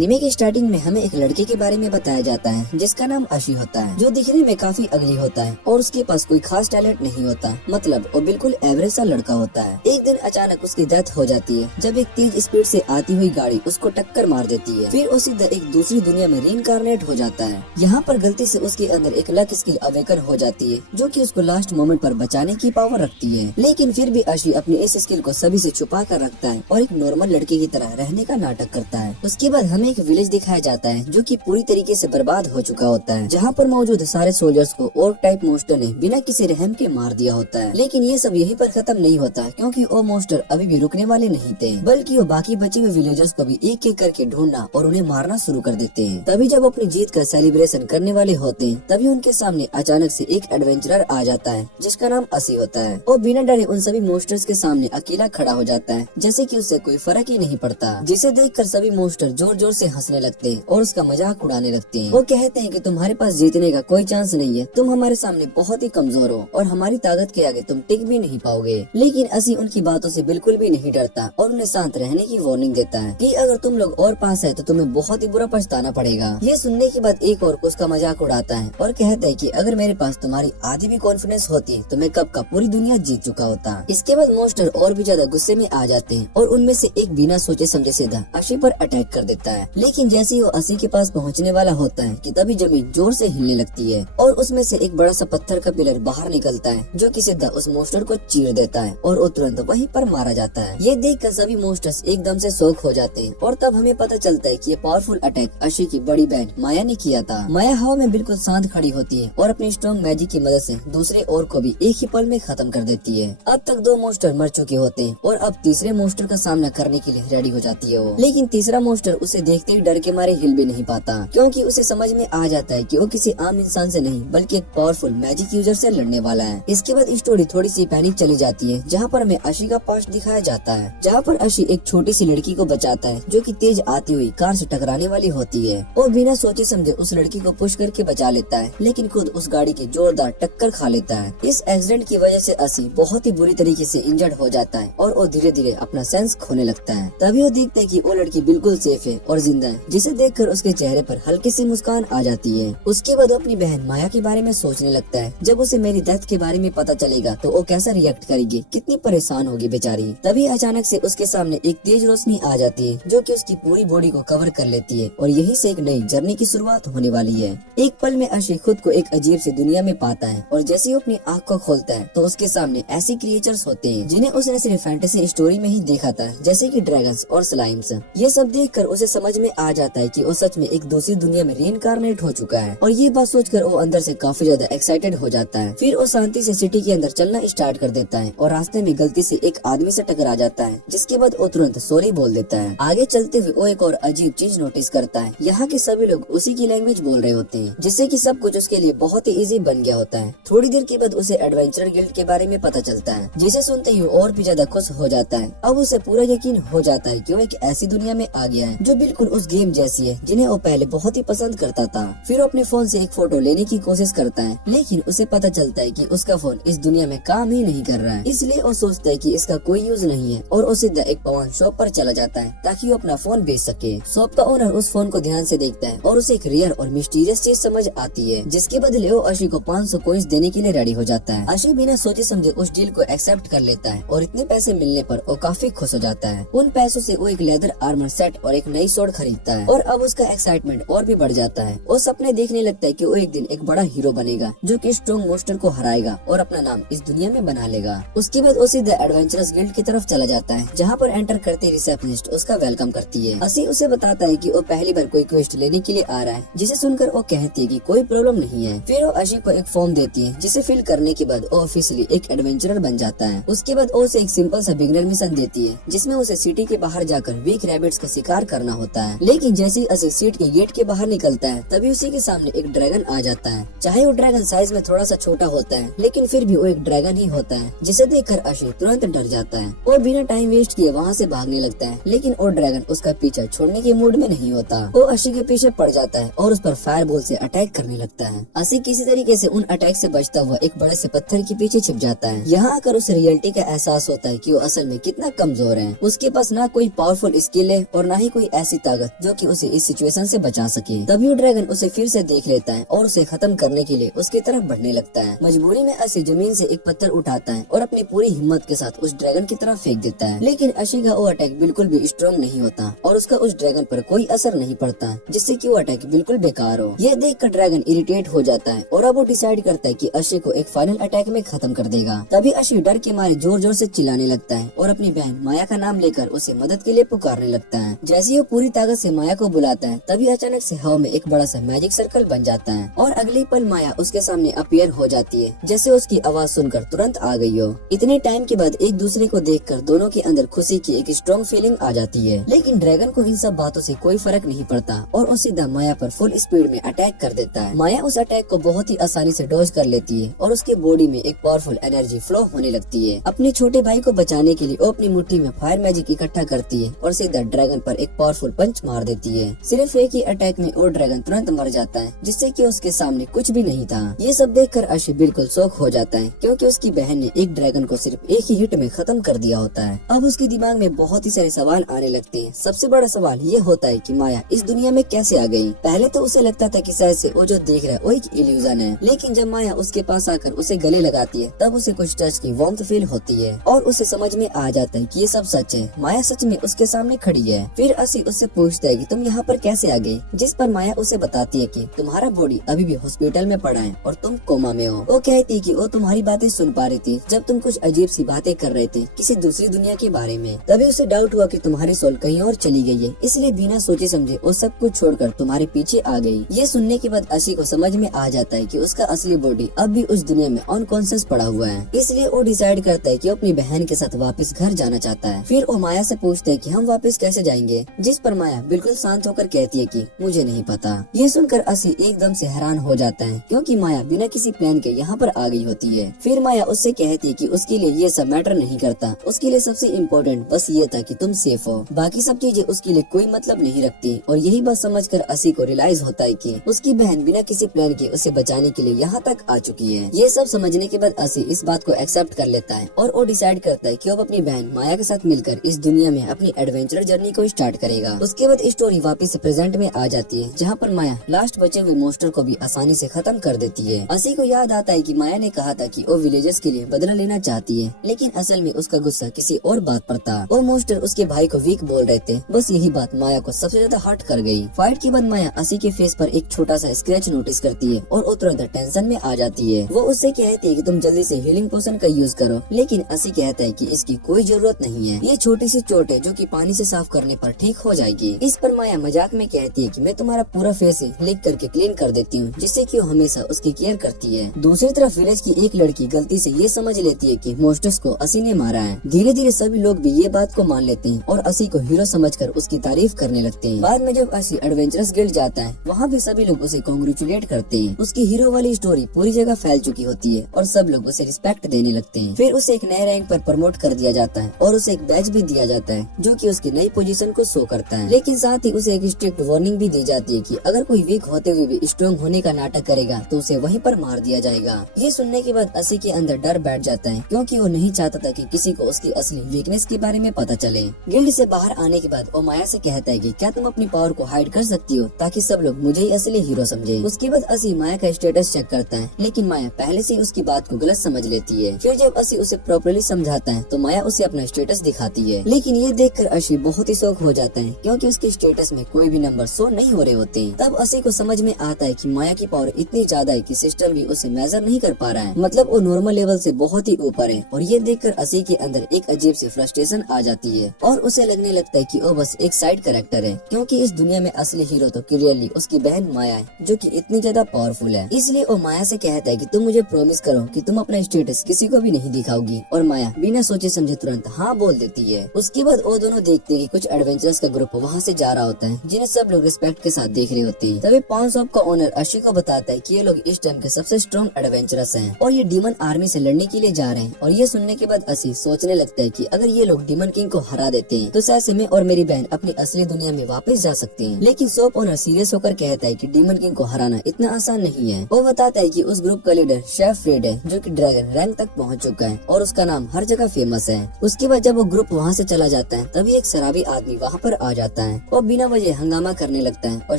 Anime के starting में हमें एक लड़के के बारे में बताया जाता है जिसका नाम अशी होता है, जो दिखने में काफी अगली होता है और उसके पास कोई खास टैलेंट नहीं होता। मतलब वो बिल्कुल एवरेज सा लड़का होता है। एक दिन अचानक उसकी डेथ हो जाती है जब एक तेज स्पीड से आती हुई गाड़ी उसको टक्कर मार देती है। फिर वो सीधा एक दूसरी दुनिया में रीइंकार्नेट हो जाता है। यहाँ पर गलती से उसके अंदर एक लक स्किल अवेकन हो जाती है जो कि उसको लास्ट मोमेंट पर बचाने की पावर रखती है। लेकिन फिर भी अशी अपनी इस स्किल को सभी से छुपा कर रखता है और एक नॉर्मल लड़के की तरह रहने का नाटक करता है। उसके बाद हमें एक विलेज दिखाया जाता है जो कि पूरी तरीके से बर्बाद हो चुका होता है, जहाँ पर मौजूद सारे सोल्जर्स को ऑर्क टाइप मोस्टर ने बिना किसी रहम के मार दिया होता है। लेकिन ये सब यहीं पर खत्म नहीं होता, क्योंकि वो मोस्टर अभी भी रुकने वाले नहीं थे, बल्कि वो बाकी बचे हुए विलेजर्स को भी एक एक करके ढूंढना और उन्हें मारना शुरू कर देते हैं। तभी जब अपनी जीत का सेलिब्रेशन करने वाले होते हैं, तभी उनके सामने अचानक से एक एडवेंचरर आ जाता है जिसका नाम असी होता है। वो बिना डरे उन सभी मोस्टर्स के सामने अकेला खड़ा हो जाता है, जैसे कि उससे कोई फर्क ही नहीं पड़ता। जिसे देखकर सभी मोस्टर जोर जोर से हंसने लगते हैं और उसका मजाक उड़ाने लगते हैं। वो कहते हैं कि तुम्हारे पास जीतने का कोई चांस नहीं है, तुम हमारे सामने बहुत ही कमजोर हो और हमारी ताकत के आगे तुम टिक भी नहीं पाओगे। लेकिन असी उनकी बातों से बिल्कुल भी नहीं डरता और उन्हें शांत रहने की वार्निंग देता है कि अगर तुम लोग और पास है तो तुम्हें बहुत ही बुरा पछताना पड़ेगा। ये सुनने के बाद एक और उसका मजाक उड़ाता है और कहता है कि अगर मेरे पास तुम्हारी आधी भी कॉन्फिडेंस होती तो मैं कब का पूरी दुनिया जीत चुका होता। इसके बाद मोस्टर और भी ज्यादा गुस्से में आ जाते हैं और उनमें से एक बिना सोचे समझे सीधा अशी पर अटैक कर देता है। लेकिन जैसे ही वो असी के पास पहुंचने वाला होता है कि तभी जमीन जोर से हिलने लगती है और उसमें से एक बड़ा सा पत्थर का पिलर बाहर निकलता है जो कि सीधा उस मोस्टर को चीर देता है और वो तुरंत वहीं पर मारा जाता है। ये देखकर सभी मोस्टर्स एकदम से शॉक हो जाते हैं और तब हमें पता चलता है कि ये पावरफुल अटैक अशी की बड़ी बहन माया ने किया था। माया हवा में बिल्कुल शांत खड़ी होती है और अपनी स्ट्रॉन्ग मैजिक की मदद से दूसरे और को भी एक ही पल में खत्म कर देती है। अब तक 2 मोस्टर मर चुके होते हैं और अब तीसरे मोस्टर का सामना करने के लिए रेडी हो जाती है वो। लेकिन तीसरा मोस्टर उसे देखते ही डर के मारे हिल भी नहीं पाता, क्योंकि उसे समझ में आ जाता है कि वो किसी आम इंसान से नहीं बल्कि एक पावरफुल मैजिक यूजर से लड़ने वाला है। इसके बाद स्टोरी थोड़ी सी पैनिक चली जाती है, जहाँ पर हमें अशी का पास्ट दिखाया जाता है, जहाँ पर अशी एक छोटी सी लड़की को बचाता है जो कि तेज आती हुई कार से टकराने वाली होती है और बिना सोचे समझे उस लड़की को पुश करके बचा लेता है, लेकिन खुद उस गाड़ी की जोरदार टक्कर खा लेता है। इस एक्सीडेंट की वजह से असी बहुत ही बुरी तरीके से इंजर्ड हो जाता है और वो धीरे धीरे अपना सेंस खोने लगता है। तभी वो देखता है कि वो लड़की बिल्कुल सेफ है और जिंदा है, जिसे देखकर उसके चेहरे पर हल्की सी मुस्कान आ जाती है। उसके बाद वो अपनी बहन माया के बारे में सोचने लगता है, जब उसे मेरी डेथ के बारे में पता चलेगा तो वो कैसा रिएक्ट करेगी, कितनी परेशान होगी बेचारी। तभी अचानक से उसके सामने एक तेज रोशनी आ जाती है जो कि उसकी पूरी बॉडी को कवर कर लेती है और यहीं से एक नई जर्नी की शुरुआत होने वाली है। एक पल में अशी खुद को एक अजीब सी दुनिया में पाता है और जैसे ही अपनी आँख को खोलता है तो उसके सामने ऐसी क्रिएचर्स होते हैं जिन्हें उसने सिर्फ फैंटेसी स्टोरी में ही देखा था, जैसे कि ड्रैगन्स और स्लाइम्स। ये सब देखकर उसे समझ में आ जाता है कि वो सच में एक दूसरी दुनिया में रीइंकार्नेट हो चुका है और ये बात सोचकर वो अंदर से काफी ज्यादा एक्साइटेड हो जाता है। फिर वो शांति से सिटी के अंदर चलना स्टार्ट कर देता है और रास्ते में गलती से एक आदमी से टकरा जाता है, जिसके बाद वो तुरंत सॉरी बोल देता है। आगे चलते हुए वो एक और अजीब चीज नोटिस करता है, यहाँ के सभी लोग उसी की लैंग्वेज बोल रहे होते हैं, जिससे कि सब कुछ उसके लिए बहुत ही इजी बन गया होता है। थोड़ी देर के बाद उसे एडवेंचर गिल्ड के बारे में पता चलता है, जिसे सुनते ही और भी ज्यादा खुश हो जाता है। अब उसे पूरा यकीन हो जाता है कि वो एक ऐसी दुनिया में आ गया है जो बिल्कुल उस गेम जैसी है जिन्हें वो पहले बहुत ही पसंद करता था। फिर वो अपने फोन से एक फोटो लेने की कोशिश करता है, लेकिन उसे पता चलता है कि उसका फोन इस दुनिया में काम ही नहीं कर रहा है, इसलिए वो सोचता है कि इसका कोई यूज नहीं है और वो सीधा एक पवन शॉप पर चला जाता है ताकि वो अपना फोन बेच सके। शॉप का ओनर उस फोन को ध्यान से देखता है और उसे एक रेयर और मिस्टीरियस चीज समझ आती है, जिसके बदले वो अशी को 500 कॉइंस देने के लिए रेडी हो जाता है। अशी बिना सोचे समझे उस डील को एक्सेप्ट कर लेता है और इतने पैसे मिलने पर वो काफी खुश हो जाता है। उन पैसों से वो एक लेदर आर्मर सेट और एक नई स्वॉर्ड खरीदता है और अब उसका एक्साइटमेंट और भी बढ़ जाता है। वो सपने देखने लगता है कि वो एक दिन एक बड़ा हीरो बनेगा जो कि स्ट्रॉन्ग मोस्टर को हराएगा और अपना नाम इस दुनिया में बना लेगा। उसके बाद वो सीधे एडवेंचरस गिल्ड की तरफ चला जाता है, जहाँ पर एंटर करते रिसेप्शनिस्ट उसका वेलकम करती है। असी उसे बताता है कि वो पहली बार कोई क्वेस्ट लेने के लिए आ रहा है, जिसे सुनकर वो कहती है कि कोई प्रॉब्लम नहीं है। फिर वो अशी को एक फॉर्म देती है, जिसे फिल करने के बाद वो ऑफिशियली एक एडवेंचरर बन जाता है। उसके बाद वो उसे एक सिंपल सा बिगिनर मिशन देती है, जिसमें उसे सिटी के बाहर जाकर वीक रैबिट्स का शिकार करना होता है। लेकिन जैसे ही असी सीट के गेट के बाहर निकलता है, तभी उसी के सामने एक ड्रैगन आ जाता है। चाहे वो ड्रैगन साइज में थोड़ा सा छोटा होता है, लेकिन फिर भी वो एक ड्रैगन ही होता है, जिसे देखकर अशी तुरंत डर जाता है और बिना टाइम वेस्ट किए वहाँ से भागने लगता है। लेकिन वो ड्रैगन उसका पीछा छोड़ने के मूड में नहीं होता। वो अशी के पीछे पड़ जाता है और उस पर फायर बॉल से अटैक करने लगता है। असी किसी तरीके से उन अटैक से बचता हुआ एक बड़े से पत्थर के पीछे छिप जाता है। यहाँ आकर उसे रियलिटी का एहसास होता है कि वो असल में कितना कमजोर है। उसके पास ना कोई पावरफुल स्किल है और ना ही कोई ऐसी ताकत जो कि उसे इस सिचुएशन से बचा सके। तभी वो ड्रैगन उसे फिर से देख लेता है और उसे खत्म करने के लिए उसकी तरफ बढ़ने लगता है। मजबूरी में अशी जमीन से एक पत्थर उठाता है और अपनी पूरी हिम्मत के साथ उस ड्रैगन की तरफ फेंक देता है। लेकिन अशी का वो अटैक बिल्कुल भी स्ट्रॉन्ग नहीं होता और उसका उस ड्रैगन पर कोई असर नहीं पड़ता, जिससे कि वो अटैक बिल्कुल बेकार हो। यह देखकर ड्रैगन इरिटेट हो जाता है और अब वो डिसाइड करता है कि अशी को एक फाइनल अटैक में खत्म कर देगा। तभी अशी डर के मारे जोर जोर से चिल्लाने लगता है और अपनी बहन माया का नाम लेकर उसे मदद के लिए पुकारने लगता है। जैसे ही वो पूरी ताकत से माया को बुलाता है तभी अचानक से हवा में एक बड़ा सा मैजिक सर्कल बन जाता है और अगले पल माया उसके सामने अपीयर हो जाती है, जैसे उसकी आवाज सुनकर तुरंत आ गई हो। इतने टाइम के बाद एक दूसरे को देखकर दोनों के अंदर खुशी की एक स्ट्रॉन्ग फीलिंग आ जाती है। लेकिन ड्रैगन को इन सब बातों से कोई फर्क नहीं पड़ता और वो सीधा माया पर फुल स्पीड में अटैक कर देता है। माया उस अटैक को बहुत ही आसानी से डॉज कर लेती है और उसके बॉडी में एक पावरफुल एनर्जी फ्लो होने लगती है। अपने छोटे भाई को बचाने के लिए वो अपनी मुट्ठी में फायर मैजिक इकट्ठा करती है और सीधा ड्रैगन पर एक पावरफुल पंच मार देती है। सिर्फ एक ही अटैक में वो ड्रैगन तुरंत मर जाता है, जिससे कि उसके सामने कुछ भी नहीं था। ये सब देखकर अशी बिल्कुल शॉक हो जाता है क्योंकि उसकी बहन ने एक ड्रैगन को सिर्फ एक ही हिट में खत्म कर दिया होता है। अब उसके दिमाग में बहुत ही सारे सवाल आने लगते हैं। सबसे बड़ा सवाल ये होता है कि माया इस दुनिया में कैसे आ गई। पहले तो उसे लगता था कि शायद से वो जो देख रहा है वो एक इल्यूजन है, लेकिन जब माया उसके पास आकर उसे गले लगाती है तब उसे कुछ टच की वार्मथ फील होती है और उसे समझ में आ जाता है कि ये सब सच है। माया सच में उसके सामने खड़ी है। फिर असी उससे पूछता है कि तुम यहाँ पर कैसे आ गई, जिस पर माया उसे बताती है कि तुम्हारा बॉडी अभी भी हॉस्पिटल में पड़ा है और तुम कोमा में हो। वो कहती है कि वो तुम्हारी बातें सुन पा रही थी जब तुम कुछ अजीब सी बातें कर रहे थे किसी दूसरी दुनिया के बारे में। तभी उसे डाउट हुआ कि तुम्हारी सोल कहीं और चली गई है, इसलिए बिना सोचे समझे वो सब कुछ छोड़कर तुम्हारे पीछे आ गई। ये सुनने के बाद असी को समझ में आ जाता है कि उसका असली बॉडी अब भी उस दुनिया में अनकॉन्शियस पड़ा हुआ है, इसलिए वो डिसाइड करता है कि वो अपनी बहन के साथ वापस घर जाना चाहता है। फिर वो माया से पूछता है कि हम वापस कैसे जाएंगे, जिस पर माया बिल्कुल शांत होकर कहती है कि मुझे नहीं पता। ये सुनकर असी एकदम से हैरान हो जाता है क्योंकि माया बिना किसी प्लान के यहाँ पर आ गई होती है। फिर माया उससे कहती है कि उसके लिए ये सब मैटर नहीं करता, उसके लिए सबसे इम्पोर्टेंट बस ये था कि तुम सेफ हो, बाकी सब चीजें उसके लिए कोई मतलब नहीं रखती। और यही बात समझकर असी को रियलाइज होता है कि उसकी बहन बिना किसी प्लान के उसे बचाने के लिए यहाँ तक आ चुकी है। ये सब समझने के बाद असी इस बात को एक्सेप्ट कर लेता है और वो डिसाइड करता है कि वो अपनी बहन माया के साथ मिलकर इस दुनिया में अपनी एडवेंचर जर्नी को स्टार्ट करेगा। उसके बाद स्टोरी वापस प्रेजेंट में आ जाती है, जहाँ पर माया लास्ट बचे हुए मोस्टर को भी आसानी से खत्म कर देती है। असी को याद आता है कि माया ने कहा था कि वो विलेजर्स के लिए बदला लेना चाहती है, लेकिन असल में उसका गुस्सा किसी और बात पर था। वो मोस्टर उसके भाई को वीक बोल रहे थे। बस यही बात माया को सबसे ज्यादा हर्ट कर गई। फाइट के बाद माया असी के फेस पर एक छोटा सा स्क्रैच नोटिस करती है और वो तुरंत टेंशन में आ जाती है। वो उससे कहती है कि तुम जल्दी से हीलिंग पोशन का यूज करो, लेकिन असी कहता है कि इसकी कोई जरूरत नहीं है, ये छोटी सी चोट है जो कि पानी से साफ करने पर ठीक हो जाएगी। इस पर माया मजाक में कहती है कि मैं तुम्हारा पूरा फेस लिख करके क्लीन कर देती हूँ, जिससे कि वो हमेशा उसकी केयर करती है। दूसरी तरफ विलेज की एक लड़की गलती से ये समझ लेती है कि मोस्टर्स को असी ने मारा है। धीरे धीरे सभी लोग भी ये बात को मान लेते हैं और असी को हीरो समझकर उसकी तारीफ करने लगते हैं। बाद में जब असी एडवेंचरस गिल्ड जाता है वहाँ भी सभी लोग उसे कांग्रेचुलेट करते हैं। उसकी हीरो वाली स्टोरी पूरी जगह फैल चुकी होती है और सब लोग उसे रिस्पेक्ट देने लगते हैं। फिर उसे एक नए रैंक पर प्रमोट कर दिया जाता है और उसे एक बैच भी दिया जाता है जो कि उसकी नई पोजीशन को शो करता है। लेकिन साथ ही उसे एक स्ट्रिक्ट वार्निंग भी दी जाती है कि अगर कोई वीक होते हुए भी स्ट्रॉन्ग होने का नाटक करेगा तो उसे वहीं पर मार दिया जाएगा। ये सुनने के बाद असी के अंदर डर बैठ जाता है क्योंकि वो नहीं चाहता था कि किसी को उसकी असली वीकनेस के बारे में पता चले। गिल्ड से बाहर आने के बाद वो माया से कहता है कि क्या तुम अपनी पावर को हाइड कर सकती हो ताकि सब लोग मुझे ही असली हीरो समझे। उसके बाद असी माया का स्टेटस चेक करता है, लेकिन माया पहले से ही उसकी बात को गलत समझ लेती है। फिर जब असी उसे प्रॉपर्ली समझाता है तो माया उसे अपना स्टेटस दिखाती है, लेकिन ये देखकर असी बहुत ही शॉक हो जाता है क्योंकि उसके स्टेटस में कोई भी नंबर शो नहीं हो रहे होते। तब असी को समझ में आता है कि माया की पावर इतनी ज्यादा है कि सिस्टम भी उसे मेजर नहीं कर पा रहा है, मतलब वो नॉर्मल लेवल से बहुत ही ऊपर है। और ये देखकर असी के अंदर एक अजीब सी फ्रस्ट्रेशन आ जाती है और उसे लगने लगता है कि वो बस एक साइड कैरेक्टर है, क्योंकि इस दुनिया में असली हीरो तो क्लियरली उसकी बहन माया है जो कि इतनी ज्यादा पावरफुल है। इसलिए वो माया से कहता है कि तुम मुझे प्रॉमिस करो कि तुम अपना स्टेटस किसी को भी नहीं दिखाओगी। और माया बिना सोचे समझे तुरंत हाँ बोल देती है। उसके बाद वो दोनों देखते हैं कि कुछ एडवेंचरस का ग्रुप वहाँ से जा रहा होता है जिन्हें सब लोग रिस्पेक्ट के साथ देख रहे होते हैं। तभी पान शॉप का ओनर अशी को बताता है कि ये लोग इस टाइम के सबसे स्ट्रॉन्ग एडवेंचरस हैं और ये डीमन आर्मी से लड़ने के लिए जा रहे हैं। और ये सुनने के बाद असी सोचने लगता है कि अगर ये लोग डीमन किंग को हरा देते हैं तो शायद से मैं और मेरी बहन अपनी असली दुनिया में वापस जा सकते हैं। लेकिन शॉप ओनर सीरियस होकर कहता है कि डीमन किंग को हराना इतना आसान नहीं है। वो बताता है कि उस ग्रुप का लीडर शेफ फ्रेड है जो कि ड्रैगन रैंक तक पहुंच चुका है और उसका नाम हर जगह फेमस है। उसके बाद जब वो ग्रुप वहाँ से चला जाता है तभी एक शराबी आदमी वहाँ पर आ जाता है जाता है और बिना वजह हंगामा करने लगता है और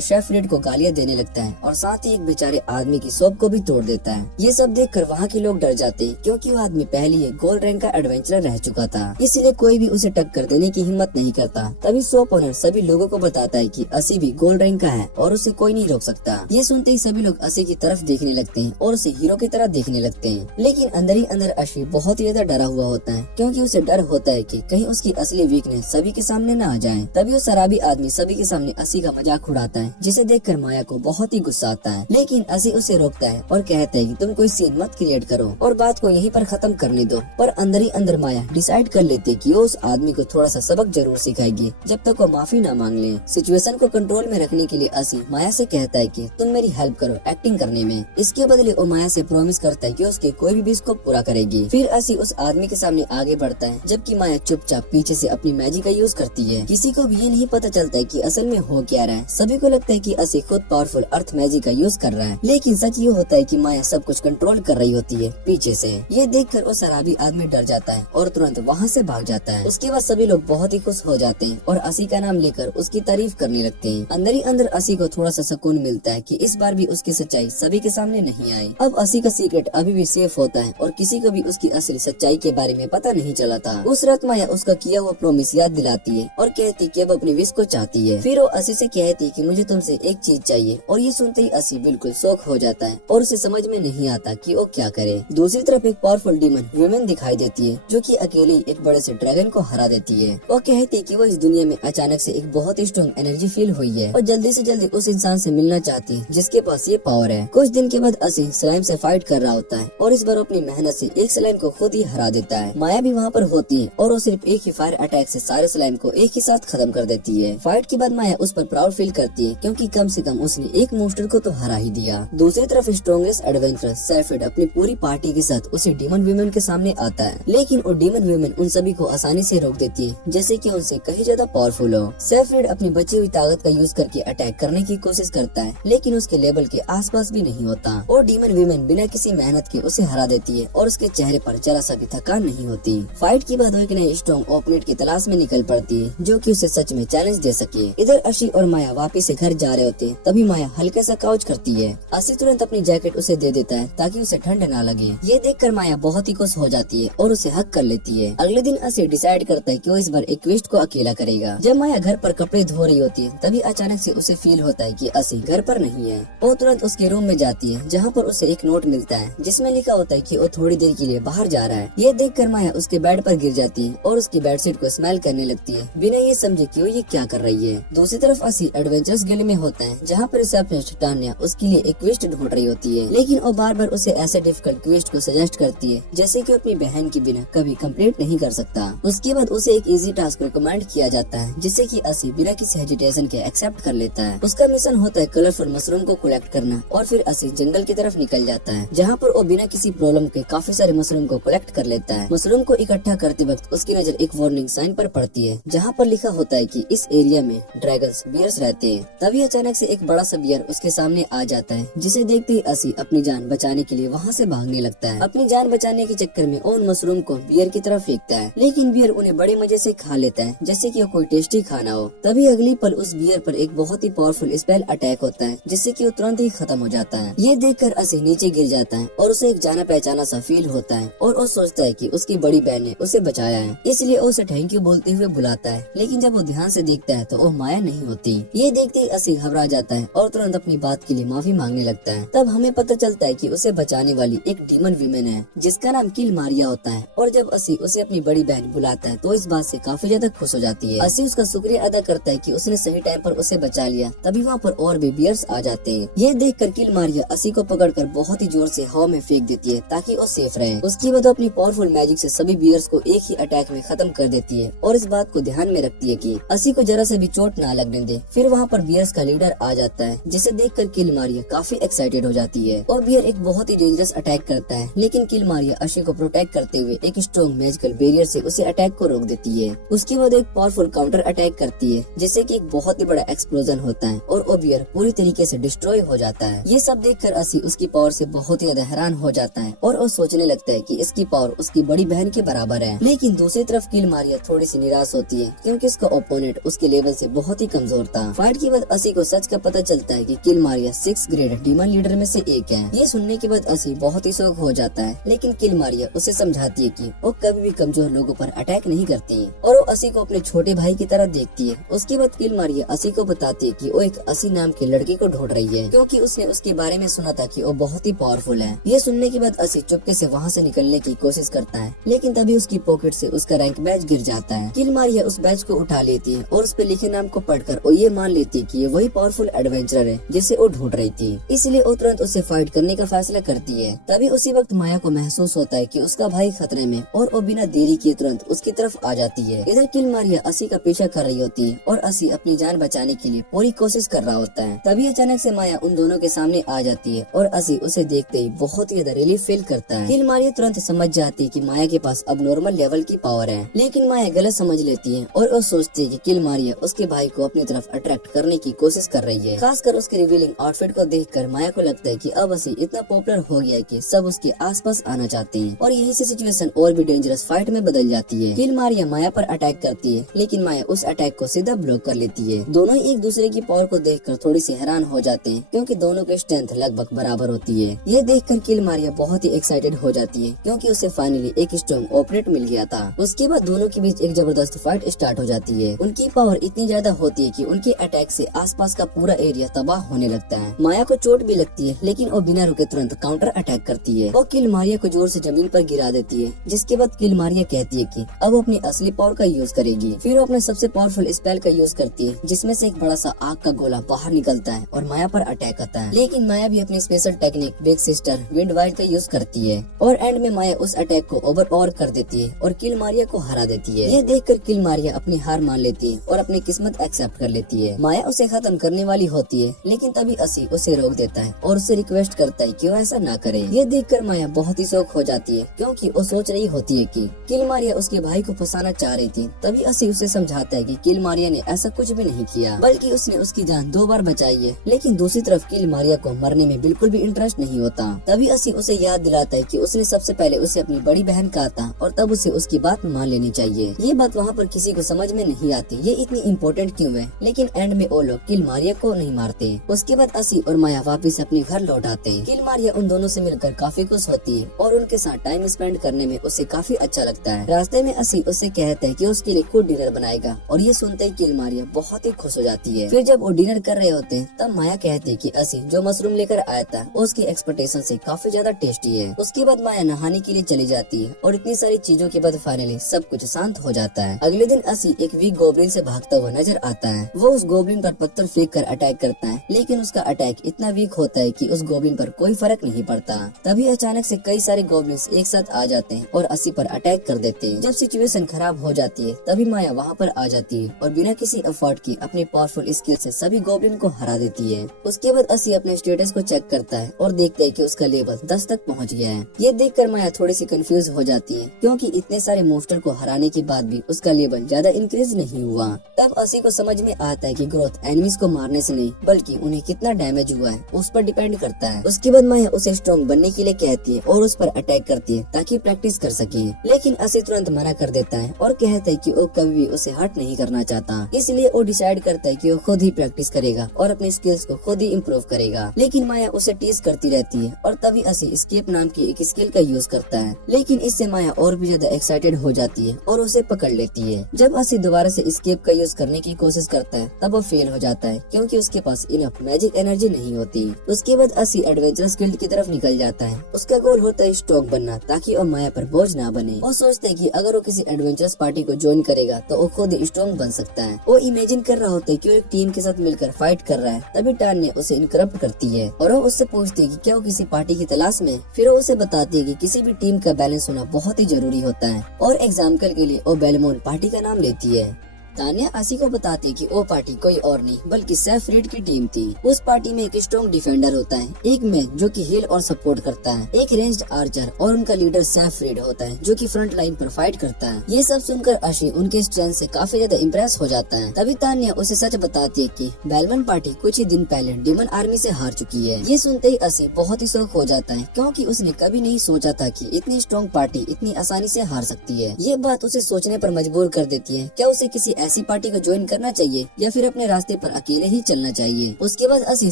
शेफ फ्रेड को गालियाँ देने लगता है और साथ ही एक बेचारे आदमी की शॉप को भी तोड़ देता है। ये सब देखकर वहाँ के लोग डर जाते हैं क्योंकि वो आदमी पहले ही गोल्ड रैंक का एडवेंचरर रह चुका था, इसलिए कोई भी उसे टक्कर देने की हिम्मत नहीं करता। तभी शॉप ओनर सभी लोगों को बताता है कि असी भी गोल्ड रैंक का है और उसे कोई नहीं रोक सकता। ये सुनते ही सभी लोग असी की तरफ देखने लगते हैं और उसे हीरो की तरह देखने लगते हैं, लेकिन अंदर ही अंदर अशी बहुत ही ज्यादा डरा हुआ होता है क्योंकि उसे डर होता है कि कहीं उसकी असली वीकनेस सभी के सामने न आ जाए। तभी वो शराबी आदमी सभी के सामने असी का मजाक उड़ाता है, जिसे देखकर माया को बहुत ही गुस्सा आता है, लेकिन असी उसे रोकता है और कहता है कि तुम कोई सीन मत क्रिएट करो और बात को यहीं पर खत्म करने दो। पर अंदर ही अंदर माया डिसाइड कर लेती है कि वो उस आदमी को थोड़ा सा सबक जरूर सिखाएगी जब तक वो माफी न मांग ले। सिचुएशन को कंट्रोल में रखने के लिए असी माया से कहता है कि तुम मेरी हेल्प करो एक्टिंग करने में। इसके बदले वो माया से प्रॉमिस करता है कि उसके कोई भी विश को पूरा करेगी। फिर असी उस आदमी के सामने आगे बढ़ता है जबकि माया चुपचाप पीछे से अपनी मैजिक का यूज करती है। किसी को भी ये नहीं पता चलता है कि असल में हो क्या रहा है। सभी को लगता है कि असी खुद पावरफुल अर्थ मैजिक का यूज कर रहा है, लेकिन सच ये होता है कि माया सब कुछ कंट्रोल कर रही होती है पीछे से। ये देखकर वो शराबी आदमी डर जाता है और तुरंत वहाँ से भाग जाता है। उसके बाद सभी लोग बहुत ही खुश हो जाते हैं और असी का नाम लेकर उसकी तारीफ करने लगते हैं। अंदर ही अंदर असी को थोड़ा सा सुकून मिलता है कि इस बार भी उसकी सच्चाई सभी के सामने नहीं आई। अब असी का सीक्रेट अभी भी सेफ होता है और किसी को भी उसकी असली सच्चाई के बारे में पता नहीं चला था। उस रात माया उसका किया हुआ प्रॉमिस याद दिलाती है और कहती कि अब अपनी विश को चाहती है। फिर वो असी से कहती कि मुझे तुमसे एक चीज चाहिए और ये सुनते ही असी बिल्कुल शॉक हो जाता है और उसे समझ में नहीं आता कि वो क्या करे। दूसरी तरफ एक पावरफुल डीमन वुमेन दिखाई देती है जो कि अकेले एक बड़े से ड्रैगन को हरा देती है। वो कहती है कि वो इस दुनिया में अचानक से एक बहुत ही स्ट्रॉन्ग एनर्जी फील हुई है और जल्दी से जल्दी उस इंसान से मिलना चाहती है जिसके पास ये पावर है। कुछ दिन के बाद असी स्लाइम से फाइट कर रहा होता है और इस बार अपनी मेहनत से एक स्लाइम को खुद ही हरा देता है। माया भी वहाँ पर होती है और वो सिर्फ एक ही फायर अटैक से सारे स्लाइम को एक ही साथ खत्म कर देती है। फाइट के बाद माया उस पर प्राउड फील करती है क्योंकि कम से कम उसने एक मोस्टर को तो हरा ही दिया। दूसरी तरफ स्ट्रॉन्गेस्ट एडवेंचरर सेफ्रेड अपनी पूरी पार्टी के साथ उसे डीमन वुमेन के सामने आता है, लेकिन वो डीमन वुमेन उन सभी को आसानी से रोक देती है जैसे कि उनसे कहीं ज्यादा पावरफुल हो। सेफ्रेड अपनी बची हुई ताकत का यूज करके अटैक करने की कोशिश करता है, लेकिन उसके लेवल के आसपास भी नहीं होता और डीमन वुमेन बिना किसी मेहनत के उसे हरा देती है और उसके चेहरे पर जरा सा भी थकान नहीं होती। फाइट के बाद वो एक नए स्ट्रॉन्ग ओपोनेंट की तलाश में निकल पड़ती है जो कि उसे सच में चैलेंज दे सके। इधर अशी और माया वापिस से घर जा रहे होते हैं, तभी माया हल्का सा काउच करती है। अशी तुरंत अपनी जैकेट उसे दे देता है ताकि उसे ठंड ना लगे। ये देखकर माया बहुत ही खुश हो जाती है और उसे हक कर लेती है। अगले दिन अशी डिसाइड करता है कि वो इस बार एक क्वेस्ट को अकेला करेगा। जब माया घर पर कपड़े धो रही होती है तभी अचानक से उसे फील होता है कि अशी घर पर नहीं है। वो तुरंत उसके रूम में जाती है जहाँ पर उसे एक नोट मिलता है जिसमें लिखा होता है कि वो थोड़ी देर के लिए बाहर जा रहा है। ये देखकर माया उसके बेड पर गिर जाती है और उसकी बेडशीट को स्मेल करने लगती है बिना ये समझे कि वो ये क्या कर रही है। दूसरी तरफ असी एडवेंचरस गिल्ड में होता है जहाँ पर रिसेप्शनिस्ट टान्या उसके लिए एक क्वेस्ट ढूंढ रही होती है, लेकिन वो बार बार उसे ऐसे डिफिकल्ट क्वेस्ट को सजेस्ट करती है जैसे कि अपनी बहन के बिना कभी कंप्लीट नहीं कर सकता। उसके बाद उसे एक इजी टास्क रिकमेंड किया जाता है जिससे कि असी बिना किसी हेजिटेशन के एक्सेप्ट कर लेता है। उसका मिशन होता है कलरफुल मशरूम को कलेक्ट करना और फिर असी जंगल की तरफ निकल जाता है जहाँ पर वो बिना किसी प्रॉब्लम के काफी सारे मशरूम को कलेक्ट कर लेता है। मशरूम को इकट्ठा करते वक्त उसकी नजर एक वार्निंग साइन पर पड़ती है जहाँ पर लिखा होता है कि इस एरिया में ड्रैगन्स बियर्स रहते हैं। तभी अचानक से एक बड़ा सा बियर उसके सामने आ जाता है जिसे देखते ही असी अपनी जान बचाने के लिए वहाँ से भागने लगता है। अपनी जान बचाने के चक्कर में उन मशरूम को बियर की तरफ फेंकता है, लेकिन बियर उन्हें बड़े मजे से खा लेता है जैसे कि वो कोई टेस्टी खाना हो। तभी अगली पल उस बियर पर एक बहुत ही पावरफुल स्पेल अटैक होता है जिससे कि वो तुरंत ही खत्म हो जाता है। ये देखकर असी नीचे गिर जाता है और उसे एक जाना पहचाना सा फील होता है और वो सोचता है कि उसकी बड़ी बहन ने उसे बचाया है, इसलिए वो उसे थैंक यू बोलते हुए बुलाता है। लेकिन जब वो ध्यान से देखता है तो वो माया नहीं होती। ये देखते ही असी घबरा जाता है और तुरंत अपनी बात के लिए माफी मांगने लगता है। तब हमें पता चलता है कि उसे बचाने वाली एक डीमन वीमेन है जिसका नाम किल मारिया होता है और जब असी उसे अपनी बड़ी बहन बुलाता है तो इस बात से काफी ज्यादा खुश हो जाती है। असी उसका शुक्रिया अदा करता है कि उसने सही टाइम पर उसे बचा लिया। तभी वहाँ पर और भी बियर्स आ जाते हैं। ये देखकर किल मारिया असी को पकड़कर बहुत ही जोर से हवा में फेंक देती है ताकि वो सेफ रहे। उसके बाद अपनी पावरफुल मैजिक से सभी बियर्स को एक ही अटैक में खत्म कर देती है और इस बात को ध्यान में रखती है कि असी को जरा से भी चोट ना लगने दे। फिर वहाँ पर बियर्स का लीडर आ जाता है जिसे देखकर किल मारिया काफी एक्साइटेड हो जाती है और बियर एक बहुत ही डेंजरस अटैक करता है, लेकिन किल मारिया अशी को प्रोटेक्ट करते हुए एक स्ट्रॉन्ग मैजिकल बैरियर से उसे अटैक को रोक देती है। उसके बाद एक पावरफुल काउंटर अटैक करती है जिससे कि एक बहुत ही बड़ा एक्सप्लोजन होता है और वो बियर पूरी तरीके से डिस्ट्रॉय हो जाता है। ये सब देखकर असी उसकी पावर से बहुत ही ज्यादा हैरान हो जाता है और वो सोचने लगता है कि इसकी पावर उसकी बड़ी बहन के बराबर है। लेकिन दूसरी तरफ किल मारिया थोड़ी सी निराश होती है क्योंकि उसका ओपोनेंट उसके लेवल से बहुत ही कमजोर था। फाइट के बाद असी को सच का पता चलता है कि किल मारिया 6 ग्रेड डीमन लीडर में से एक है। ये सुनने के बाद असी बहुत ही शौक हो जाता है, लेकिन किल मारिया उसे समझाती है कि वो कभी भी कमजोर लोगों पर अटैक नहीं करती और वो असी को अपने छोटे भाई की तरह देखती है। उसके बाद किल मारिया असी को बताती है कि वो एक असी नाम के लड़के को ढूंढ रही है, क्योंकि उसने उसके बारे में सुना था कि वो बहुत ही पावरफुल है। ये सुनने के बाद असी चुपके से वहाँ से निकलने की कोशिश करता है, लेकिन तभी उसकी पॉकेट से उसका रैंक बैज गिर जाता है। किल मारिया उस बैज को उठा लेती है और उस पे लिखे नाम को पढ़कर वो ये मान लेती है कि ये वही पावरफुल एडवेंचरर है जिसे वो ढूंढ रही थी, इसलिए वो तुरंत उससे फाइट करने का फैसला करती है। तभी उसी वक्त माया को महसूस होता है कि उसका भाई खतरे में और वो बिना देरी किए तुरंत उसकी तरफ आ जाती है। इधर किल मारिया असी का पीछा कर रही होती है और असी अपनी जान बचाने के लिए पूरी कोशिश कर रहा होता है। तभी अचानक से माया उन दोनों के सामने आ जाती है और असी उसे देखते ही बहुत ही ज्यादा रिलीफ फील करता है। किल मारिया तुरंत समझ जाती है कि माया के पास अब नॉर्मल लेवल की पावर है, लेकिन माया गलत समझ लेती है और वो सोचती है कि किल मारिया उसके भाई को अपनी तरफ अट्रैक्ट करने की कोशिश कर रही है। खासकर उसके रिवीलिंग आउटफिट को देखकर माया को लगता है कि अब असी इतना पॉपुलर हो गया है कि सब उसके आसपास आना चाहते हैं और यही से सिचुएशन और भी डेंजरस फाइट में बदल जाती है। किल मारिया माया पर अटैक करती है, लेकिन माया उस अटैक को सीधा ब्लॉक कर लेती है। दोनों एक दूसरे की पावर को देखकर थोड़ी सी हैरान हो जाते हैं, क्योंकि दोनों की स्ट्रेंथ लगभग बराबर होती है। ये देखकर किल मारिया बहुत ही एक्साइटेड हो जाती है, क्योंकि उसे फाइनली एक स्ट्रॉन्ग ओपोनेंट मिल गया था। उसके बाद दोनों के बीच एक जबरदस्त फाइट स्टार्ट हो जाती है। उनकी पावर इतनी ज्यादा होती है कि उनके अटैक से आसपास का पूरा एरिया तबाह होने लगता है। माया को चोट भी लगती है, लेकिन वो बिना रुके तुरंत काउंटर अटैक करती है। वो किल मारिया को जोर से जमीन पर गिरा देती है, जिसके बाद किल मारिया कहती है कि अब वो अपनी असली पावर का यूज करेगी। फिर वो अपने सबसे पावरफुल स्पेल का यूज करती है, जिसमें से एक बड़ा सा आग का गोला बाहर निकलता है और माया पर अटैक करता है। लेकिन माया भी अपनी special technique big sister wind wide का यूज करती है और एंड में माया उस अटैक को ओवर कर देती है और किल मारिया को हरा देती है। ये देखकर किल मारिया अपनी हार मान लेती है और अपनी किस्मत एक्सेप्ट कर लेती है। माया उसे खत्म करने वाली होती है, लेकिन तभी असी उसे रोक देता है और उससे रिक्वेस्ट करता है कि वो ऐसा ना करे। ये देखकर माया बहुत ही शौक हो जाती है, क्योंकि वो सोच रही होती है कि किल मारिया उसके भाई को फंसाना चाह रही थी। तभी असी उसे समझाता है कि किल मारिया ने ऐसा कुछ भी नहीं किया, बल्कि उसने उसकी जान 2 बार बचाई है। लेकिन दूसरी तरफ किल मारिया को मरने में बिल्कुल भी इंटरेस्ट नहीं होता। तभी असी उसे याद दिलाता है कि उसने सबसे पहले उसे अपनी बड़ी बहन कहा था और तब उसे उसकी बात मान लेनी चाहिए। ये बात वहाँ पर किसी को समझ में नहीं आती, ये इतनी इम्पोर्टेंट क्यों है। लेकिन एंड में वो लोग किल मारिया को नहीं मारते। उसके बाद असी और माया वापस अपने घर लौट आते हैं। किल मारिया उन दोनों से मिलकर काफी खुश होती है और उनके साथ टाइम स्पेंड करने में उसे काफी अच्छा लगता है। रास्ते में असी उससे कहता है कि उसके लिए खुद डिनर बनाएगा और ये सुनते ही किल मारिया बहुत ही खुश हो जाती है। फिर जब वो डिनर कर रहे होते हैं, तब माया कहती है कि असी जो मशरूम लेकर आया था उसकी एक्सपेक्टेशन से काफी ज्यादा टेस्टी है। उसके बाद माया नहाने के लिए चली जाती है और इतनी सारी चीजों के बाद फाइनली सब कुछ शांत हो जाता है। अगले दिन असी एक वीक गोब्लिन से भागता हुआ नजर आता है। वो उस गोब्लिन पर पत्थर फेंक कर अटैक करता है, लेकिन उसका अटैक इतना वीक होता है कि उस गोब्लिन पर कोई फर्क नहीं पड़ता। तभी अचानक से कई सारे गोब्लिन्स एक साथ आ जाते हैं और असी पर अटैक कर देते हैं। जब सिचुएशन खराब हो जाती है, तभी माया वहाँ पर आ जाती है और बिना किसी एफर्ट के अपनी पावरफुल स्किल से सभी गोब्लिन को हरा देती है। उसके बाद असी अपने स्टेटस को चेक करता है और देखता है कि उसका लेवल 10 तक पहुँच गया है। ये देखकर माया थोड़ी सी कंफ्यूज हो जाती है, क्योंकि इतने सारे मोस्टर को हराने के बाद भी उसका लेवल ज्यादा इंक्रीज नहीं हुआ। तब असी को समझ में आता है कि ग्रोथ एनिमीज को मारने से नहीं, बल्कि उन्हें कितना डैमेज हुआ है उस पर डिपेंड करता है। उसके बाद माया उसे स्ट्रॉन्ग बनने के लिए कहती है और उस पर अटैक करती है ताकि प्रैक्टिस कर सके, लेकिन असी तुरंत मना कर देता है और कहता है कि वो कभी भी उसे हर्ट नहीं करना चाहता। इसलिए वो डिसाइड करता है कि वो खुद ही प्रैक्टिस करेगा और अपने स्किल्स को खुद ही इम्प्रूव करेगा। लेकिन माया उसे टीज करती रहती है और तभी असी एस्केप नाम की एक स्किल का यूज करता है, लेकिन इससे माया और भी ज्यादा एक्साइटेड हो जाती है और उसे पकड़ लेती है। जब असी दोबारा से एस्केप का यूज करने की कोशिश करता है, तब वो फेल हो जाता है, क्योंकि उसके पास इनफ मैजिक एनर्जी नहीं होती। उसके बाद असी एडवेंचरस फील्ड की तरफ निकल जाता है। उसका गोल होता है स्ट्रॉन्ग बनना, ताकि वो माया पर बोझ ना बने। वो सोचता है कि अगर वो किसी एडवेंचरस पार्टी को ज्वाइन करेगा तो वो खुद स्ट्रॉन्ग बन सकता है। वो इमेजिन कर रहा होता है कि वो एक टीम के साथ मिलकर फाइट कर रहा है। तभी टान उसे इनकरप्ट करती है और वो उससे पूछती है कि क्या वो किसी पार्टी की तलाश में। फिर वो उसे बताती है कि किसी भी टीम का बैलेंस होना बहुत ही जरूरी होता है और एग्जाम्पल के लिए वो बेलमोन पार्टी का नाम लेती है। तान्या असी को बताती है कि वो पार्टी कोई और नहीं बल्कि सेफ्रेड की टीम थी। उस पार्टी में एक स्ट्रॉन्ग डिफेंडर होता है, एक मैन जो कि हील और सपोर्ट करता है, एक रेंज्ड आर्चर और उनका लीडर सेफ्रेड होता है जो कि फ्रंट लाइन पर फाइट करता है। ये सब सुनकर अशी उनके स्ट्रेंथ से काफी ज्यादा इम्प्रेस हो जाता है। तभी तान्या उसे सच बताती है कि बेलमन पार्टी कुछ ही दिन पहले डिमन आर्मी से हार चुकी है। ये सुनते ही असी बहुत ही शौक हो जाता है, क्योंकि उसने कभी नहीं सोचा था कि इतनी स्ट्रॉन्ग पार्टी इतनी आसानी से हार सकती है। ये बात उसे सोचने पर मजबूर कर देती है, क्या उसे किसी ऐसी पार्टी को ज्वाइन करना चाहिए या फिर अपने रास्ते पर अकेले ही चलना चाहिए। उसके बाद असी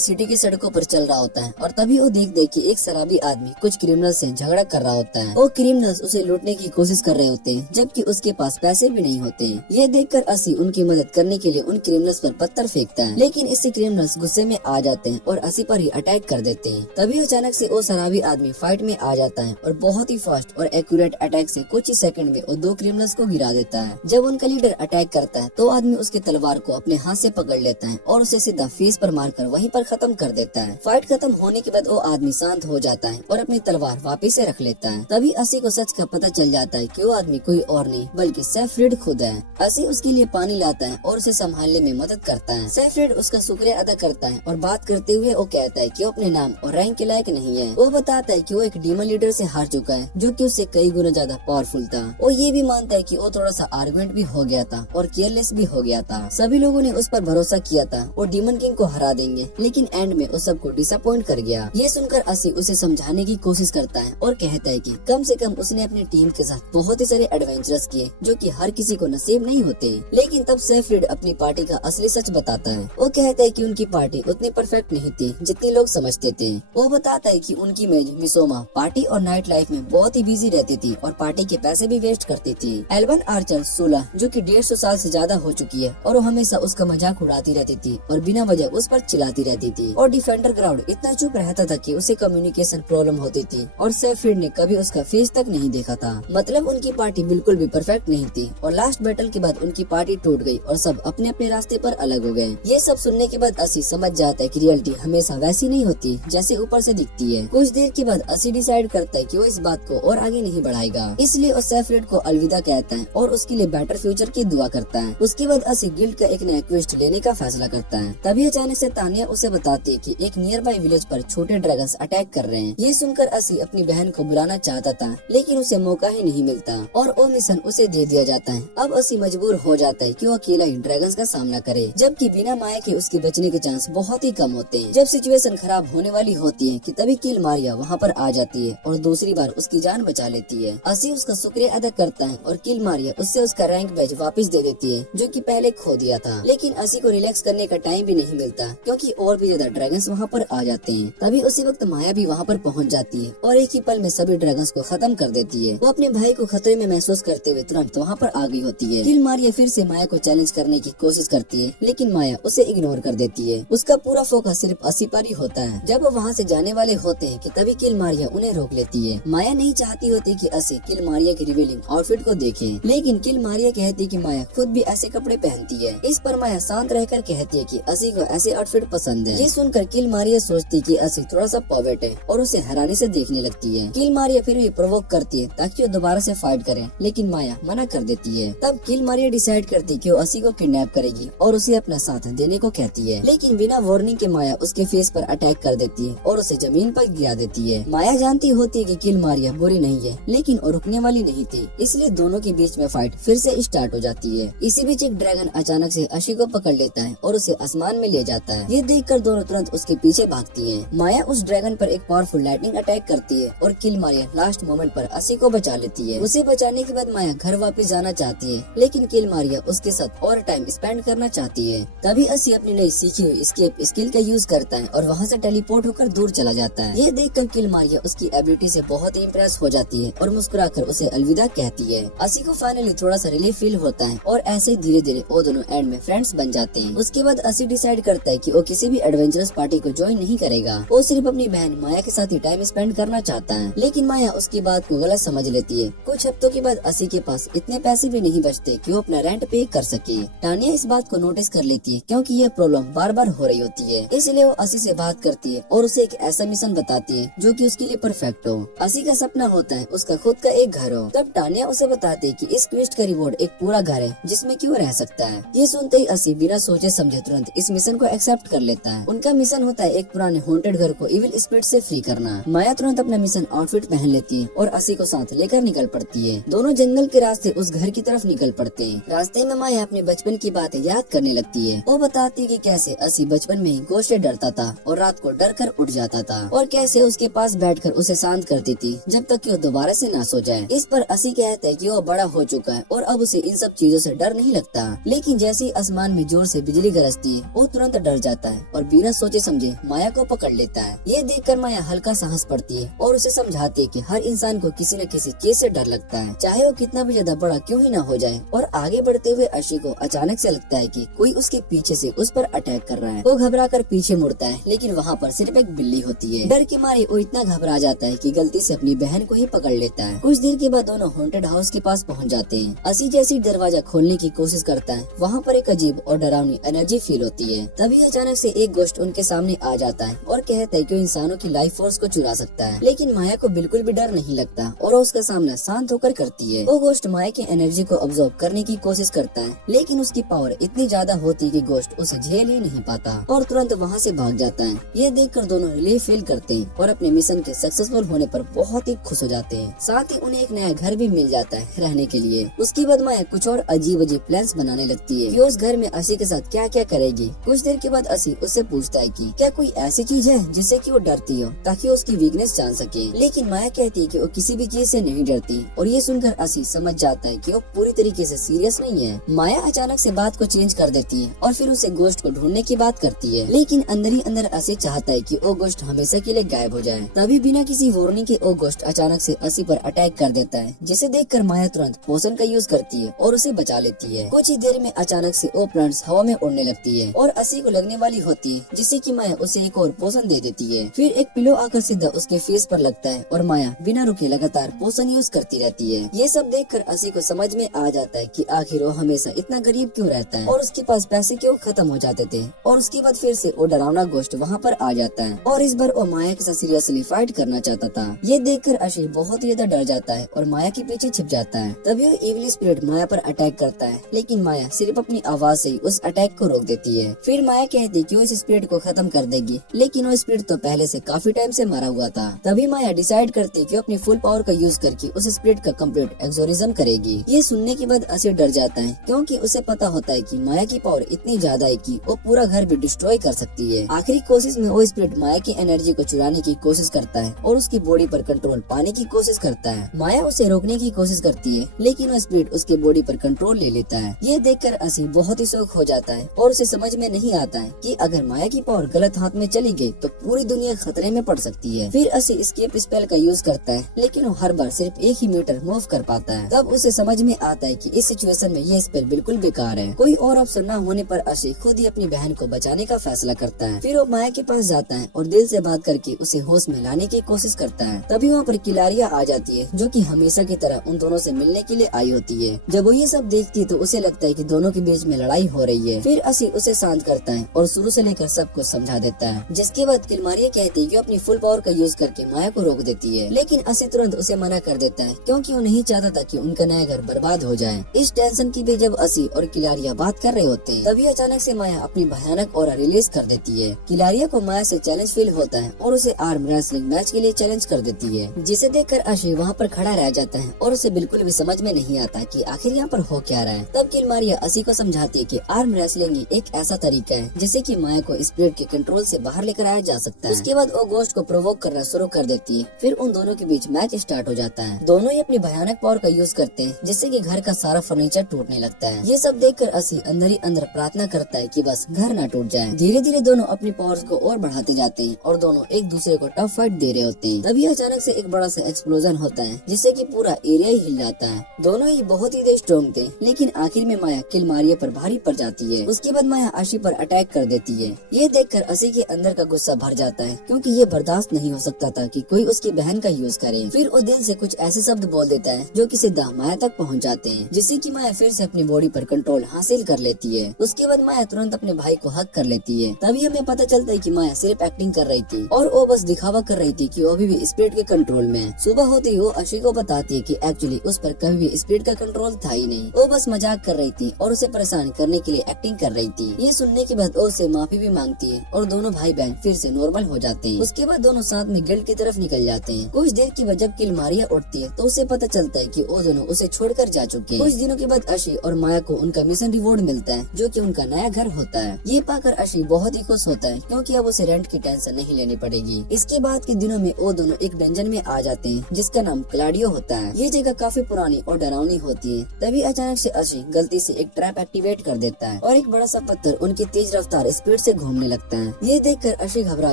सिटी की सड़कों पर चल रहा होता है और तभी वो देख के एक शराबी आदमी कुछ क्रिमिनल से झगड़ा कर रहा होता है। वो क्रिमिनल्स उसे लूटने की कोशिश कर रहे होते हैं जबकि उसके पास पैसे भी नहीं होते। ये देखकर असी उनकी मदद करने के लिए उन क्रिमिनल्स पर पत्थर फेंकता है, लेकिन इससे क्रिमिनल्स गुस्से में आ जाते हैं और असी पर ही अटैक कर देते हैं। तभी अचानक से वो शराबी आदमी फाइट में आ जाता है और बहुत ही फास्ट और एक्यूरेट अटैक से कुछ ही सेकंड में वो दो क्रिमिनल्स को गिरा देता है। जब उनका लीडर अटैक करता है तो आदमी उसके तलवार को अपने हाथ से पकड़ लेता है और उसे सीधा फेस पर मारकर वहीं पर खत्म कर देता है। फाइट खत्म होने के बाद वो आदमी शांत हो जाता है और अपनी तलवार वापिस से रख लेता है। तभी असी को सच का पता चल जाता है कि वो आदमी कोई और नहीं बल्कि सेफ्रिड खुद है। असी उसके लिए पानी लाता है और उसे संभालने में मदद करता है। सेफ्रिड उसका शुक्रिया अदा करता है और बात करते हुए वो कहता है कि वो अपने नाम और रैंक के लायक नहीं है। वो बताता है कि वो एक डीमन लीडर से हार चुका है जो कि उससे कई गुना ज्यादा पावरफुल था। वो ये भी मानता है कि वो थोड़ा सा आर्गुमेंट भी हो गया था और केयरलेस भी हो गया था। सभी लोगों ने उस पर भरोसा किया था और डीमन किंग को हरा देंगे, लेकिन एंड में उस सबको डिसअपॉइंट कर गया। ये सुनकर असी उसे समझाने की कोशिश करता है और कहता है कि कम से कम उसने अपनी टीम के साथ बहुत ही सारे एडवेंचर्स किए जो कि हर किसी को नसीब नहीं होते। लेकिन तब सेफ्रिड अपनी पार्टी का असली सच बताता है। वो कहता है कि उनकी पार्टी उतनी परफेक्ट नहीं थी जितनी लोग समझते थे। वो बताता है कि उनकी मेज मिसोमा पार्टी और नाइट लाइफ में बहुत ही बिजी रहती थी और पार्टी के पैसे भी वेस्ट करती थी। एल्बन आर्चर 16 जो कि 150 साल से ज्यादा हो चुकी है और वो हमेशा उसका मजाक उड़ाती रहती थी और बिना वजह उस पर चिल्लाती रहती थी। और डिफेंडर ग्राउंड इतना चुप रहता था कि उसे कम्युनिकेशन प्रॉब्लम होती थी और सेफ्रिड ने कभी उसका फेस तक नहीं देखा था। मतलब उनकी पार्टी बिल्कुल भी परफेक्ट नहीं थी और लास्ट बैटल के बाद उनकी पार्टी टूट गई और सब अपने अपने रास्ते पर अलग हो गए। ये सब सुनने के बाद असी समझ जाता है कि रियलिटी हमेशा वैसी नहीं होती जैसे ऊपर से दिखती है। कुछ देर के बाद असी डिसाइड करता है कि वो इस बात को और आगे नहीं बढ़ाएगा, इसलिए वो सेफ्रिड को अलविदा कहता है और उसके लिए बेटर फ्यूचर की दुआ करता है। उसके बाद असी गिल्ड का एक नया क्वेस्ट लेने का फैसला करता है। तभी अचानक से तानिया उसे बताती है कि एक नियर बाई विलेज पर छोटे ड्रैगन्स अटैक कर रहे हैं। ये सुनकर असी अपनी बहन को बुलाना चाहता था, लेकिन उसे मौका ही नहीं मिलता और वो मिशन उसे दे दिया जाता है। अब असी मजबूर हो जाता है कि वो अकेला ही ड्रैगन्स का सामना करे, जबकि बिना माया के उसके बचने के चांस बहुत ही कम होते हैं। जब सिचुएशन खराब होने वाली होती है कि तभी किल मारिया वहाँ पर आ जाती है और दूसरी बार उसकी जान बचा लेती है। असी उसका शुक्रिया अदा करता है और किल मारिया उससे उसका रैंक बैज वापस दे देती है जो कि पहले खो दिया था। लेकिन असी को रिलैक्स करने का टाइम भी नहीं मिलता क्योंकि और भी ज्यादा ड्रैगन्स वहाँ पर आ जाते हैं। तभी उसी वक्त माया भी वहाँ पर पहुँच जाती है और एक ही पल में सभी ड्रैगन्स को खत्म कर देती है। वो अपने भाई को खतरे में महसूस करते हुए तुरंत वहाँ पर आ गई होती है। किल मारिया फिर से माया को चैलेंज करने की कोशिश करती है, लेकिन माया उसे इग्नोर कर देती है। उसका पूरा फोकस सिर्फ असी पर ही होता है। जब वो वहाँ से जाने वाले होते हैं कि तभी किल मारिया उन्हें रोक लेती है। माया नहीं चाहती होती कि असी किल मारिया की रिवीलिंग आउटफिट को देखे, लेकिन किल मारिया कहती कि माया खुद भी ऐसे कपड़े पहनती है। इस पर माया शांत रहकर कहती है कि असी को ऐसे आउटफिट पसंद है। ये सुनकर किल मारिया सोचती कि असी थोड़ा सा पॉवेट है और उसे हैरानी से देखने लगती है। किल मारिया फिर भी प्रोवोक करती है ताकि वो दोबारा से फाइट करे, लेकिन माया मना कर देती है। तब किल मारिया डिसाइड करती है कि वो असी को किडनैप करेगी और उसे अपना साथ देने को कहती है, लेकिन बिना वार्निंग के माया उसके फेस पर अटैक कर देती है और उसे जमीन पर गिरा देती है। माया जानती होती है कि किल मारिया बुरी नहीं है, लेकिन वो रुकने वाली नहीं थी, इसलिए दोनों के बीच में फाइट फिर से स्टार्ट हो जाती है। इसी बीच एक ड्रैगन अचानक से अशी को पकड़ लेता है और उसे आसमान में ले जाता है। ये देखकर दोनों तुरंत उसके पीछे भागती है। माया उस ड्रैगन पर एक पावरफुल लाइटनिंग अटैक करती है और किल मारिया लास्ट मोमेंट पर अशी को बचा लेती है। उसे बचाने के बाद माया घर वापस जाना चाहती है, लेकिन किल मारिया उसके साथ और टाइम स्पेंड करना चाहती है। तभी अशी अपनी नई सीखी हुई एस्केप स्किल का यूज करता है और वहाँ से टेलीपोर्ट होकर दूर चला जाता है। ये देखकर किल मारिया उसकी एबिलिटी से बहुत ही इम्प्रेस हो जाती है और मुस्कुराकर उसे अलविदा कहती है। अशी को फाइनली थोड़ा सा रिलीफ फील होता है और ऐसे धीरे धीरे वो दोनों एंड में फ्रेंड्स बन जाते हैं। उसके बाद अशी डिसाइड करता है कि वो किसी भी एडवेंचरस पार्टी को ज्वाइन नहीं करेगा। वो सिर्फ अपनी बहन माया के साथ ही टाइम स्पेंड करना चाहता है, लेकिन माया उसकी बात को गलत समझ लेती है। कुछ हफ्तों के बाद अशी के पास इतने पैसे भी नहीं बचते कि वो अपना रेंट पे कर सके। टानिया इस बात को नोटिस कर लेती है क्योंकि ये प्रॉब्लम बार बार हो रही होती है, इसलिए वो अशी से बात करती है और उसे एक ऐसा मिशन बताती है जो कि उसके लिए परफेक्ट हो। अशी का सपना होता है उसका खुद का एक घर हो। तब टानिया उसे बताती है कि इस क्वेस्ट का रिवॉर्ड एक पूरा घर है जिसमें कि वो रह सकता है। ये सुनते ही अशी बिना सोचे समझे तुरंत इस मिशन को एक्सेप्ट कर लेता है। उनका मिशन होता है एक पुराने हॉन्टेड घर को इविल स्पिरिट से फ्री करना। माया तुरंत अपना मिशन आउटफिट पहन लेती है और अशी को साथ लेकर निकल पड़ती है। दोनों जंगल के रास्ते उस घर की तरफ निकल पड़ते हैं। रास्ते में माया अपने बचपन की बातें याद करने लगती है। वो बताती है कि कैसे अशी बचपन में ही गोश्त से डरता था और रात को डर कर उठ जाता था और कैसे उसके पास बैठकर उसे शांत करती थी जब तक कि वो दोबारा से ना सो जाए। इस पर अशी कहता है कि वो बड़ा हो चुका है और अब उसे इन सब चीजों से डर नहीं लगता, लेकिन जैसे ही आसमान में जोर से बिजली गरजती है वो तुरंत डर जाता है और बिना सोचे समझे माया को पकड़ लेता है। ये देखकर माया हल्का साहस पड़ती है और उसे समझाती है कि हर इंसान को किसी न किसी चीज से डर लगता है, चाहे वो कितना भी ज्यादा बड़ा क्यों ही ना हो जाए। और आगे बढ़ते हुए अशी को अचानक से लगता है कि कोई उसके पीछे से उस पर अटैक कर रहा है। वो घबरा कर पीछे मुड़ता है, लेकिन वहाँ पर सिर्फ एक बिल्ली होती है। डर के मारे वो इतना घबरा जाता है कि गलती से अपनी बहन को ही पकड़ लेता है। कुछ देर के बाद दोनों हॉन्टेड हाउस के पास पहुँच जाते हैं। असी जैसी दरवाजा खोलने की कोशिश करता है, वहाँ पर एक अजीब और डरावनी एनर्जी फील होती है। तभी अचानक से एक गोश्त उनके सामने आ जाता है और कहता है कि वो इंसानों की लाइफ फोर्स को चुरा सकता है। लेकिन माया को बिल्कुल भी डर नहीं लगता और उसका सामना शांत होकर करती है। वो गोश्त माया की एनर्जी को ऑब्जर्व करने की कोशिश करता है, लेकिन उसकी पावर इतनी ज्यादा होती है कि गोश्त उसे झेल ही नहीं पाता और तुरंत वहाँ से भाग जाता है। ये देखकर दोनों रिलीफ फील करते हैं और अपने मिशन के सक्सेसफुल होने पर बहुत ही खुश हो जाते हैं। साथ ही उन्हें एक नया घर भी मिल जाता है रहने के लिए। उसके बाद माया कुछ और अजीब अजीब प्लान्स बनाने लगती है कि उस घर में असी के साथ क्या क्या करेगी। कुछ देर के बाद असी उससे पूछता है कि क्या कोई ऐसी चीज है जिससे कि वो डरती हो, ताकि वो उसकी वीकनेस जान सके। लेकिन माया कहती है कि वो किसी भी चीज से नहीं डरती और ये सुनकर असी समझ जाता है कि वो पूरी तरीके से सीरियस नहीं है। माया अचानक से बात को चेंज कर देती है और फिर उसे गोश्त को ढूंढने की बात करती है, लेकिन अंदर ही अंदर असी चाहता है कि वो गोश्त हमेशा के लिए गायब हो जाए। तभी बिना किसी वार्निंग के वो गोश्त अचानक से असी पर अटैक कर देता है, जिसे देखकर माया तुरंत पोषण का यूज करती है और उसे बचा लेती है। कुछ ही देर में अचानक से वो प्लांट्स हवा में उड़ने लगती है और असी को लगने वाली होती है, जिससे कि माया उसे एक और पोषण दे देती है। फिर एक पिलो आकर सीधा उसके फेस पर लगता है और माया बिना रुके लगातार पोषण यूज करती रहती है। ये सब देखकर असी को समझ में आ जाता है कि आखिर वो हमेशा इतना गरीब क्यों रहता है और उसके पास पैसे क्यों खत्म हो जाते थे। और उसके बाद फिर से वो डरावना गोश्त वहाँ पर आ जाता है और इस बार वो माया के साथ सीरियसली फाइट करना चाहता था। ये देखकर अशी बहुत ही ज्यादा डर जाता है और माया के पीछे छिप जाता है। तभी वो इविल स्पिरिट माया पर अटैक करता है, लेकिन माया सिर्फ अपनी आवाज से ही उस अटैक को रोक देती है। फिर माया कहती है कि वो इस स्पिरिट को खत्म कर देगी, लेकिन वो स्पिरिट तो पहले से काफी टाइम से मरा हुआ था। तभी माया डिसाइड करती है कि अपनी फुल पावर का यूज करके उस स्पिरिट का कंप्लीट एक्सोर्सिज्म करेगी। ये सुनने के बाद असी डर जाता है, क्योंकि उसे पता होता है कि माया की पावर इतनी ज्यादा है कि वो पूरा घर भी डिस्ट्रॉय कर सकती है। आखिरी कोशिश में वो स्पिरिट माया की एनर्जी को चुराने की कोशिश करता है और उसकी बॉडी पर कंट्रोल पाने की कोशिश करता है। माया उसे रोकने की कोशिश करती है, लेकिन वो स्पिरिट उसके बॉडी पर कंट्रोल ले लेता है। ये देखकर असी बहुत ही शौक हो जाता है और उसे समझ में नहीं आता है कि अगर माया की पावर गलत हाथ में चली गई तो पूरी दुनिया खतरे में पड़ सकती है। फिर असी एस्केप स्पेल का यूज करता है, लेकिन वो हर बार सिर्फ एक ही मीटर मूव कर पाता है। तब उसे समझ में आता है कि इस सिचुएशन में ये स्पेल बिल्कुल बेकार है। कोई और ऑप्शन न होने पर अशी खुद ही अपनी बहन को बचाने का फैसला करता है। फिर वो माया के पास जाता है और दिल से बात करके उसे होश में लाने की कोशिश करता है। तभी वहाँ पर किलारिया आ जाती है, जो कि हमेशा की तरह उन दोनों से मिलने के लिए आई होती है। जब वो ये सब देखती है तो उसे लगता है कि दोनों के बीच में लड़ाई हो रही है। फिर असी उसे शांत करता है और शुरू से लेकर सब कुछ समझा देता है, जिसके बाद किलमारिया कहती है कि अपनी फुल पावर का यूज करके माया को रोक देती है, लेकिन असी तुरंत उसे मना कर देता है, क्योंकि वो नहीं चाहता था कि उनका नया घर बर्बाद हो जाए। इस टेंशन की भी जब असी और किलारिया बात कर रहे होते हैं, तभी अचानक से माया अपनी भयानक ऑरा रिलीज कर देती है। किलारिया को माया से चैलेंज फील होता है और उसे आर्म रेसलिंग मैच के लिए चैलेंज कर देती है, जिसे देखकर अशी वहाँ पर खड़ा रह जाता है और उसे बिल्कुल भी समझ में नहीं आता कि आखिर यहाँ पर हो क्या रहा है। तब किलमारिया असी को समझाती है कि आर्म रेसलिंग ही एक ऐसा तरीका है जिससे कि माया को स्पिरिट के कंट्रोल से बाहर लेकर आया जा सकता है। उसके बाद वो गोश्त को प्रोवोक करना शुरू कर देती है। फिर उन दोनों के बीच मैच स्टार्ट हो जाता है। दोनों ही अपनी भयानक पावर का यूज करते हैं, जिससे कि घर का सारा फर्नीचर टूटने लगता है। ये सब देखकर असी अंदर ही अंदर प्रार्थना करता है कि बस घर ना टूट जाए। धीरे धीरे दोनों अपनी पावर्स को और बढ़ाते जाते हैं और दोनों एक दूसरे को टफ फाइट दे रहे होते हैं। तभी अचानक से एक बड़ा सा एक्सप्लोजन होता है, जिससे कि पूरा एरिया ही हिल जाता है। दोनों ही बहुत ही स्ट्रॉन्ग थे, लेकिन आखिर में माया किलमारिया पर भारी पड़ जाती है। उसके बाद माया अशी पर अटैक कर देती है। ये देखकर असी के अंदर का गुस्सा भर जाता है, क्योंकि ये बर्दाश्त नहीं हो सकता था कि कोई उसकी बहन का यूज करे। फिर वो दिल से कुछ ऐसे शब्द बोल देता है जो कि सीधा माया तक पहुंच जाते हैं, जिससे कि माया फिर से अपनी बॉडी पर कंट्रोल हासिल कर लेती है। उसके बाद माया तुरंत अपने भाई को हक कर लेती है। तभी हमें पता चलता है कि माया सिर्फ एक्टिंग कर रही थी और वो बस दिखावा कर रही थी कि वो अभी भी स्पिरिट के कंट्रोल में है। सुबह होते ही वो अशी को बताती है कि एक्चुअली उस पर कभी भी स्पिरिट का कंट्रोल था ही नहीं। वो बस मजाक कर रही थी और उसे परेशान करने के लिए एक्टिंग कर रही थी। ये सुनने के बाद वो उससे माफी भी मांगती है और दोनों भाई बहन फिर से नॉर्मल हो जाते हैं। उसके बाद दोनों साथ में गिल्ड की तरफ निकल जाते हैं। कुछ देर के बाद जब किलमारिया उठती है तो उसे पता चलता है कि वो दोनों उसे छोड़कर जा चुके हैं। कुछ दिनों के बाद अशी और माया को उनका मिशन रिवॉर्ड मिलता है, जो कि उनका नया घर होता है। ये पाकर अशी बहुत ही खुश होता है, क्योंकि अब उसे रेंट की टेंशन नहीं लेनी पड़ेगी। इसके बाद के दिनों में वो दोनों एक डंजन में आ जाते हैं, जिसका नाम क्लाडियो होता है। ये जगह काफी पुरानी और डरावनी होती है। तभी अचानक से अशी गलती से एक ट्रैप एक्टिवेट कर देता है और एक बड़ा सा पत्थर उनकी तेज रफ्तार स्पीड से घूमने लगता है। ये देखकर अशी घबरा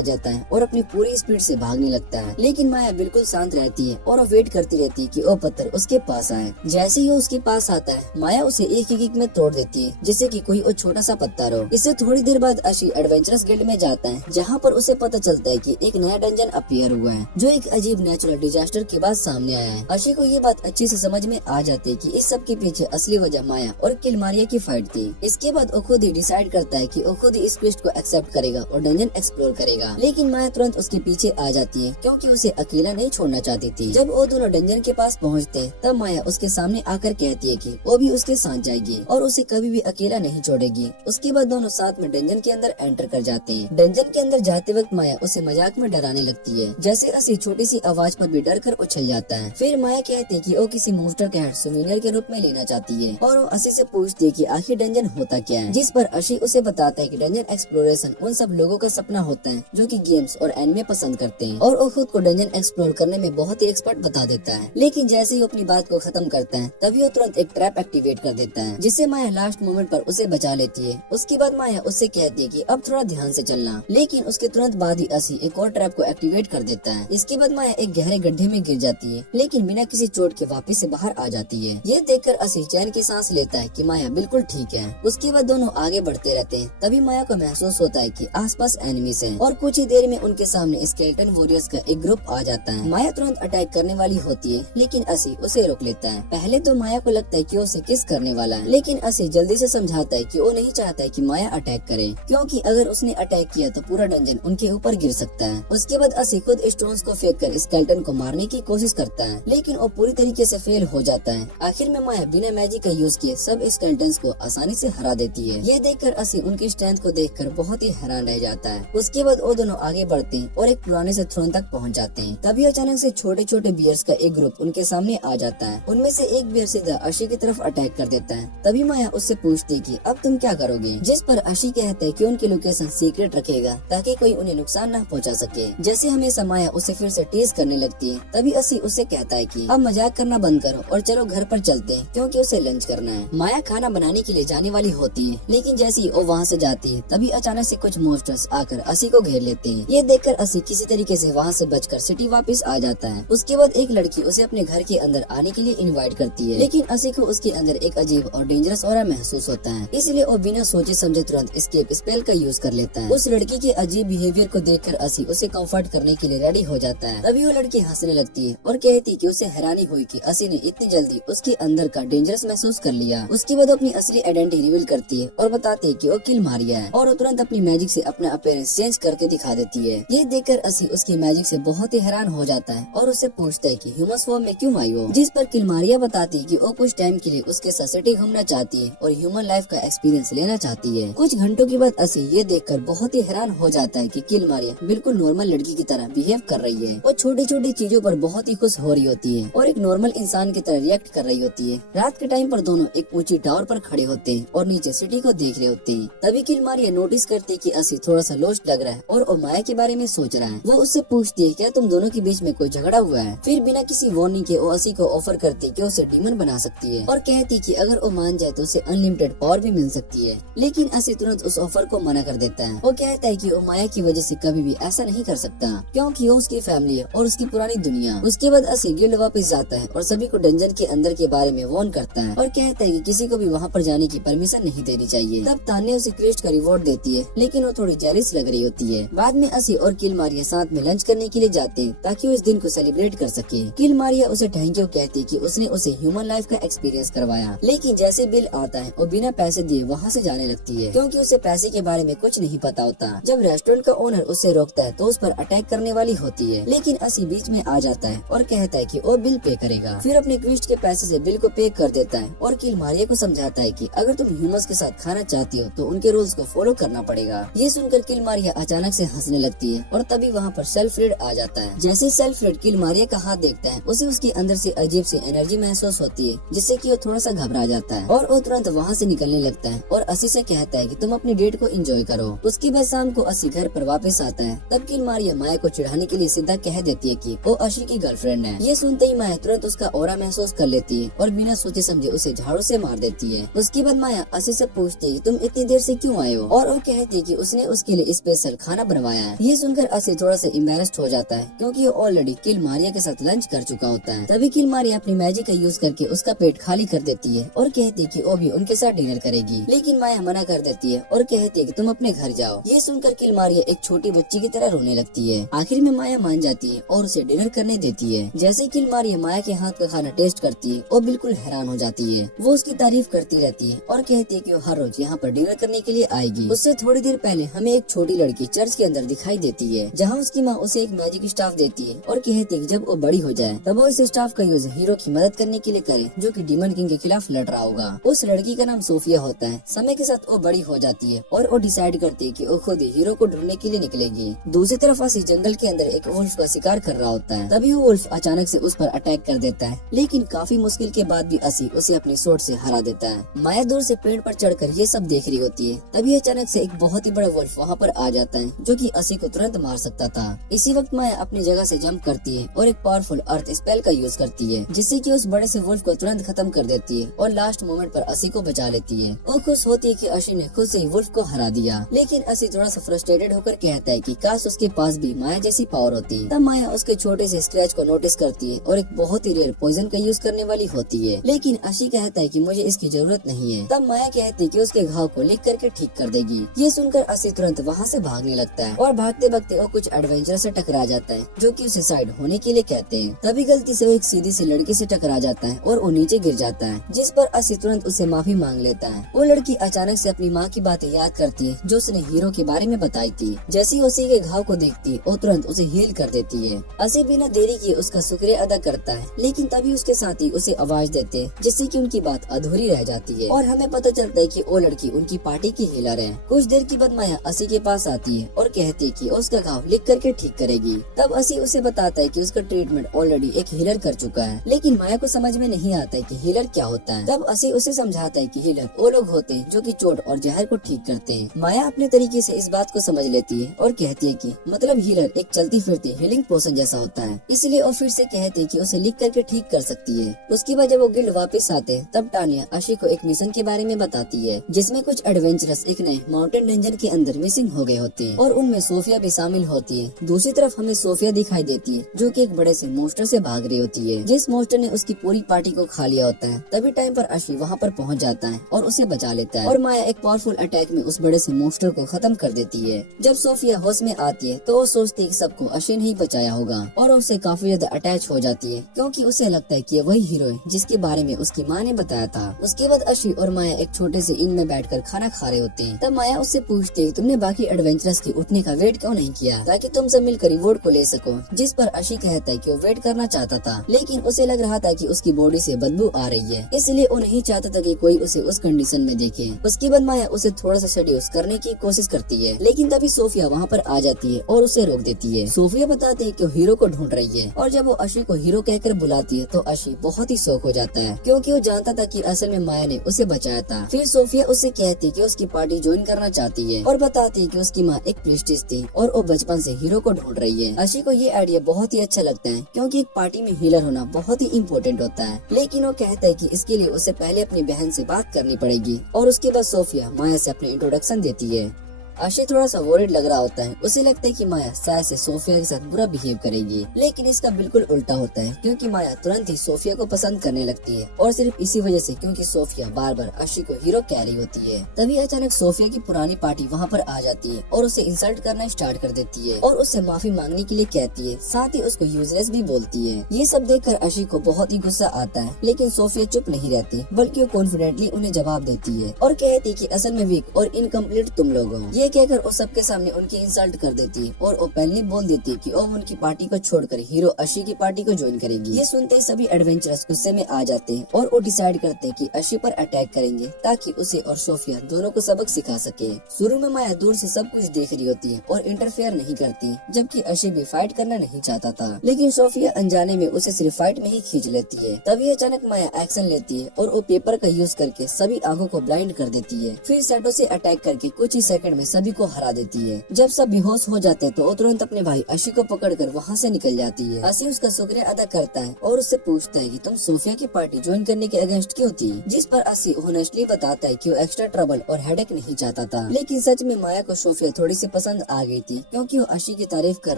जाता है और अपनी पूरी स्पीड से भागने लगता है, लेकिन माया बिल्कुल शांत रहती है और वो वेट करती रहती है कि वो पत्थर उसके पास आए। जैसे ही वो उसके पास आता है, माया उसे एक ही किक में तोड़ देती है, जिससे कि कोई और छोटा सा पत्थर हो। इससे थोड़ी देर बाद अशी एडवेंचरस गिल्ड में जाता है, जहाँ पर उसे पता चलता है कि एक नया डंजन अपीयर हुआ है, जो एक अजीब नेचुरल डिजास्टर के बाद सामने आया है। अशी को ये बात अच्छे से समझ में आ जाती है कि इस सब के पीछे असली वजह माया और किलमारिया की फाइट थी। इसके बाद वो खुद ही डिसाइड करता है कि वो खुद ही इस क्वेस्ट को एक्सेप्ट करेगा और डंजन एक्सप्लोर करेगा, लेकिन माया तुरंत उसके पीछे आ जाती है क्योंकि उसे अकेला नहीं छोड़ना चाहती थी। जब वो दोनों डंजन के पास पहुँचते हैं, तब माया उसके सामने आकर कहती है कि वो भी उसके साथ जाएगी और उसे कभी भी अकेला नहीं छोड़ेगी। उसके बाद दोनों साथ में डंजन के अंदर एंटर कर जाते हैं। डंजन के अंदर जाते वक्त माया उसे मजाक में डराने लगती है, जैसे असी छोटी सी आवाज पर भी डर कर उछल जाता है। फिर माया कहती है कि वो किसी मोस्टर का हेड सुवेनियर के रूप में लेना चाहती है और वो असी से पूछती है कि आखिर डंजन होता क्या है, जिस पर अशी उसे बताता है कि डंजन एक्सप्लोरेशन उन सब लोगों का सपना होता है जो कि गेम्स और एनिमे पसंद करते हैं, और वो खुद को डंजन एक्सप्लोर करने में बहुत ही एक्सपर्ट बता देता है। लेकिन जैसे ही वो अपनी बात को खत्म करता है, तभी वो तुरंत एक ट्रैप एक्टिवेट कर देता है, जिससे माया लास्ट मोमेंट पर उसे बचा लेती है। उसके बाद माया उससे कहती है कि अब थोड़ा ध्यान से चलना, लेकिन उसके तुरंत बाद ही असी एक और ट्रैप को एक्टिवेट कर देता है। इसके बाद माया एक गहरे गड्ढे में गिर जाती है, लेकिन बिना किसी चोट के वापस से बाहर आ जाती है। ये देखकर असी चैन की सांस लेता है कि माया बिल्कुल ठीक है। उसके बाद दोनों आगे बढ़ते रहते हैं। तभी माया को महसूस होता है कि आसपास एनिमीज हैं और कुछ ही देर में उनके सामने स्केलेटन वॉरियर्स का एक ग्रुप आ जाता है। माया तुरंत अटैक करने वाली होती है, लेकिन असी उसे रोक लेता है। पहले तो माया को लगता है कि वो उसे किस करने वाला है, लेकिन असी जल्दी से समझाता है कि वो नहीं चाहता है कि माया अटैक करे, क्योंकि अगर उसने अटैक किया तो पूरा डंजन उनके ऊपर गिर सकता है। उसके बाद असी खुद स्टोन्स को फेंक कर स्केलेटन को मारने की कोशिश करता है, लेकिन वो पूरी तरीके से फेल हो जाता है। आखिर में माया बिना मैजिक का यूज किए सब स्केलेटन्स को आसानी से हरा देती है। ये देखकर असी उनकी स्ट्रेंथ को देखकर बहुत ही हैरान रह जाता है। उसके बाद वो दोनों आगे बढ़ते हैं और एक पुराने से थ्रोन तक पहुंच जाते हैं। तभी अचानक से छोटे छोटे बियर्स का एक ग्रुप उनके सामने आ जाता है। उनमें से एक बियर सीधा अशी की तरफ अटैक कर देता है। तभी माया उससे पूछती है कि अब तुम क्या करोगे, जिस पर अशी कहता है कि उनकी लोकेशन सीक्रेट रखेगा ताकि कोई उन्हें नुकसान न पहुंचा सके। जैसे हमेशा माया उसे फिर से टीज करने लगती है। तभी असी उसे कहता है कि अब मजाक करना बंद करो और चलो घर पर चलते हैं, क्योंकि उसे लंच करना है। माया खाना बनाने के लिए जाने वाली होती है, लेकिन जैसे ही वो वहाँ से जाती है, तभी अचानक से कुछ मॉन्स्टर्स आकर असी को घेर लेते हैं। ये देखकर असी किसी तरीके से वहाँ से बचकर सिटी वापस आ जाता है। उसके बाद एक लड़की उसे अपने घर के अंदर आने के लिए इनवाइट करती है, लेकिन असी को उसके अंदर एक अजीब और डेंजरस ऑरा महसूस होता है, इसलिए वो बिना सोचे समझे तुरंत एस्केप स्पेल का यूज कर लेता है। उस लड़की के अजीब बिहेवियर को देखकर असी उसे कंफर्ट करने के लिए रेडी हो जाता है। तभी वो लड़की हंसने लगती है और कहती कि उसे हैरानी हुई कि असी ने इतनी जल्दी उसके अंदर का डेंजरस महसूस कर लिया। उसके बाद अपनी असली आइडेंटिटी रिवील करती है और बताती है कि वो किलमारिया है, और वो तुरंत अपनी मैजिक से अपना अपीयरेंस चेंज करके दिखा देती है। ये देखकर असी उसकी मैजिक से बहुत ही हैरान हो जाता है और उससे पूछता है कि ह्यूमन फॉर्म में क्यों आई हो, जिस पर किलमारिया बताती है कि वो कुछ टाइम के लिए उसके साथ सिटी घूमना चाहती है और ह्यूमन लाइफ का एक्सपीरियंस लेना चाहती है। कुछ घंटों के बाद असी ये देखकर बहुत ही हैरान हो जाता है कि किलमारिया बिल्कुल नॉर्मल लड़की की तरह बिहेव कर रही है। वो छोटी छोटी चीजों पर बहुत ही खुश हो रही होती है और एक नॉर्मल इंसान की तरह रिएक्ट कर रही होती है। रात के टाइम पर दोनों एक ऊंची टावर पर खड़े होते हैं और नीचे सिटी को देख रहे होते हैं। तभी किलमारिया नोटिस करती है कि असी थोड़ा सा लॉस्ट लग रहा है और वो माया के बारे में सोच रहा है। वो उससे पूछती है क्या तुम दोनों के बीच में कोई झगड़ा हुआ है। फिर बिना किसी वार्निंग के वो असी को ऑफर करती है कि उसे डीमन बना सकती है और कहती कि अगर वो मान जाए तो उसे अनलिमिटेड पावर भी मिल सकती है। लेकिन असी तुरंत उस ऑफर को मना कर देता है। वो कहता है कि वो माया की वजह से कभी भी ऐसा नहीं कर सकता, क्योंकि वो उसकी फैमिली है और उसकी पुरानी दुनिया। उसके बाद असी गिल्ड वापस जाता है और सभी को डंजन के अंदर के बारे में वार्न करता है और कहता है कि किसी को भी वहाँ पर जाने की परमिशन नहीं देनी चाहिए। तब तान्या उसे क्वेस्ट का रिवॉर्ड देती है, लेकिन वो थोड़ी जेलस लग रही होती है। बाद में असी और किलमारिया साथ में लंच करने के लिए जाते हैं ताकि वो इस दिन को सेलिब्रेट कर सके। किलमारिया उसे थैंक यू कहती है कि उसने उसे ह्यूमन लाइफ का एक्सपीरियंस करवाया, लेकिन जैसे बिल आता है वो बिना पैसे दिए वहाँ से जाने लगती है, क्योंकि उसे पैसे के बारे में कुछ नहीं पता होता। जब रेस्टोरेंट का ओनर उसे रोकता है तो उस पर अटैक करने वाली होती है, लेकिन असी बीच में आ जाता है और कहता है कि वो बिल पे करेगा। फिर अपने क्विस्ट के पैसे से बिल को पे कर देता है और किलमारिया को समझाता है कि अगर तुम ह्यूमंस के साथ खाना चाहती हो तो उनके रूल्स को फॉलो करना पड़ेगा। ये सुनकर किलमारिया अचानक से हंसने लगती है और तभी वहाँ पर सेल्फ्रेड आ जाता है। जैसे सेल्फ्रेड किलमारिया का हाथ देखता है, उसे उसके अंदर से अजीब सी एनर्जी महसूस होती है, जिससे कि वो थोड़ा सा घबरा जाता है और वो तुरंत वहाँ से निकलने लगता है और असी से कहता है कि तुम अपनी डेट को एंजॉय करो। उसके बाद शाम को असी घर पर वापस आता है। तब किलमारिया माया को चिढ़ाने के लिए सीधा कह देती है कि वो अशी की गर्लफ्रेंड है। ये सुनते ही माया तुरंत उसका ऑरा महसूस कर लेती है और बिना सोचे समझे उसे झाड़ू से मार देती है। उसके बाद माया असी से पूछती है तुम इतनी देर से क्यों आए हो, और वो कहती है कि उसने उसके लिए स्पेशल खाना बनवाया है। ये सुनकर असी थोड़ा सा एम्बैरेस्ड हो जाता है क्योंकि वो ऑलरेडी किल मारिया के साथ लंच कर चुका होता है। तभी किल मारिया अपनी मैजिक का यूज करके उसका पेट खाली कर देती है और कहती है कि वो भी उनके साथ डिनर करेगी, लेकिन माया मना कर देती है और कहती है कि तुम अपने घर जाओ। ये सुनकर किल मारिया एक छोटी बच्ची की तरह रोने लगती है। आखिर में माया मान जाती है और उसे डिनर करने देती है। जैसे किल मारिया माया के हाथ का खाना टेस्ट करती है और बिल्कुल हैरान हो जाती है। वो उसकी तारीफ करती रहती है और कहती है कि वो हर रोज यहाँ पर डिनर करने के लिए आएगी। उससे थोड़ी देर पहले हमें एक छोटी लड़की चर्च के अंदर दिखाई देती है, जहाँ उसकी माँ उसे एक मैजिक स्टाफ देती है और कहती है कि जब वो बड़ी हो जाए तब वो इस स्टाफ का यूज हीरो की मदद करने के लिए करे जो कि डीमन किंग के खिलाफ लड़ रहा होगा। उस लड़की का नाम सोफिया होता है। समय के साथ वो बड़ी हो जाती है और वो डिसाइड करती है कि वो खुद ही हीरो को ढूंढने के लिए निकलेगी। दूसरी तरफ असी जंगल के अंदर एक वुल्फ का शिकार कर रहा होता है। तभी वो वुल्फ अचानक से उस पर अटैक कर देता है, लेकिन काफी मुश्किल के बाद भी असी उसे अपनी सोट से हरा देता है। माया दूर से पेड़ पर चढ़कर ये सब देख रही होती है। तभी अचानक से एक बहुत ही बड़ा वुल्फ वहाँ पर आ जाता है जो कि असी को तुरंत मार सकता था। इसी वक्त माया अपनी जगह से जंप करती है और एक पावरफुल अर्थ स्पेल का यूज करती है, जिससे कि उस बड़े से वुल्फ को तुरंत खत्म कर देती है और लास्ट मोमेंट पर असी को बचा लेती है। वो खुश होती है कि असी ने खुद से ही वुल्फ को हरा दिया, लेकिन असी थोड़ा सा फ्रस्ट्रेटेड होकर कहता है कि काश उसके पास भी माया जैसी पावर होती। तब माया उसके छोटे से स्क्रैच को नोटिस करती है और एक बहुत ही रेयर पॉइजन का यूज करने वाली होती है, लेकिन असी कहता है कि मुझे इसकी जरूरत नहीं है। तब माया कहती है कि उसके घाव को लिख करके ठीक कर देगी। ये सुनकर असी तुरंत वहाँ से भागने लगता है और भागते भागते वो कुछ एडवेंचर से टकरा जाता है जो कि उसे साइड होने के लिए कहते हैं। तभी गलती से वो एक सीधी सी लड़की से टकरा जाता है और वो नीचे गिर जाता है, जिस पर असी तुरंत उसे माफी मांग लेता है। वो लड़की अचानक से अपनी माँ की बातें याद करती है जो उसने हीरो के बारे में बताई थी। जैसे ही उसी के घाव को देखती है वो तुरंत उसे हील कर देती है। असी बिना देरी किए उसका शुक्रिया अदा करता है, लेकिन तभी उसके साथी उसे आवाज देते हैं जिससे कि उनकी बात अधूरी रह जाती है और हमें पता चलता है कि वो लड़की उनकी पार्टी की हीलर है। कुछ देर के बाद माया असी के पास आती है और कहती है कि उसका घाव लिख करके ठीक करेगी। तब असी उसे बताता है कि उसका ट्रीटमेंट ऑलरेडी एक हीलर कर चुका है, लेकिन माया को समझ में नहीं आता है कि हीलर क्या होता है। तब असी उसे समझाता है कि हीलर वो लोग होते हैं जो कि चोट और जहर को ठीक करते हैं। माया अपने तरीके से इस बात को समझ लेती है और कहती है कि मतलब हीलर एक चलती फिरती हीलिंग पोशन जैसा होता है, इसलिए वो फिर से कहते हैं कि उसे लिख करके ठीक कर सकती है। उसके बाद जब वो गिल्ड वापस आते हैं तब टानिया अशी को एक मिशन के बारे में बताती है जिसमें कुछ एडवेंचरस एक नए माउंटेन डेंजर के अंदर मिसिंग हो गए होते हैं और उनमें सोफिया भी शामिल होती है। दूसरी तरफ हमें सोफिया दिखाई देती है जो कि एक बड़े से मोस्टर से भाग रही होती है, जिस मोस्टर ने उसकी पूरी पार्टी को खा लिया होता है। तभी टाइम पर अशी वहाँ पर पहुँच जाता है और उसे बचा लेता है और माया एक पावरफुल अटैक में उस बड़े से मोस्टर को खत्म कर देती है। जब सोफिया होश में आती है तो वो सोचती है कि सबको अशी ने ही बचाया होगा और उससे काफी ज्यादा अटैच हो जाती है क्योंकि उसे लगता है कि ये वही हीरो है जिसके बारे में उसकी माँ ने बताया था। उसके बाद अशी और माया एक छोटे से इन में बैठकर खाना खा रहे होते हैं। तब माया उससे पूछती है तुमने बाकी एडवेंचरस के उठने का वेट क्यों नहीं किया ताकि तुम सब मिलकर रिवॉर्ड को ले सको, जिस पर अशी कहता है कि वो वेट करना चाहता था, लेकिन उसे लग रहा था कि उसकी बॉडी से बदबू आ रही है, इसलिए वो नहीं चाहता था कि कोई उसे उस कंडीशन में देखे। उसके बाद माया उसे थोड़ा सा सेड्यूस करने की कोशिश करती है, लेकिन तभी सोफिया वहाँ पर आ जाती है और उसे रोक देती है। सोफिया बताती है कि वो हीरो को ढूंढ रही है और जब वो अशी को हीरो कहकर बुलाती है तो अशी बहुत ही शौक हो जाता है क्योंकि वो जानता था कि असल में माया ने उसे बचाया था। फिर सोफिया उससे कहती है कि उसकी पार्टी ज्वाइन करना चाहती है और बताती है कि उसकी माँ एक प्रीस्टिस थी और वो बचपन से हीरो को ढूंढ रही है। अशी को ये आइडिया बहुत ही अच्छा लगता है क्योंकि एक पार्टी में हीलर होना बहुत ही इम्पोर्टेंट होता है, लेकिन वो कहता है कि इसके लिए उसे पहले अपनी बहन से बात करनी पड़ेगी और उसके बाद सोफिया माया से अपनी इंट्रोडक्शन देती है। अशी थोड़ा सा वरीड लग रहा होता है, उसे लगता है कि माया शायद से सोफिया के साथ बुरा बिहेव करेगी, लेकिन इसका बिल्कुल उल्टा होता है क्योंकि माया तुरंत ही सोफिया को पसंद करने लगती है और सिर्फ इसी वजह से क्योंकि सोफिया बार बार अशी को हीरो कह रही होती है। तभी अचानक सोफिया की पुरानी पार्टी वहाँ पर आ जाती है और उसे इंसल्ट करना स्टार्ट कर देती है और उससे माफी मांगने के लिए कहती है, साथ ही उसको यूजलेस भी बोलती है। ये सब देखकर अशी को बहुत ही गुस्सा आता है, लेकिन सोफिया चुप नहीं रहती बल्कि वो कॉन्फिडेंटली उन्हें जवाब देती है और कहती है कि असल में वीक और इनकम्प्लीट तुम लोग हो। ये कहकर वो सबके सामने उनकी इंसल्ट कर देती है और ओपनली बोल देती है कि वो उनकी पार्टी को छोड़कर हीरो अशी की पार्टी को ज्वाइन करेगी। ये सुनते ही सभी एडवेंचरस गुस्से में आ जाते हैं और वो डिसाइड करते हैं कि अशी पर अटैक करेंगे ताकि उसे और सोफिया दोनों को सबक सिखा सके। शुरू में माया दूर से सब कुछ देख रही होती है और इंटरफेयर नहीं करती, जबकि अशी भी फाइट करना नहीं चाहता था, लेकिन सोफिया अनजाने में उसे सिर्फ फाइट में ही खींच लेती है। तभी अचानक माया एक्शन लेती है और वो पेपर का यूज करके सभी आंखों को ब्लाइंड कर देती है। फिर शैडो से अटैक करके कुछ ही सेकंड में सभी को हरा देती है। जब सब बेहोश हो जाते हैं तो वो तुरंत अपने भाई अशी को पकड़कर वहाँ से निकल जाती है। असी उसका शुक्रिया अदा करता है और उससे पूछता है कि तुम सोफिया की पार्टी ज्वाइन करने के अगेंस्ट क्यों थी, जिस पर असी ऑनेस्टली बताता है कि वो एक्स्ट्रा ट्रबल और हेडेक नहीं चाहता था। लेकिन सच में माया को सोफिया थोड़ी सी पसंद आ गई थी, क्योंकि वो अशी की तारीफ कर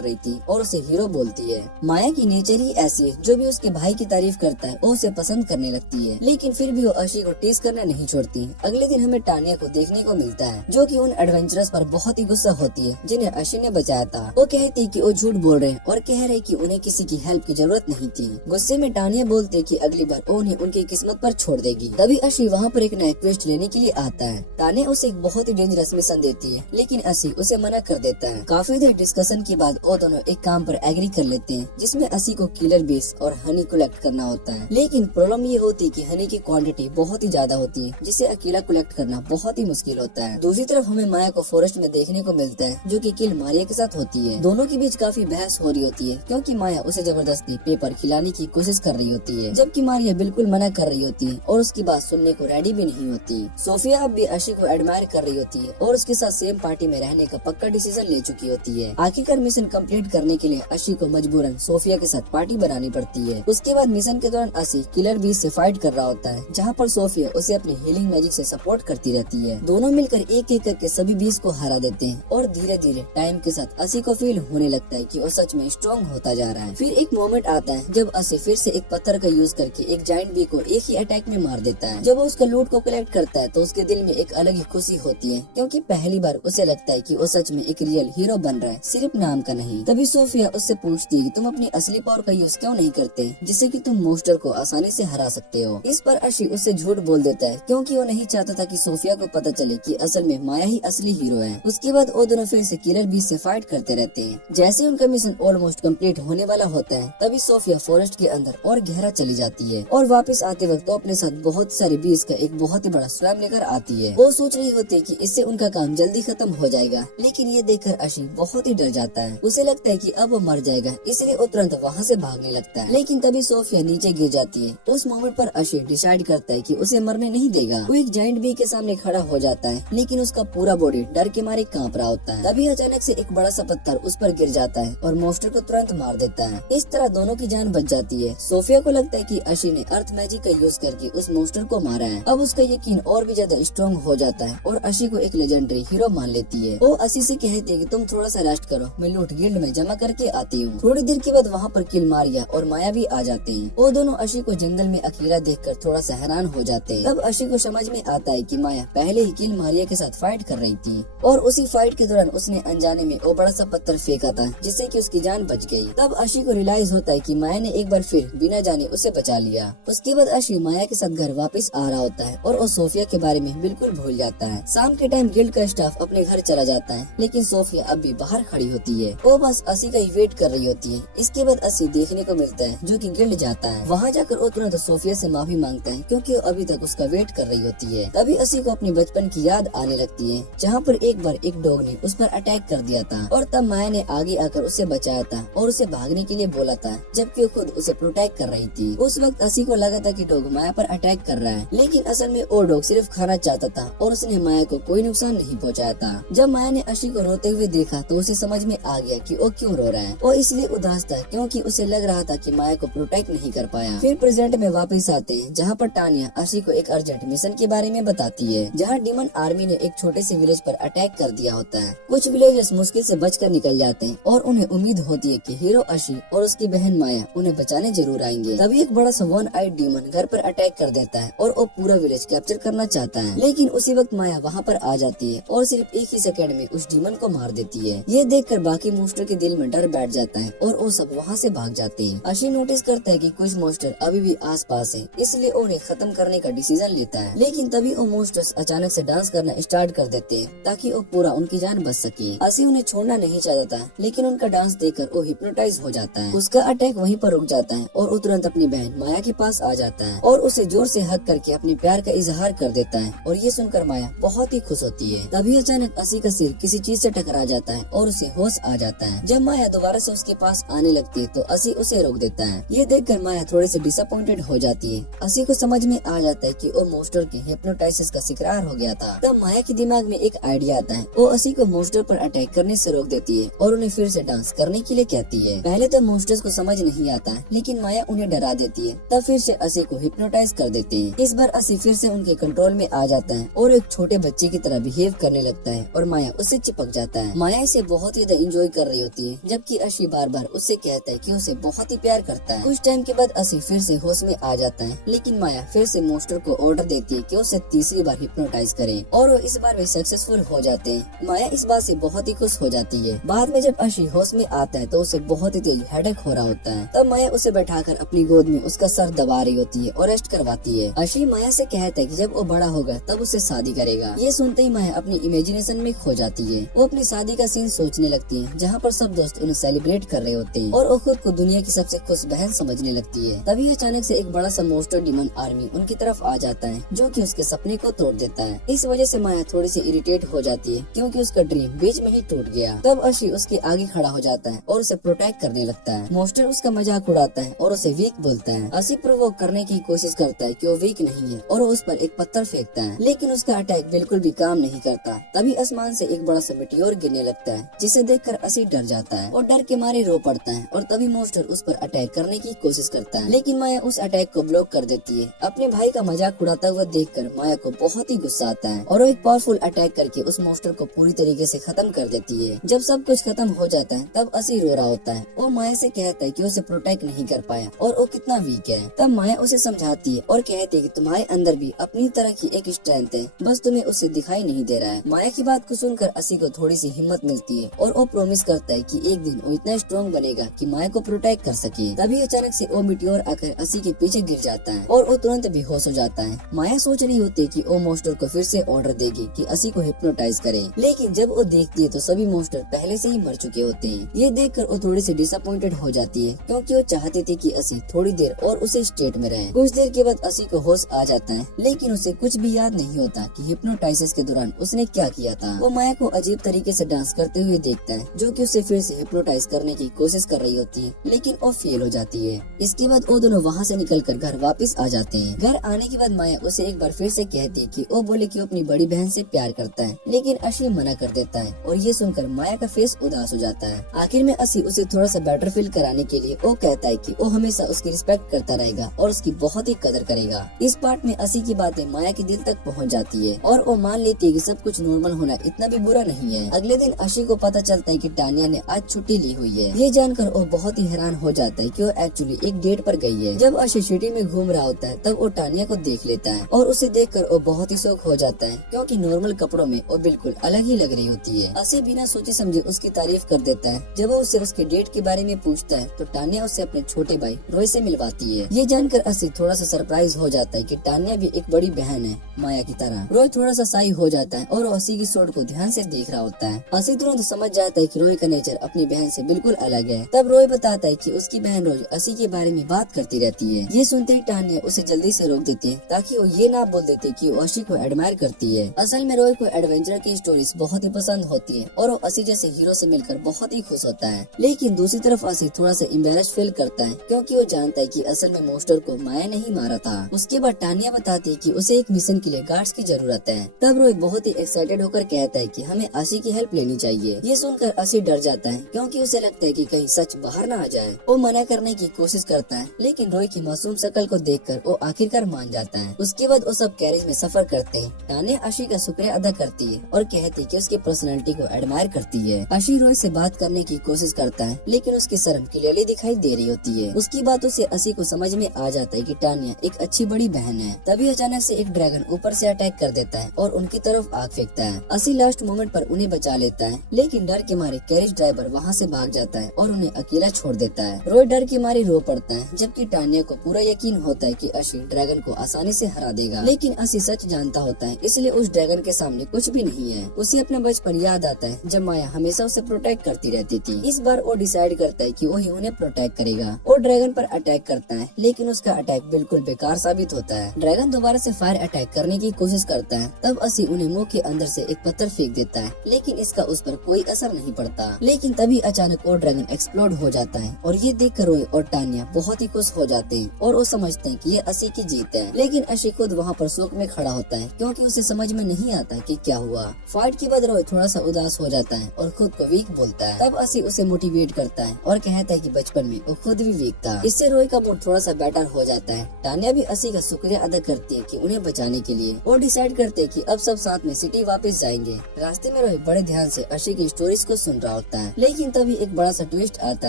रही थी और उसे हीरो बोलती है। माया की नेचर ही ऐसी है, जो भी उसके भाई की तारीफ करता है वो उसे पसंद करने लगती है। लेकिन फिर भी वो अशी को टीज करना नहीं छोड़ती। अगले दिन हमें टानिया को देखने को मिलता है, जो कि उन एडवेंचरर्स पर बहुत ही गुस्सा होती है जिन्हें अशी ने बचाया था। वो कहती कि वो झूठ बोल रहे हैं और कह रहे कि उन्हें किसी की हेल्प की जरूरत नहीं थी। गुस्से में टानिया बोलते कि अगली बार वो उन्हें उनकी किस्मत पर छोड़ देगी। तभी अशी वहाँ पर एक नया क्वेस्ट लेने के लिए आता है। टानिया उसे एक बहुत ही डेंजरस मिशन देती है, लेकिन असी उसे मना कर देता है। काफी देर डिस्कशन के बाद वो दोनों एक काम पर एग्री कर लेते हैं, जिसमें असी को किलर बीस और हनी कलेक्ट करना होता है। लेकिन प्रॉब्लम ये होती है कि हनी की क्वांटिटी बहुत ही ज्यादा होती है, जिसे अकेला कलेक्ट करना बहुत ही मुश्किल होता है। दूसरी तरफ हमें माया को फॉरेस्ट में देखने को मिलता है, जो कि किल मारिया के साथ होती है। दोनों के बीच काफी बहस हो रही होती है, क्योंकि माया उसे जबरदस्ती पेपर खिलाने की कोशिश कर रही होती है, जबकि मारिया बिल्कुल मना कर रही होती है और उसकी बात सुनने को रेडी भी नहीं होती। सोफिया अब भी अशी को एडमायर कर रही होती है और उसके साथ सेम पार्टी में रहने का पक्का डिसीजन ले चुकी होती है। आखिरकार मिशन कंप्लीट करने के लिए अशी को मजबूरन सोफिया के साथ पार्टी बनानी पड़ती है। उसके बाद मिशन के दौरान अशी किलर बीस से फाइट कर रहा होता है, जहाँ पर सोफिया उसे अपनी हीलिंग मैजिक से सपोर्ट करती रहती है। दोनों मिलकर एक एक करके सभी बीस को हरा देते हैं और धीरे धीरे टाइम के साथ अशी को फील होने लगता है कि वो सच में स्ट्रॉन्ग होता जा रहा है। फिर एक मोमेंट आता है जब अशी फिर से एक पत्थर का यूज करके एक जायंट बी को एक ही अटैक में मार देता है। जब वो उसका लूट को कलेक्ट करता है तो उसके दिल में एक अलग ही खुशी होती है, क्योंकि पहली बार उसे लगता है कि वो सच में एक रियल हीरो बन रहा है, सिर्फ नाम का नहीं। तभी सोफिया उससे पूछती है कि तुम अपनी असली पावर का यूज क्यों नहीं करते, जिससे कि तुम मोस्टर को आसानी से हरा सकते हो। इस पर अशी उससे झूठ बोल देता है, क्योंकि वो नहीं चाहता था कि सोफिया को पता चले कि असल में माया ही असली हीरो है। उसके बाद वो दोनों फिर से किलर बीस से फाइट करते रहते हैं। जैसे उनका मिशन ऑलमोस्ट कंप्लीट होने वाला होता है, तभी सोफिया फॉरेस्ट के अंदर और गहरा चली जाती है और वापस आते वक्त तो अपने साथ बहुत सारे बीस का एक बहुत ही बड़ा स्वैम लेकर आती है। वो सोच रही होती है कि इससे उनका काम जल्दी खत्म हो जाएगा, लेकिन ये देखकर अशी बहुत ही डर जाता है। उसे लगता है कि अब वो मर जाएगा, इसलिए वो तुरंत वहाँ से भागने लगता है। लेकिन तभी सोफिया नीचे गिर जाती है। उस मोमेंट पर अशी डिसाइड करता है कि उसे मरने नहीं देगा। वो एक जायंट बी के सामने खड़ा हो जाता है, लेकिन उसका पूरा बॉडी डर के मारे कांप रहा होता है। तभी अचानक से एक बड़ा सा पत्थर उस पर गिर जाता है और मोस्टर को तुरंत मार देता है। इस तरह दोनों की जान बच जाती है। सोफिया को लगता है कि अशी ने अर्थ मैजिक का यूज करके उस मोस्टर को मारा है। अब उसका यकीन और भी ज्यादा स्ट्रॉन्ग हो जाता है और अशी को एक लेजेंडरी हीरो मान लेती है। वो अशी से कहती है कि तुम थोड़ा सा रेस्ट करो, मैं लूट गिल्ड में जमा करके आती हूँ। थोड़ी देर के बाद वहाँ पर किल मारिया और माया भी आ जाते हैं। वो दोनों अशी को जंगल में अकेला देखकर थोड़ा सा हैरान हो जाते हैं। तब अशी को समझ में आता है कि माया पहले ही किल मारिया के साथ फाइट कर रही थी और उसी फाइट के दौरान उसने अनजाने में वो बड़ा सा पत्थर फेंका था, जिससे कि उसकी जान बच गई। तब अशी को रियलाइज होता है कि माया ने एक बार फिर बिना जाने उसे बचा लिया। उसके बाद अशी माया के साथ घर वापस आ रहा होता है और वो सोफिया के बारे में बिल्कुल भूल जाता है। शाम के टाइम गिल्ड का स्टाफ अपने घर चला जाता है, लेकिन सोफिया अब भी बाहर खड़ी होती है। वो बस असी का ही वेट कर रही होती है। इसके बाद असी देखने को मिलता है, जो कि गिल्ड जाता है। वहाँ जाकर वो तुरंत सोफिया से माफी मांगता है, क्योंकि वो अभी तक उसका वेट कर रही होती है। तभी असी को अपनी बचपन की याद आने लगती है, जहाँ पर एक बार एक डॉग ने उस पर अटैक कर दिया था और तब माया ने आगे आकर उसे बचाया था और उसे भागने के लिए बोला था, जबकि वो खुद उसे प्रोटेक्ट कर रही थी। उस वक्त असी को लगा था कि डॉग माया पर अटैक कर रहा है, लेकिन असल में वो डॉग सिर्फ खाना चाहता था और उसने माया को कोई नुकसान नहीं पहुंचाया था। जब माया ने अशी को रोते हुए देखा तो उसे समझ में आ गया कि वो क्यों रो रहा है। वो इसलिए उदास था क्योंकि उसे लग रहा था कि माया को प्रोटेक्ट नहीं कर पाया। फिर प्रेजेंट में वापस आते हैं, जहाँ पर टानिया अशी को एक अर्जेंट मिशन के बारे में बताती है, जहाँ डीमन आर्मी ने एक छोटे से विलेज पर अटैक कर दिया होता है। कुछ विलेजर्स मुश्किल से बचकर निकल जाते हैं और उन्हें उम्मीद होती है कि हीरो अशी और उसकी बहन माया उन्हें बचाने जरूर आएंगे। तभी एक बड़ा सा वन आइड डीमन घर पर अटैक कर देता है और वो पूरा विलेज कैप्चर करना चाहता है, लेकिन उसी वक्त माया वहाँ पर आ जाती है और सिर्फ एक ही सेकंड में उस डीमन को मार देती है। ये देखकर बाकी मोस्टर के दिल में डर बैठ जाता है और वो सब वहाँ से भाग जाते हैं। अशी नोटिस करता है कि कुछ मोस्टर अभी भी आस पास है, इसलिए उन्हें खत्म करने का डिसीजन लेता है। लेकिन तभी वो मोस्टर्स अचानक से डांस करना स्टार्ट कर देते हैं, ताकि वो पूरा उनकी जान बच सके। अशी उन्हें छोड़ना नहीं चाहता था, लेकिन उनका डांस देखकर वो हिप्नोटाइज हो जाता है। उसका अटैक वहीं पर रुक जाता है और वो तुरंत अपनी बहन माया के पास आ जाता है और उसे जोर से हक करके अपने प्यार का इजहार कर देता है और ये सुनकर माया बहुत ही खुश होती है। तभी अचानक अशी का सिर किसी चीज से टकरा जाता है और उसे होश आ जाता है। जब माया दोबारा से उसके पास आने लगती है तो अशी उसे रोक देता है। ये देखकर माया थोड़ी सी डिसअपॉइंटेड हो जाती है। अशी को समझ में आ जाता है कि वो मोस्टर के हिप्नोटाइसिस का शिकार हो गया था। तब माया के दिमाग में एक आइडिया जाता है वो असी को मॉन्स्टर पर अटैक करने से रोक देती है और उन्हें फिर से डांस करने के लिए कहती है। पहले तो मॉन्स्टर्स को समझ नहीं आता लेकिन माया उन्हें डरा देती है, तब फिर से असी को हिप्नोटाइज कर देती है। इस बार असी फिर से उनके कंट्रोल में आ जाता है और एक छोटे बच्चे की तरह बिहेव करने लगता है और माया उससे चिपक जाता है। माया इसे बहुत ही ज्यादा एंजॉय कर रही होती है, जबकि अशी बार बार उससे कहता है कि उसे बहुत ही प्यार करता है। कुछ टाइम के बाद असी फिर से होश में आ जाता है, लेकिन माया फिर से मॉन्स्टर को ऑर्डर देती है कि उसे तीसरी बार हिप्नोटाइज करे और वो इस बार भी सक्सेसफुल हो जाते हैं। माया इस बात से बहुत ही खुश हो जाती है। बाद में जब अशी होश में आता है तो उसे बहुत ही तेज हेडेक हो रहा होता है। तब माया उसे बैठाकर अपनी गोद में उसका सर दबा रही होती है और रेस्ट करवाती है। अशी माया से कहता है कि जब वो बड़ा होगा तब उसे शादी करेगा। ये सुनते ही माया अपनी इमेजिनेशन में खो जाती है। वो अपनी शादी का सीन सोचने लगती है, जहाँ पर सब दोस्त उन्हें सेलिब्रेट कर रहे होते हैं और वो खुद को दुनिया की सबसे खुश बहन समझने लगती है। तभी अचानक से एक बड़ा सा मॉन्स्टर डीमन आर्मी उनकी तरफ आ जाता है, जो कि उसके सपने को तोड़ देता है। इस वजह से माया थोड़ी सी इरिटेट हो जाती है, क्योंकि उसका ड्रीम बीच में ही टूट गया। तब अशी उसके आगे खड़ा हो जाता है और उसे प्रोटेक्ट करने लगता है। मॉन्स्टर उसका मजाक उड़ाता है और उसे वीक बोलता है। अशी प्रोवोक करने की कोशिश करता है कि वो वीक नहीं है और वो उस पर एक पत्थर फेंकता है, लेकिन उसका अटैक बिल्कुल भी काम नहीं करता। तभी आसमान से एक बड़ा सा मेटियोर गिरने लगता है, जिसे देखकर अशी डर जाता है और डर के मारे रो पड़ता है। और तभी मॉन्स्टर उस पर अटैक करने की कोशिश करता है, लेकिन माया उस अटैक को ब्लॉक कर देती है। अपने भाई का मजाक उड़ाता हुआ देखकर माया को बहुत ही गुस्सा आता है और वो एक पावरफुल अटैक करके उस मॉन्स्टर को पूरी तरीके से खत्म कर देती है। जब सब कुछ खत्म हो जाता है तब असी रो रहा होता है और माया से कहता है कि उसे प्रोटेक्ट नहीं कर पाया और वो कितना वीक है। तब माया उसे समझाती है और कहती है कि तुम्हारे अंदर भी अपनी तरह की एक स्ट्रेंथ है, बस तुम्हें उसे दिखाई नहीं दे रहा है। माया की बात को सुनकर असी को थोड़ी सी हिम्मत मिलती है और वो प्रॉमिस करता है कि एक दिन वो इतना स्ट्रॉन्ग बनेगा कि माया को प्रोटेक्ट कर सके। तभी अचानक से वो मिटियोर आकर असी के पीछे गिर जाता है और वो तुरंत बेहोश हो जाता है। माया सोच रही होती है कि वो मॉन्स्टर को फिर से ऑर्डर देगी कि असी को हिप्नोटाइज करे, लेकिन जब वो देखती है तो सभी मॉन्स्टर पहले से ही मर चुके होते हैं। ये देखकर वो थोड़ी सी डिसअपॉइंटेड हो जाती है, क्योंकि वो चाहती थी कि असी थोड़ी देर और उसे स्टेट में रहे। कुछ देर के बाद असी को होश आ जाता है, लेकिन उसे कुछ भी याद नहीं होता कि हिप्नोटाइसिस के दौरान उसने क्या किया था। वो माया को अजीब तरीके से डांस करते हुए देखता है, जो कि उसे फिर से हिप्नोटाइज करने की कोशिश कर रही होती है, लेकिन वो फेल हो जाती है। इसके बाद वो दोनों वहाँ से निकलकर घर वापस आ जाते हैं। घर आने के बाद माया उसे एक बार फिर से कहती है कि वो बोले कि वो अपनी बड़ी बहन से प्यार करता है, लेकिन अशी मना कर देता है और ये सुनकर माया का फेस उदास हो जाता है। आखिर में असी उसे थोड़ा सा बेटर फील कराने के लिए वो कहता है कि वो हमेशा उसकी रिस्पेक्ट करता रहेगा और उसकी बहुत ही कदर करेगा। इस पार्ट में असी की बातें माया के दिल तक पहुंच जाती है और वो मान लेती है कि सब कुछ नॉर्मल होना इतना भी बुरा नहीं है। अगले दिन अशी को पता चलता है कि टानिया ने आज छुट्टी ली हुई है। ये जानकर वो बहुत ही हैरान हो जाता है कि वो एक्चुअली एक डेट पर गई है। जब अशी सिटी में घूम रहा होता है तब वो टानिया को देख लेता है और उसे देखकर वो बहुत ही शौक हो जाता है, क्योंकि नॉर्मल कपड़ों में वो बिल्कुल अलग ही लग रही होती है। असी बिना सोचे समझे उसकी तारीफ कर देता है। जब वो उससे उसके डेट के बारे में पूछता है तो टानिया उससे अपने छोटे भाई रॉय से मिलवाती है। ये जानकर असी थोड़ा सा सरप्राइज हो जाता है कि टानिया भी एक बड़ी बहन है माया की तरह। रॉय थोड़ा सा शाई हो जाता है और असी की शॉट को ध्यान से देख रहा होता है। असी तुरंत समझ जाता है कि रॉय का नेचर अपनी बहन से बिल्कुल अलग है। तब रॉय बताता है कि उसकी बहन रोज असी के बारे में बात करती रहती है। ये सुनते ही टानिया उसे जल्दी से रोक देती है, ताकि वो ये ना बोल देते कि वो असी को एडमायर करती है। असल में रॉय को एडवेंचर की स्टोरीज बहुत ही पसंद होती है और वो असी जैसे हीरो से मिलकर बहुत ही खुश होता है। लेकिन दूसरी तरफ असी थोड़ा सा एम्बैरेस फील करता है, क्योंकि वो जानता है कि असल में मॉन्स्टर को माया नहीं मारा था। उसके बाद टानिया बताती है कि उसे एक मिशन के लिए गार्ड्स की जरूरत है। तब रॉय बहुत ही एक्साइटेड होकर कहता है कि हमें असी की हेल्प लेनी चाहिए। ये सुनकर असी डर जाता है, क्योंकि उसे लगता है कि कहीं सच बाहर ना आ जाए। वो मना करने की कोशिश करता है, लेकिन रॉय की मासूम शक्ल को देखकर वो आखिरकार मान जाता है। उसके बाद वो सब कैरेज में सफर करते हैं। टानिया अशी का शुक्रिया अदा करती है और कहती है कि उसकी पर्सनालिटी को एडमायर करती है। अशी रॉय से बात करने की कोशिश करता है, लेकिन उसकी शर्म क्लियरली दिखाई दे रही होती है। उसकी बातों से असी को समझ में आ जाता है कि टानिया एक अच्छी बड़ी बहन है। तभी अचानक से एक ड्रैगन ऊपर से अटैक कर देता है और उनकी तरफ आग फेंकता है। असी लास्ट मोमेंट पर उन्हें बचा लेता है, लेकिन डर के मारे कैरेज ड्राइवर वहाँ से भाग जाता है और उन्हें अकेला छोड़ देता है। रॉय डर के मारे रो पड़ता है, जबकि टानिया को पूरा यकीन होता है कि अशी ड्रैगन को आसानी से हरा देगा। लेकिन असी सच जानता होता है, इसलिए उस ड्रैगन के सामने कुछ भी नहीं है। उसे अपना बचपन याद आता है, जब माया हमेशा उसे प्रोटेक्ट करती रहती थी। इस बार वो डिसाइड करता है कि वो ही उन्हें प्रोटेक्ट करेगा और ड्रैगन पर अटैक करता है, लेकिन उसका अटैक बिल्कुल बेकार साबित होता है। ड्रैगन दोबारा से फायर अटैक करने की कोशिश करता है। तब असी उन्हें मुंह के अंदर से एक पत्थर फेंक देता है, लेकिन इसका उस पर कोई असर नहीं पड़ता। लेकिन तभी अचानक वो ड्रैगन एक्सप्लोड हो जाता है और ये देखकर रॉय और टानिया बहुत ही खुश हो जाते हैं और वो समझते हैं कि ये असी की जीत है। लेकिन अशी खुद वहाँ पर शोक में खड़ा होता है, क्योंकि उसे समझ में नहीं आता कि क्या हुआ। हुआ। फाइट के बाद रॉय थोड़ा सा उदास हो जाता है और खुद को वीक बोलता है। तब असी उसे मोटिवेट करता है और कहता है कि बचपन में वो खुद भी वीक था। इससे रॉय का मूड थोड़ा सा बेटर हो जाता है। टान्या भी असी का शुक्रिया अदा करती है कि उन्हें बचाने के लिए। वो डिसाइड करते हैं कि अब सब साथ में सिटी वापस जाएंगे। रास्ते में रॉय बड़े ध्यान से अशी की स्टोरीज को सुन रहा होता है, लेकिन तभी एक बड़ा सा ट्विस्ट आता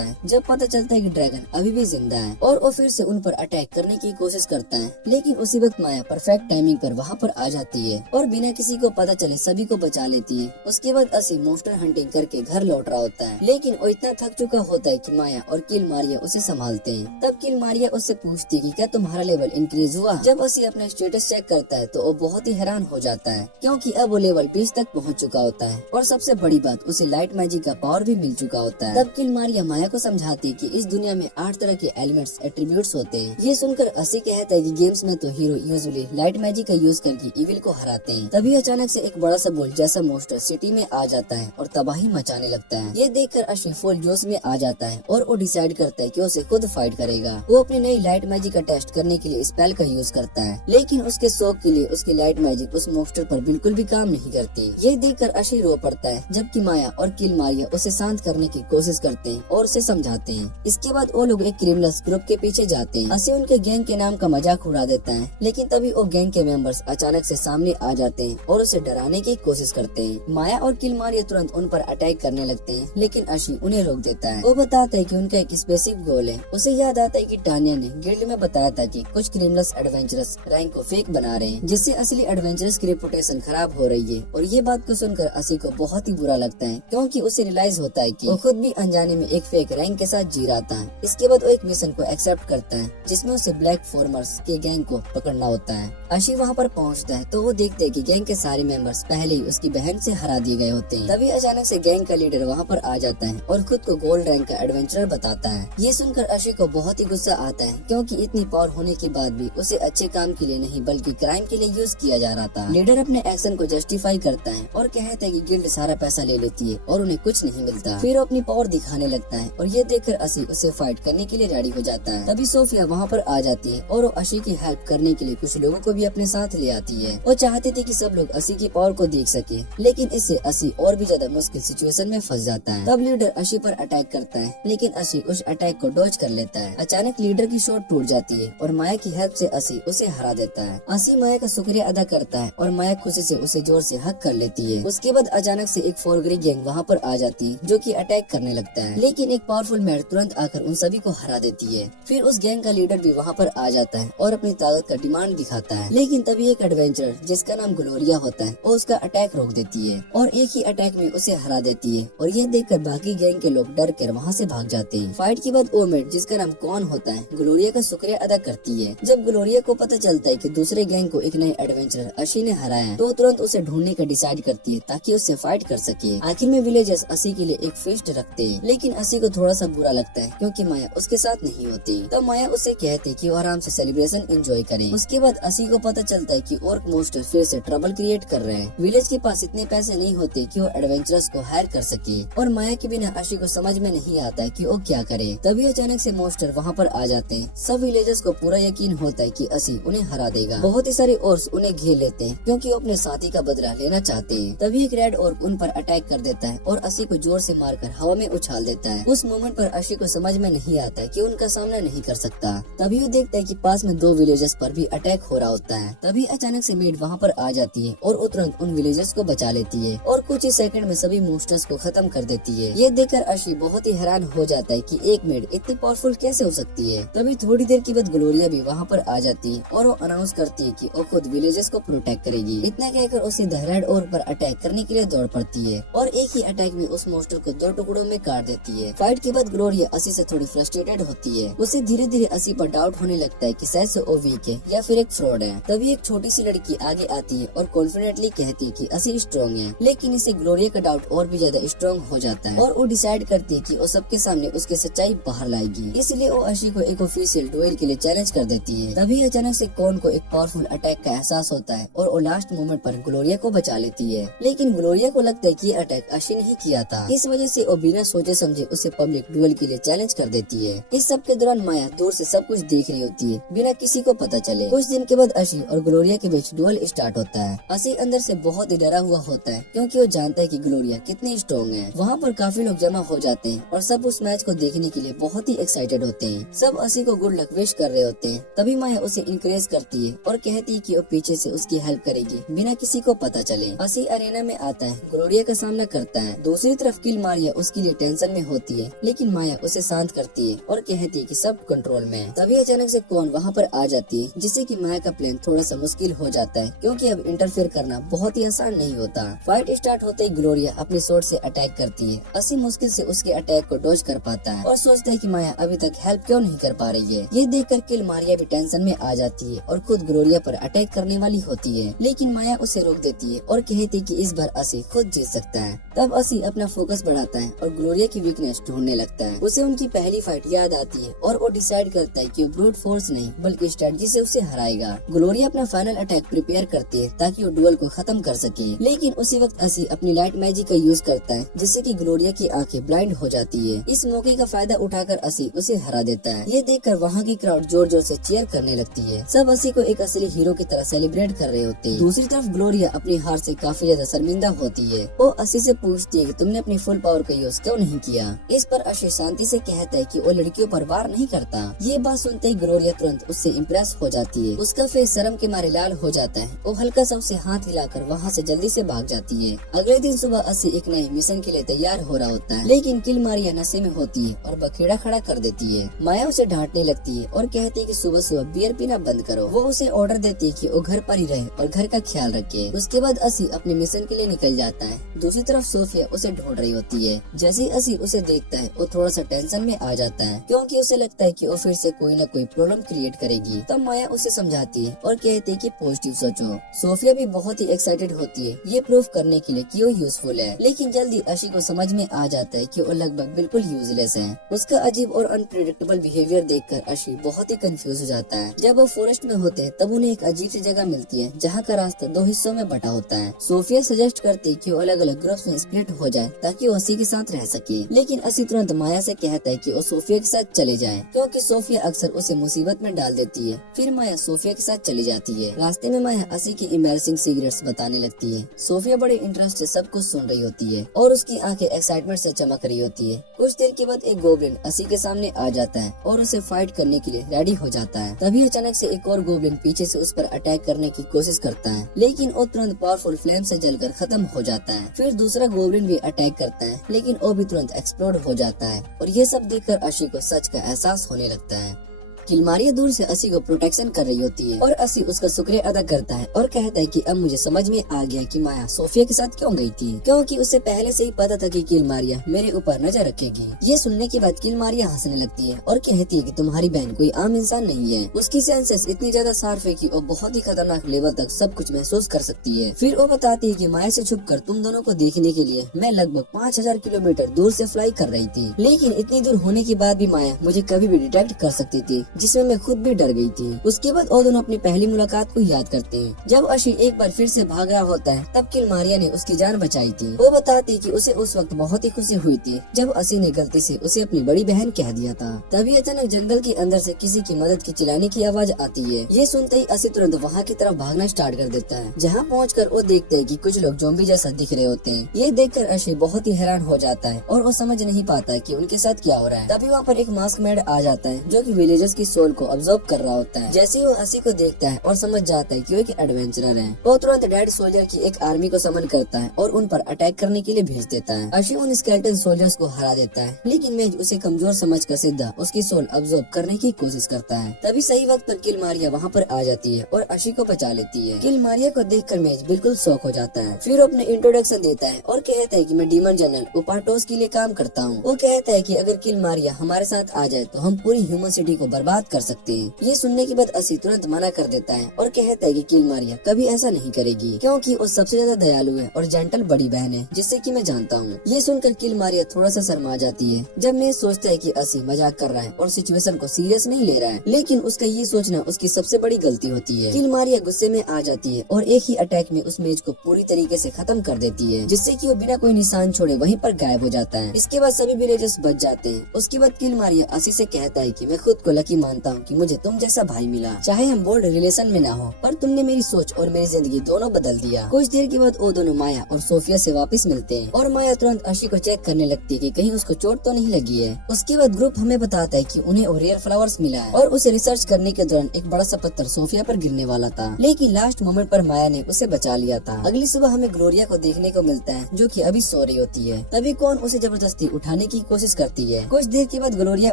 है जब पता चलता है कि ड्रैगन अभी भी जिंदा है और वो फिर से उन पर अटैक करने की कोशिश करता है। लेकिन उसी वक्त माया परफेक्ट टाइमिंग पर वहाँ पर आ जाती है और बिना किसी को पता चले सभी को बचा लेती है। उसके बाद असी मोस्टर हंटिंग करके घर लौट रहा होता है, लेकिन वो इतना थक चुका होता है कि माया और किल मारिया उसे संभालते हैं। तब किल मारिया उससे पूछती है कि क्या तुम्हारा लेवल इंक्रीज हुआ। जब असी अपना स्टेटस चेक करता है तो वो बहुत ही हैरान हो जाता है, क्योंकि अब वो लेवल 20 तक पहुंच चुका होता है और सबसे बड़ी बात उसे लाइट मैजिक का पावर भी मिल चुका होता है। तब किल मारिया माया को समझाती है कि इस दुनिया में 8 तरह के एलिमेंट्स एट्रीब्यूट्स होते हैं। ये सुनकर असी कहता है कि गेम्स में तो हीरो यूजुअली लाइट मैजिक का यूज करके इविल को हराते हैं। तभी अचानक से एक बड़ा सा बुल जैसा मोस्टर सिटी में आ जाता है और तबाही मचाने लगता है। ये देखकर अशी फुल जोश में आ जाता है और वो डिसाइड करता है कि उसे खुद फाइट करेगा। वो अपनी नई लाइट मैजिक का टेस्ट करने के लिए स्पेल का यूज करता है, लेकिन उसके शौक के लिए उसकी लाइट मैजिक उस मोस्टर पर बिल्कुल भी काम नहीं करती। ये देखकर अशी रो पड़ता है, जबकि माया और किल मारिया उसे शांत करने की कोशिश करते हैं और उसे समझाते हैं। इसके बाद वो लोग एक क्रिमिनल्स ग्रुप के पीछे जाते हैं। असी उनके गैंग के नाम का मजाक उड़ा देता है, लेकिन तभी वो गैंग के मेंबर्स अचानक से सामने आ जाते हैं और उसे डराने की कोशिश करते हैं। माया और किल मारिया तुरंत उन पर अटैक करने लगते हैं, लेकिन अशी उन्हें रोक देता है। वो बताता है कि उनका एक स्पेसिफिक गोल है। उसे याद आता है कि टान्या ने गिल्ड में बताया था कि कुछ क्रिमिनल्स एडवेंचरस रैंक को फेक बना रहे हैं, जिससे असली एडवेंचरस की रेपुटेशन खराब हो रही है। और ये बात को सुनकर असी को बहुत ही बुरा लगता है, क्योंकि उसे रियलाइज होता है कि वो खुद भी अनजाने में एक फेक रैंक के साथ जी रहा था। इसके बाद वो एक मिशन को एक्सेप्ट करता है, जिसमें उसे ब्लैक फॉर्मर्स के गैंग को पकड़ना होता है। अशी वहाँ पर पहुँचता है तो वो देखते है कि गैंग के सारे मेंबर्स पहले ही उसकी बहन से हरा दिए गए होते हैं। तभी अचानक से गैंग का लीडर वहाँ पर आ जाता है और खुद को गोल्ड रैंक का एडवेंचरर बताता है। ये सुनकर अशी को बहुत ही गुस्सा आता है, क्योंकि इतनी पावर होने के बाद भी उसे अच्छे काम के लिए नहीं बल्कि क्राइम के लिए यूज किया जा रहा था। लीडर अपने एक्शन को जस्टिफाई करता है और कहता है कि गिल्ड सारा पैसा ले लेती है और उन्हें कुछ नहीं मिलता। फिर वो अपनी पावर दिखाने लगता है और ये देखकर असी उसे फाइट करने के लिए रेडी हो जाता है। तभी सोफिया वहाँ पर आ जाती है और वो अशी की हेल्प करने के लिए कुछ लोगों को भी अपने साथ ले आती है। वो चाहती थी कि सब लोग असी की पावर को देख सके, लेकिन इससे असी और भी ज्यादा मुश्किल सिचुएशन में फंस जाता है। तब लीडर अशी पर अटैक करता है, लेकिन अशी उस अटैक को डॉज कर लेता है। अचानक लीडर की शॉट टूट जाती है और माया की हेल्प से असी उसे हरा देता है। असी माया का शुक्रिया अदा करता है और माया खुशी से उसे जोर से हक कर लेती है। उसके बाद अचानक से एक फोरग्री गैंग वहाँ पर आ जाती है, जो कि अटैक करने लगता है, लेकिन एक पावरफुल मैड तुरंत आकर उन सभी को हरा देती है। फिर उस गैंग का लीडर भी वहाँ पर आ जाता है और अपनी ताकत का डिमांड दिखाता है, लेकिन तभी एक एडवेंचरर जिसका नाम ग्लोरिया होता है वो उसका अटैक रोक देती है और एक ही अटैक में उसे हरा देती है। और ये देखकर बाकी गैंग के लोग डर कर वहाँ से भाग जाते हैं। फाइट के बाद ओमेड जिसका नाम कौन होता है ग्लोरिया का शुक्रिया अदा करती है। जब ग्लोरिया को पता चलता है कि दूसरे गैंग को एक नए एडवेंचरर अशी ने हराया है, तो तुरंत उसे ढूंढने का डिसाइड करती है ताकि उससे फाइट कर सके। आखिर में विलेजर्स असी के लिए एक फीस्ट रखते हैं, लेकिन असी को थोड़ा सा बुरा लगता है क्योंकि माया उसके साथ नहीं होती। तब माया उसे कहती कि वो आराम से सेलिब्रेशन एंजॉय करे। उसके बाद असी को पता चलता है कि ऑर्क मोस्टर फिर से ट्रबल क्रिएट कर रहे हैं। विलेज के पास इतने पैसे नहीं होते कि वो एडवेंचरर्स को हायर कर सके और माया के बिना अशी को समझ में नहीं आता है कि वो क्या करे। तभी अचानक से मोस्टर वहाँ पर आ जाते हैं। सब विलेजर्स को पूरा यकीन होता है कि असी उन्हें हरा देगा। बहुत ही सारे ऑर्क्स उन्हें घेर लेते हैं क्योंकि वो अपने साथी का बदला लेना चाहते हैं। तभी एक रेड ऑर्क उन पर अटैक कर देता है और असी को जोर से मारकर हवा में उछाल देता है। उस मोमेंट पर अशी को समझ में नहीं आता है कि उनका सामना नहीं कर सकता। तभी वो देखता है कि पास में 2 विलेजर्स पर भी अटैक हो रहा होता है। तभी अचानक से मेड वहाँ पर आ जाती है और तुरंत उन विलेजर्स को बचा लेती है और कुछ ही सेकंड में सभी मोस्टर्स को खत्म कर देती है। ये देखकर अशी बहुत ही हैरान हो जाता है कि एक मेड इतनी पावरफुल कैसे हो सकती है। तभी थोड़ी देर के बाद ग्लोरिया भी वहाँ पर आ जाती है और वो अनाउंस करती है कि वो खुद विलेजर्स को प्रोटेक्ट करेगी। इतना कहकर उसे रेड ऑर्क पर अटैक करने के लिए दौड़ पड़ती है और एक ही अटैक में उस मोस्टर को 2 टुकड़ों में काट देती है। फाइट के बाद ग्लोरिया असी से थोड़ी फ्रस्ट्रेटेड होती है। उसे धीरे धीरे असी पर डाउट होने लगता है कि शायद से वो वीक है या फिर एक फ्रॉड है। तभी एक छोटी सी लड़की आगे आती है और कॉन्फिडेंटली कहती है कि असी स्ट्रॉन्ग है, लेकिन इससे ग्लोरिया का डाउट और भी ज्यादा स्ट्रॉन्ग हो जाता है और वो डिसाइड करती है कि वो सबके सामने उसकी सच्चाई बाहर लाएगी। इसलिए वो अशी को एक ऑफिशियल डुएल के लिए चैलेंज कर देती है। तभी अचानक से कॉन को एक पावरफुल अटैक का एहसास होता है और वो लास्ट मोमेंट पर ग्लोरिया को बचा लेती है, लेकिन ग्लोरिया को लगता है कि ये अटैक अशी ने ही किया था। इस वजह से वो बिना सोचे समझे उसे पब्लिक डुएल के लिए चैलेंज कर देती है। इस सब के दौरान माया दूर से सब कुछ देख रही होती है बिना किसी को पता चले। कुछ दिन के बाद अशी और ग्लोरिया के बीच डुएल स्टार्ट होता है। अशी अंदर से बहुत बहुत ही डरा हुआ होता है क्योंकि वो जानता है कि ग्लोरिया कितनी स्ट्रॉन्ग है। वहाँ पर काफी लोग जमा हो जाते हैं और सब उस मैच को देखने के लिए बहुत ही एक्साइटेड होते हैं। सब असी को गुड लक विश कर रहे होते हैं। तभी माया उसे इनकरेज करती है और कहती है कि वो पीछे से उसकी हेल्प करेगी बिना किसी को पता चले। असी अरेना में आता है, ग्लोरिया का सामना करता है। दूसरी तरफ किल मारिया उसके लिए टेंशन में होती है, लेकिन माया उसे शांत करती है और कहती है कि सब कंट्रोल में है। तभी अचानक से कौन वहाँ पर आ जाती है, जिससे कि माया का प्लान थोड़ा सा मुश्किल हो जाता है क्योंकि अब इंटरफेयर करना बहुत ही आसान नहीं होता। फाइट स्टार्ट होते ही ग्लोरिया अपनी स्वॉर्ड से अटैक करती है। असी मुश्किल से उसके अटैक को डॉज कर पाता है और सोचता है कि माया अभी तक हेल्प क्यों नहीं कर पा रही है। ये देखकर किल मारिया भी टेंशन में आ जाती है और खुद ग्लोरिया पर अटैक करने वाली होती है, लेकिन माया उसे रोक देती है और कहती है कि इस बार असी खुद जीत सकता है। तब असी अपना फोकस बढ़ाता है और ग्लोरिया की वीकनेस ढूंढने लगता है। उसे उनकी पहली फाइट याद आती है और वो डिसाइड करता है कि वो ब्रूट फोर्स नहीं बल्कि स्ट्रेटजी से उसे हराएगा। ग्लोरिया अपना फाइनल अटैक प्रिपेयर करती है ताकि वो डुएल को खत्म कर सके, लेकिन उसी वक्त असी अपनी लाइट मैजिक का यूज करता है जिससे कि ग्लोरिया की आंखें ब्लाइंड हो जाती है। इस मौके का फायदा उठाकर असी उसे हरा देता है। ये देखकर वहाँ की क्राउड जोर जोर से चीयर करने लगती है। सब असी को एक असली हीरो की तरह सेलिब्रेट कर रहे होते हैं। दूसरी तरफ ग्लोरिया अपनी हार से काफी ज्यादा शर्मिंदा होती है। वो असी से पूछती है कि तुमने अपनी फुल पावर का यूज क्यों नहीं किया। इस पर असी शांति से कहता है कि वो लड़कियों पर वार नहीं करता। ये बात सुनते ही ग्लोरिया तुरंत उससे इम्प्रेस हो जाती है। उसका फेस शर्म के मारे लाल हो जाता है। वो हल्का सा उसे हाथ हिलाकर वहाँ से जल्दी से भाग जाती है। अगले दिन सुबह असी एक नए मिशन के लिए तैयार हो रहा होता है, लेकिन किल मारिया नशे में होती है और बखेड़ा खड़ा कर देती है। माया उसे डांटने लगती है और कहती है कि सुबह सुबह बियर पीना बंद करो। वो उसे ऑर्डर देती है कि वो घर पर ही रहे और घर का ख्याल रखे। उसके बाद असी अपने मिशन के लिए निकल जाता है। दूसरी तरफ सोफिया उसे ढूंढ रही होती है। जैसे ही असी उसे देखता है वो थोड़ा सा टेंशन में आ जाता है क्योंकि उसे लगता है कि वो फिर से कोई न कोई प्रॉब्लम क्रिएट करेगी। तब माया उसे समझाती है और कहती है कि पॉजिटिव सोचो। सोफिया भी बहुत ही एक्साइटेड होती है ये प्रूफ करने के लिए कि वो यूजफुल है, लेकिन जल्दी अशी को समझ में आ जाता है कि वो लगभग बिल्कुल यूजलेस है। उसका अजीब और अनप्रेडिक्टेबल बिहेवियर देखकर अशी बहुत ही कंफ्यूज हो जाता है। जब वो फॉरेस्ट में होते हैं तब उन्हें एक अजीब सी जगह मिलती है जहाँ का रास्ता दो हिस्सों में बटा होता है। सोफिया सजेस्ट करती है कि वो अलग अलग ग्रुप्स में स्प्लिट हो जाए ताकि वो असी के साथ रह सके, लेकिन असी तुरंत माया से कहता है कि वो सोफिया के साथ चले जाए क्योंकि सोफिया अक्सर उसे मुसीबत में डाल देती है। फिर माया सोफिया के साथ चली जाती है। रास्ते में माया असी की एम्बैरेसिंग सीक्रेट्स बताने लगती है। सोफिया बड़े इंटरेस्ट से सब कुछ सुन रही होती है और उसकी आंखें एक्साइटमेंट से चमक रही होती है। कुछ देर के बाद एक गोब्लिन असी के सामने आ जाता है और उसे फाइट करने के लिए रेडी हो जाता है। तभी अचानक से एक और गोब्लिन पीछे से उस पर अटैक करने की कोशिश करता है, लेकिन वो तुरंत पावरफुल फ्लेम से जलकर खत्म हो जाता है। फिर दूसरा गोब्लिन भी अटैक करता है, लेकिन वो भी तुरंत एक्सप्लोड हो जाता है और ये सब देखकर अशी को सच का एहसास होने लगता है। किल मारिया दूर से असी को प्रोटेक्शन कर रही होती है और असी उसका शुक्रिया अदा करता है और कहता है कि अब मुझे समझ में आ गया कि माया सोफिया के साथ क्यों गई थी, क्योंकि उसे पहले से ही पता था कि किल मारिया मेरे ऊपर नजर रखेगी। ये सुनने के बाद किल मारिया हंसने लगती है और कहती है कि तुम्हारी बहन कोई आम इंसान नहीं है। उसकी सेंसेस इतनी ज्यादा शार्प है कि वो बहुत ही खतरनाक लेवल तक सब कुछ महसूस कर सकती है। फिर वो बताती है कि माया से छुपकर तुम दोनों को देखने के लिए मैं लगभग 5000 किलोमीटर दूर से फ्लाई कर रही थी, लेकिन इतनी दूर होने के बाद भी माया मुझे कभी भी डिटेक्ट कर सकती थी, जिसमें मैं खुद भी डर गई थी। उसके बाद वो दोनों अपनी पहली मुलाकात को याद करते हैं। जब अशी एक बार फिर से भाग रहा होता है तब किल मारिया ने उसकी जान बचाई थी। वो बताती कि उसे उस वक्त बहुत ही खुशी हुई थी जब असी ने गलती से उसे अपनी बड़ी बहन कह दिया था। तभी अचानक जंगल के अंदर से किसी की मदद की चिल्लाने की आवाज आती है। ये सुनते ही असी तुरंत वहाँ की तरफ भागना स्टार्ट कर देता है। जहाँ पहुँचकर वो देखते है कि कुछ लोग ज़ॉम्बी जैसा दिख रहे होते हैं। ये देखकर अशी बहुत ही हैरान हो जाता है और वो समझ नहीं पाता कि उनके साथ क्या हो रहा है। तभी वहाँ पर एक मास्क मैड आ जाता है जो कि विलेजर्स की सोल को ऑब्जर्व कर रहा होता है। जैसे ही वो असी को देखता है और समझ जाता है कि वो एक एडवेंचरर है, वो तुरंत डेड सोल्जर की एक आर्मी को समन करता है और उन पर अटैक करने के लिए भेज देता है। अशी उन स्केलेटन सोल्जर्स को हरा देता है, लेकिन मेज उसे कमजोर समझकर सीधा उसकी सोल अब्सॉर्ब करने की कोशिश करता है। तभी सही वक्त पर किल मारिया वहाँ पर आ जाती है और अशी को बचा लेती है। किल मारिया को देखकर मेज बिल्कुल शॉक हो जाता है। फिर वो अपने इंट्रोडक्शन देता है और कहता है कि मैं डीमन जनरल उपाटोस के लिए काम करता हूँ। वो कहता है कि अगर किल मारिया हमारे साथ आ जाए तो हम पूरी ह्यूमन सिटी को बर्बाद कर सकते हैं। ये सुनने के बाद असी तुरंत मना कर देता है और कहता है कि किल मारिया कभी ऐसा नहीं करेगी क्योंकि वो सबसे ज्यादा दयालु है और जेंटल बड़ी बहन है जिससे कि मैं जानता हूँ। ये सुनकर किल मारिया थोड़ा सा शर्मा जाती है जब मैं सोचता है कि असी मजाक कर रहा है और सिचुएशन को सीरियस नहीं ले रहा है, लेकिन उसका ये सोचना उसकी सबसे बड़ी गलती होती है। किल मारिया गुस्से में आ जाती है और एक ही अटैक में उस मेज को पूरी तरीके से खत्म कर देती है, जिससे कि वो बिना कोई निशान छोड़े वहीं पर गायब हो जाता है। इसके बाद सभी विलेजर्स बच जाते हैं। उसके बाद किल मारिया असी से कहता है कि मैं खुद को लकी मानता हूँ कि मुझे तुम जैसा भाई मिला, चाहे हम बोल्ड रिलेशन में ना हो, पर तुमने मेरी सोच और मेरी जिंदगी दोनों बदल दिया। कुछ देर के बाद वो दोनों माया और सोफिया से वापस मिलते हैं और माया तुरंत अशी को चेक करने लगती है कि कहीं उसको चोट तो नहीं लगी है। उसके बाद ग्रुप हमें बताता है कि उन्हें रेयर फ्लावर्स मिला है और उसे रिसर्च करने के दौरान एक बड़ा सा पत्थर सोफिया पर गिरने वाला था, लेकिन लास्ट मोमेंट पर माया ने उसे बचा लिया था। अगली सुबह हमें ग्लोरिया को देखने को मिलता है जो कि अभी सो रही होती है। तभी कौन उसे जबरदस्ती उठाने की कोशिश करती है। कुछ देर के बाद ग्लोरिया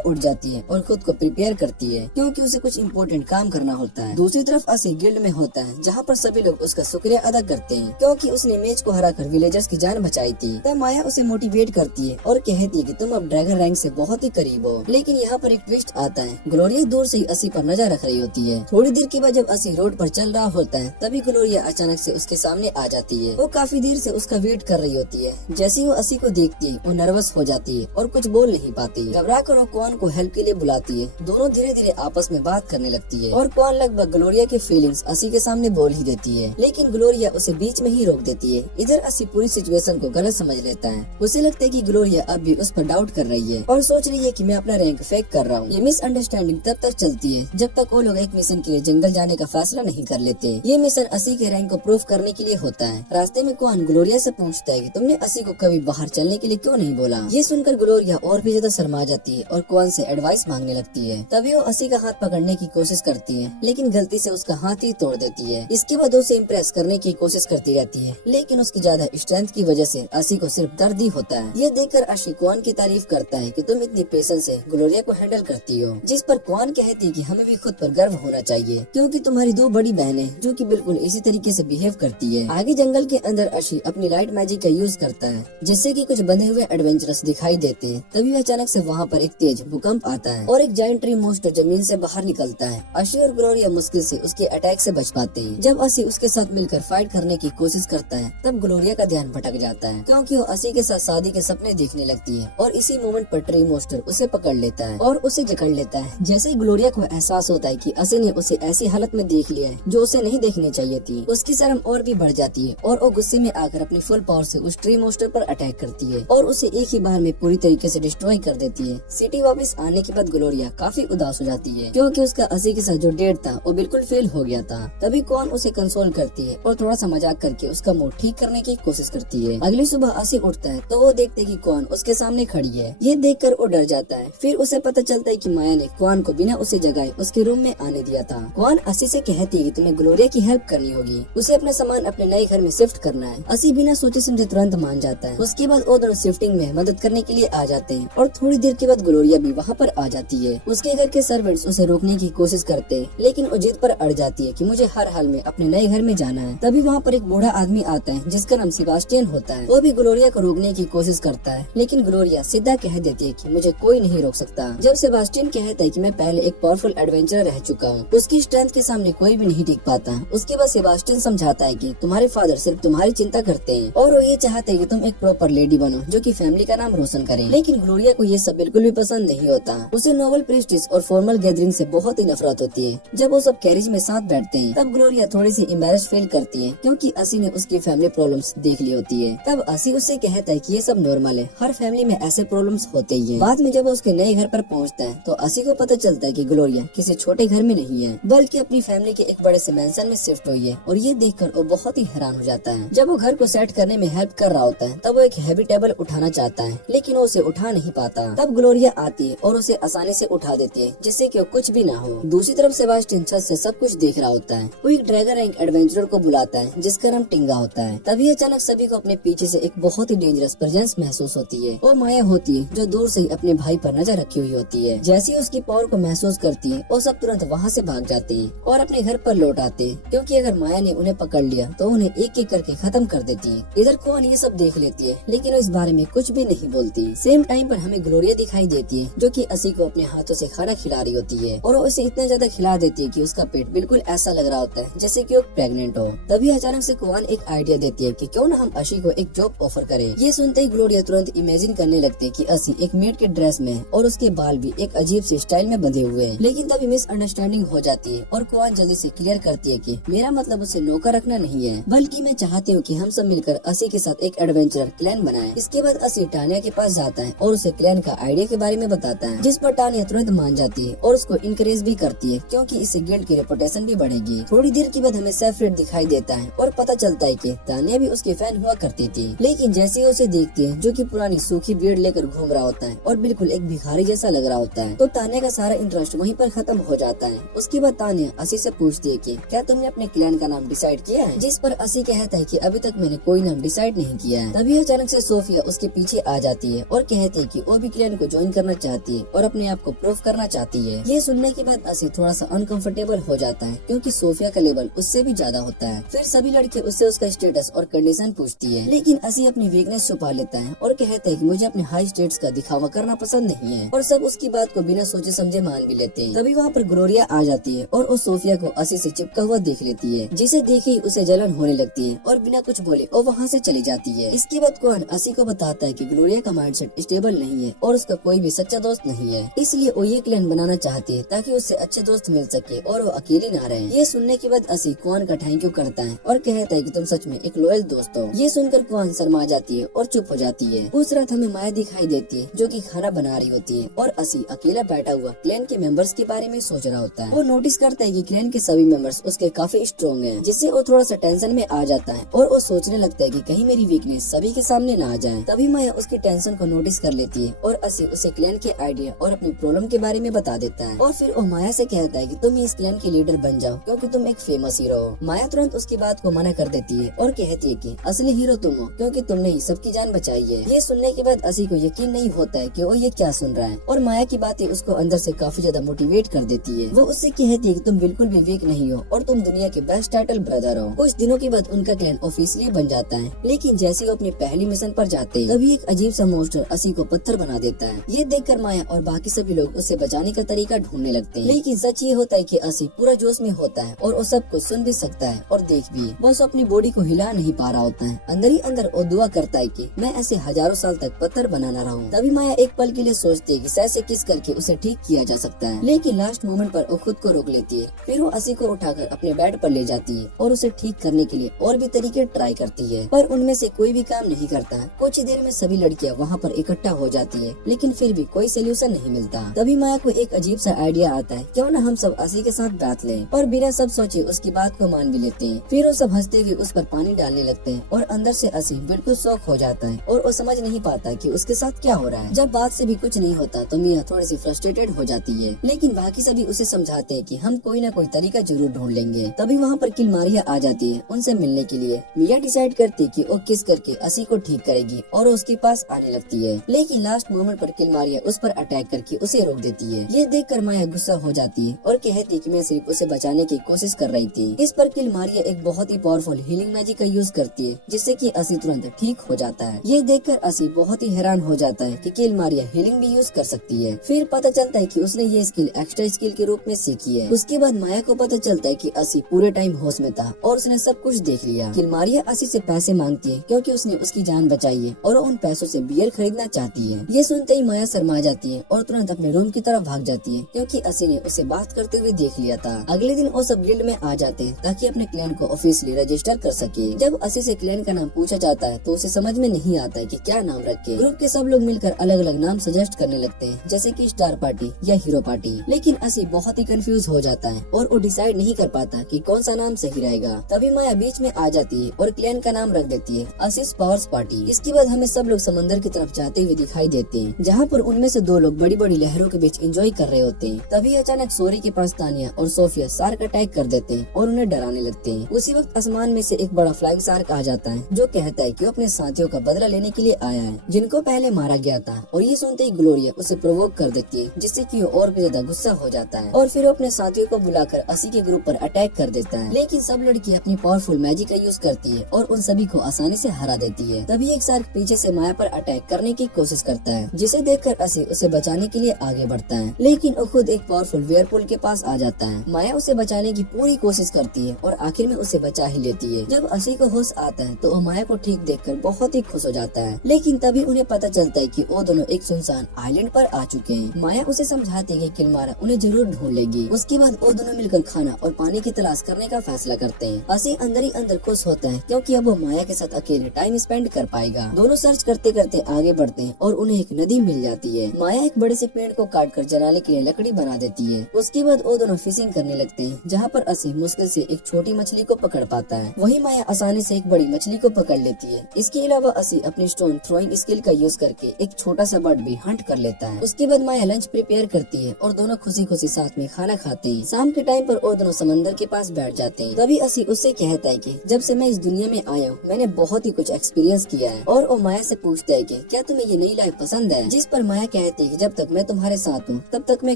उठ जाती है और खुद को प्रिपेयर करती है क्योंकि उसे कुछ इम्पोर्टेंट काम करना होता है। दूसरी तरफ असी गिल्ड में होता है जहाँ पर सभी लोग उसका शुक्रिया अदा करते हैं क्योंकि उसने मैच को हराकर विलेजर्स की जान बचाई थी। तब माया उसे मोटिवेट करती है और कहती है कि तुम अब ड्रैगन रैंक से बहुत ही करीब हो। लेकिन यहाँ पर एक ट्विस्ट आता है। ग्लोरिया दूर से ही असी पर नजर रख रही होती है। थोड़ी देर के बाद जब असी रोड पर चल रहा होता है तभी ग्लोरिया अचानक से उसके सामने आ जाती है। वो काफी देर से उसका वेट कर रही होती है। जैसे ही वो असी को देखती है वो नर्वस हो जाती है और कुछ बोल नहीं पाती। घबरा कर वो क्वान को हेल्प के लिए बुलाती है। दोनों धीरे धीरे आपस में बात करने लगती है और क्वान लगभग ग्लोरिया की फीलिंग्स असी के सामने बोल ही देती है, लेकिन ग्लोरिया उसे बीच में ही रोक देती है। इधर असी पूरी सिचुएशन को गलत समझ लेता है। उसे लगता है कि ग्लोरिया अब भी उस पर डाउट कर रही है और सोच रही है कि मैं अपना रैंक फेक कर रहा हूँ। ये मिसअंडरस्टैंडिंग तब तक चलती है जब तक वो लोग एक मिशन के लिए जंगल जाने का फैसला नहीं कर लेते। ये मिशन असी के रैंक को प्रूफ करने के लिए होता है। रास्ते में क्वान ग्लोरिया से पूछता है कि तुमने असी को कभी बाहर चलने के लिए क्यों नहीं बोला। ये सुनकर ग्लोरिया और भी ज्यादा शर्मा जाती है और क्वान से एडवाइस मांगने लगती है। तभी वो असी का हाथ पकड़ने की कोशिश करती है, लेकिन गलती से उसका हाथ ही तोड़ देती है। इसके बाद उसे इम्प्रेस करने की कोशिश करती रहती है, लेकिन उसकी ज्यादा स्ट्रेंथ की वजह से असी को सिर्फ दर्द ही होता है। ये देखकर अशी क्वान की तारीफ करता है कि तुम इतनी पेशेंस से ग्लोरिया को हैंडल करती हो, जिस पर क्वान कहती है कि हमें भी खुद पर गर्व होना चाहिए क्योंकि तुम्हारी दो बड़ी बहनें जो कि बिल्कुल इसी तरीके से बिहेव करती है। आगे जंगल के अंदर अशी अपनी लाइट मैजिक का यूज करता है जिससे कि कुछ बंधे हुए एडवेंचरस दिखाई देते हैं। तभी अचानक से वहाँ पर एक तेज भूकंप आता है और एक जायंट ट्री मॉन्स्टर जमीन से बाहर निकलता है। अशी और ग्लोरिया मुश्किल से उसके अटैक से बच पाते हैं। जब असी उसके साथ मिलकर फाइट करने की कोशिश करता है तब ग्लोरिया का ध्यान भटक जाता है क्योंकि वो असी के साथ शादी के सपने देखने लगती है और इसी मोमेंट पर ट्री मॉन्स्टर उसे पकड़ लेता है और उसे जकड़ लेता है। जैसे ही ग्लोरिया को एहसास होता है कि असी ने उसे ऐसी हालत में देख लिया है जो उसे नहीं देखनी चाहिए थी, उसकी शर्म और भी बढ़ जाती है और वो गुस्से में आकर अपनी फुल पावर से उस ट्री मॉन्स्टर पर अटैक करती है और उसे एक ही बार में पूरी तरीके से डिस्ट्रॉय कर देती है। सिटी वापस आने के बाद ग्लोरिया काफी उदास हो जाती है क्योंकि उसका असी के साथ जो डेट था वो बिल्कुल फेल हो गया था। तभी कौन उसे कंसोल करती है और थोड़ा सा मजाक करके उसका मूड ठीक करने की कोशिश करती है। अगली सुबह असी उठता है तो वो देखते है कि कौन उसके सामने खड़ी है। ये देखकर वो डर जाता है। फिर उसे पता चलता है कि माया ने क्वान को बिना उसे जगाए उसके रूम में आने दिया था। क्वान असी से कहती है कि तुम्हें ग्लोरिया की हेल्प करनी होगी, उसे अपना सामान अपने नए घर में शिफ्ट करना है। असी बिना सोचे समझे तुरंत मान जाता है। उसके बाद वो दोनों शिफ्टिंग में मदद करने के लिए आ जाते हैं और थोड़ी देर के बाद ग्लोरिया भी वहाँ पर आ जाती है। उसके घर के सर्वेंट्स उसे रोकने की कोशिश करते हैं, लेकिन वो जिद पर अड़ जाती है कि मुझे हर हाल में अपने नए घर में जाना है। तभी वहाँ पर एक बूढ़ा आदमी आता है जिसका नाम सेबास्टियन होता है। वो भी ग्लोरिया को रोकने की कोशिश करता है, लेकिन ग्लोरिया सीधा कह देती है कि मुझे कोई नहीं रोक सकता। जब सेबास्टियन कहता है कि मैं पहले एक पावरफुल एडवेंचरर रह चुका हूँ, उसकी स्ट्रेंथ के सामने कोई भी नहीं टिक पाता। उसके बाद सेबास्टियन समझाता है कि तुम्हारे फादर सिर्फ तुम्हारी चिंता करते हैं और वो ये चाहते हैं कि तुम एक प्रॉपर लेडी बनो जो कि फैमिली का नाम रोशन करे। लेकिन ग्लोरिया को ये सब बिल्कुल भी पसंद नहीं होता। उसे नोबल प्रीस्टिस और फॉर्मल गैदरिंग से बहुत ही नफरत होती है। जब वो सब कैरिज में साथ बैठते हैं तब ग्लोरिया थोड़ी सी एम्बैरेस फील करती है क्योंकि असी ने उसकी फैमिली प्रॉब्लम्स देख ली होती है। तब असी उससे कहता है कि ये सब नॉर्मल है, हर फैमिली में ऐसे प्रॉब्लम्स होते ही हैं। बाद में जब वो उसके नए घर पर पहुंचता है तो असी को पता चलता है कि ग्लोरिया किसी छोटे घर में नहीं है बल्कि अपनी फैमिली के एक बड़े से मैंशन में शिफ्ट हुई है और ये देखकर वो बहुत ही हैरान हो जाता है। जब वो घर को सेट करने में हेल्प कर रहा होता है तब वो एक हैवी टेबल उठाना चाहता है, लेकिन वो उसे उठा नहीं पाता। तब ग्लोरिया आती है और उसे आसानी से उठा देती है जिससे कि वो कुछ भी ना हो। दूसरी तरफ सेबास्टियन छत से सब कुछ देख रहा होता है। वो एक ड्रैगन रैंक एडवेंचरर को बुलाता है जिसका नाम टिंगा होता है। तभी अचानक सभी को अपने पीछे से एक बहुत ही डेंजरस प्रेजेंस महसूस होती है। वो माया होती है जो दूर से ही अपने भाई पर नजर रखी हुई होती है। जैसे ही उसकी पावर को महसूस करती है वो सब तुरंत वहाँ से भाग जाते हैं और अपने घर पर लौट आते हैं क्योंकि अगर माया ने उन्हें पकड़ लिया तो उन्हें एक एक करके खत्म कर देती है। इधर कौन ये सब देख लेती है लेकिन वो इस बारे में कुछ भी नहीं बोलती। सेम टाइम पर हमें ग्लोरिया दिखाई देती है जो कि असी को अपने हाथों से खाना खिला रही होती है और वो इसे इतना ज्यादा खिला देती है कि उसका पेट बिल्कुल ऐसा लग रहा होता है जैसे कि वो प्रेग्नेंट हो। तभी अचानक से कुआन एक आइडिया देती है कि क्यों न हम अशी को एक जॉब ऑफर करें। ये सुनते ही ग्लोरिया तुरंत इमेजिन करने लगती है कि असी एक मेड के ड्रेस में है और उसके बाल भी एक अजीब सी स्टाइल में बंधे हुए हैं। लेकिन तभी मिसअंडरस्टैंडिंग हो जाती है और कुआन जल्दी से क्लियर करती है कि मेरा मतलब उसे नौकर रखना नहीं है बल्कि मैं चाहती हूँ कि हम सब मिलकर असी के साथ एक एडवेंचरर क्लैन बनाएं। इसके बाद असी टानिया के पास जाता है और उसे क्लैन का आइडिया के बारे में बताता है जिस पर टानिया तुरंत मान जाती जाती है और उसको इनकरेज भी करती है, क्योंकि इससे गिल्ड की रेपुटेशन भी बढ़ेगी। थोड़ी देर के बाद हमें सेफ्रेड दिखाई देता है और पता चलता है कि तानिया भी उसकी फैन हुआ करती थी, लेकिन जैसे ही उसे देखती है जो कि पुरानी सूखी बियर्ड लेकर घूम रहा होता है और बिल्कुल एक भिखारी जैसा लग रहा होता है, तो तानिया का सारा इंटरेस्ट वहीं पर खत्म हो जाता है। उसके बाद तानिया असी से पूछती है कि क्या तुमने अपने क्लैन का नाम डिसाइड किया है, जिस पर असी कहता है कि अभी तक मैंने कोई नाम डिसाइड नहीं किया है। तभी अचानक से सोफिया उसके पीछे आ जाती है और कहती है कि वो भी क्लैन को ज्वाइन करना चाहती है और अपने आप को प्रूव करना चाहती है। ये सुनने के बाद असी थोड़ा सा अनकंफर्टेबल हो जाता है, क्योंकि सोफिया का लेवल उससे भी ज्यादा होता है। फिर सभी लड़के उससे उसका स्टेटस और कंडीशन पूछती है, लेकिन असी अपनी वीकनेस छुपा लेता है और कहता है कि मुझे अपने हाई स्टेट्स का दिखावा करना पसंद नहीं है, और सब उसकी बात को बिना सोचे समझे मान भी लेते हैं। तभी वहाँ पर ग्लोरिया आ जाती है और उस सोफिया को असी से चिपका हुआ देख लेती है, जिसे देखे ही उसे जलन होने लगती है और बिना कुछ बोले वो वहाँ से चली जाती है। इसके बाद क्वान असी को बताता है कि ग्लोरिया का माइंडसेट स्टेबल नहीं है और उसका कोई भी सच्चा दोस्त नहीं है, इसलिए वो ये क्लैन बनाना चाहती है ताकि उससे अच्छे दोस्त मिल सके और वो अकेली ना रहे। ये सुनने के बाद असी क्वान का थैंक यू करता है और कहता है कि तुम सच में एक लॉयल दोस्त हो। ये सुनकर क्वान शर्मा जाती है और चुप हो जाती है। उस रात हमें माया दिखाई देती है जो कि खाना बना रही होती है और असी अकेला बैठा हुआ क्लैन के मेंबर्स के बारे में सोच रहा होता है। वो नोटिस करता है कि क्लैन के सभी मेंबर्स उसके काफी स्ट्रॉन्ग हैं, जिससे वो थोड़ा सा टेंशन में आ जाता है और वो सोचने लगता है कि कहीं मेरी वीकनेस सभी के सामने ना आ जाए। तभी माया उसकी टेंशन को नोटिस कर लेती है और असी उसे क्लैन के आइडिया और अपनी प्रॉब्लम के बारे में बता देता है और फिर वो माया से कहता है कि तुम इस क्लैन के लीडर बन जाओ क्योंकि तुम एक फेमस हीरो हो। माया तुरंत उसकी बात को मना कर देती है और कहती है कि असली हीरो तुम हो क्योंकि तुमने ही सबकी जान बचाई है। ये सुनने के बाद असी को यकीन नहीं होता है कि वो ये क्या सुन रहा है और माया की बातें उसको अंदर से काफी ज्यादा मोटिवेट कर देती है। वो उससे कहती है कि तुम बिल्कुल भी वीक नहीं हो और तुम दुनिया के बेस्ट टाइटल ब्रदर हो। कुछ दिनों के बाद उनका क्लैन ऑफिशियली बन जाता है, लेकिन जैसे वो अपनी पहली मिशन पर जाते हैं तभी एक अजीब सा मॉन्स्टर असी को पत्थर बना देता है। ये देखकर माया और बाकी सभी लोग उसे बचाने का तरीका ढूंढने लगते हैं, लेकिन सच ये होता है कि असी पूरा जोश में होता है और वो सब कुछ सुन भी सकता है और देख भी, बस अपनी बॉडी को हिला नहीं पा रहा होता है। अंदर ही अंदर वो दुआ करता है कि मैं ऐसे हजारों साल तक पत्थर बनाना रहा हूँ। तभी माया एक पल के लिए सोचती है कि शायद से किस करके उसे ठीक किया जा सकता है, लेकिन लास्ट मोमेंट पर वो खुद को रोक लेती है। फिर वो असी को उठाकर अपने बेड पर ले जाती है और उसे ठीक करने के लिए और भी तरीके ट्राई करती है, पर उनमें से कोई भी काम नहीं करता। कुछ ही देर में सभी लड़कियां वहाँ पर इकट्ठा हो जाती है, लेकिन फिर भी कोई सोल्यूशन नहीं मिलता। तभी माया को एक अजीब सा आइडिया आता है, क्यों न हम सब असी के साथ बात लें, और बिना सब सोचे उसकी बात को मान भी लेते हैं। फिर वो सब हंसते हुए उस पर पानी डालने लगते हैं और अंदर से असी बिल्कुल शॉक हो जाता है और वो समझ नहीं पाता कि उसके साथ क्या हो रहा है। जब बात से भी कुछ नहीं होता तो मिया थोड़ी सी फ्रस्ट्रेटेड हो जाती है, लेकिन बाकी सभी उसे समझाते हैं कि हम कोई न कोई तरीका जरूर ढूंढ लेंगे। तभी वहाँ पर किलमारिया आ जाती है उनसे मिलने के लिए। मिया डिसाइड करती है कि वो किस करके असी को ठीक करेगी और उसके पास आने लगती है, लेकिन लास्ट मोमेंट पर किलमारिया उस पर अटैक करके उसे रोक देती है। ये देखकर माया गुस्सा हो जाती है और कहती है कि मैं सिर्फ उसे बचाने की कोशिश कर रही थी। इस पर किलमारिया एक बहुत ही पावरफुल हीलिंग मैजिक का यूज करती है, जिससे कि असी तुरंत ठीक हो जाता है। ये देखकर असी बहुत ही हैरान हो जाता है कि किलमारिया हीलिंग भी यूज कर सकती है। फिर पता चलता है कि उसने ये स्किल एक्स्ट्रा स्किल के रूप में सीखी है। उसके बाद माया को पता चलता है कि असी पूरे टाइम होश में था और उसने सब कुछ देख लिया। किलमारिया असी से पैसे मांगती है क्योंकि उसने उसकी जान बचाई है और उन पैसों से बियर खरीदना चाहती है। ये सुनते ही माया शर्मा जाती है और तुरंत अपने रूम की तरफ भाग जाती है, क्योंकि असी ने उसे बात करते हुए देख लिया था। अगले दिन वो सब गिल्ड में आ जाते हैं ताकि अपने क्लैन को ऑफिशियली रजिस्टर कर सके। जब असी से क्लैन का नाम पूछा जाता है तो उसे समझ में नहीं आता है कि क्या नाम रखे। ग्रुप के सब लोग मिलकर अलग अलग नाम सजेस्ट करने लगते हैं, जैसे कि स्टार पार्टी या हीरो पार्टी, लेकिन असी बहुत ही कंफ्यूज हो जाता है और वो डिसाइड नहीं कर पाता कि कौन सा नाम सही रहेगा। तभी माया बीच में आ जाती है और क्लैन का नाम रख देती है असिस पावर्स पार्टी। इसके बाद हमें सब लोग समंदर की तरफ जाते हुए दिखाई देते हैं, जहाँ पर उनमें से दो लोग बड़ी बड़ी लहरों के बीच एंजॉय कर रहे होते हैं। तभी अचानक सोरी के पास तानिया और सोफिया शार्क अटैक कर देते हैं और उन्हें डराने लगते हैं। उसी वक्त आसमान में से एक बड़ा फ्लाइंग शार्क आ जाता है जो कहता है कि वो अपने साथियों का बदला लेने के लिए आया है जिनको पहले मारा गया था। और ये सुनते ही ग्लोरिया उसे प्रोवोक कर देती है, जिससे कि वो और भी ज्यादा गुस्सा हो जाता है और फिर वो अपने साथियों को बुलाकर असी के ग्रुप पर अटैक कर देता है। लेकिन सब लड़की अपनी पावरफुल मैजिक का यूज करती है और उन सभी को आसानी से हरा देती है। तभी एक शार्क पीछे से माया पर अटैक करने की कोशिश करता है, जिसे देखकर असी उसे बचाने के लिए आगे बढ़ता है, लेकिन वो खुद एक पावरफुल वेयरपुल के पास आ जाता है। माया उसे बचाने की पूरी कोशिश करती है और आखिर में उसे बचा ही लेती है। जब असी को होश आता है तो वो माया को ठीक देखकर बहुत ही खुश हो जाता है, लेकिन तभी उन्हें पता चलता है कि वो दोनों एक सुनसान आइलैंड पर आ चुके हैं। माया उसे समझाती है कि किलमारा उन्हें जरूर ढूंढ लेगी। उसके बाद वो दोनों मिलकर खाना और पानी की तलाश करने का फैसला करते हैं। असी अंदर ही अंदर खुश होता है क्योंकि अब वो माया के साथ अकेले टाइम स्पेंड कर पाएगा। दोनों सर्च करते करते आगे बढ़ते हैं और उन्हें एक नदी मिल जाती है। माया एक बड़े से पेड़ को काट कर जला बनाने के लिए लकड़ी बना देती है। उसके बाद वो दोनों फिशिंग करने लगते हैं, जहाँ पर असी मुश्किल से एक छोटी मछली को पकड़ पाता है। वहीं माया आसानी से एक बड़ी मछली को पकड़ लेती है। इसके अलावा असी अपनी स्टोन थ्रोइंग स्किल का यूज करके एक छोटा सा बर्ड भी हंट कर लेता है। उसके बाद माया लंच प्रिपेयर करती है और दोनों खुशी खुशी साथ में खाना खाते हैं। शाम के टाइम पर वो दोनों समंदर के पास बैठ जाते हैं। तभी असी उससे कहता है कि जब से मैं इस दुनिया में आया हूँ मैंने बहुत ही कुछ एक्सपीरियंस किया है। और वो माया से पूछता है कि क्या तुम्हें ये नई लाइफ पसंद है? जिस पर माया कहती है कि जब तक मैं तुम्हारे साथ हूँ तब तक मैं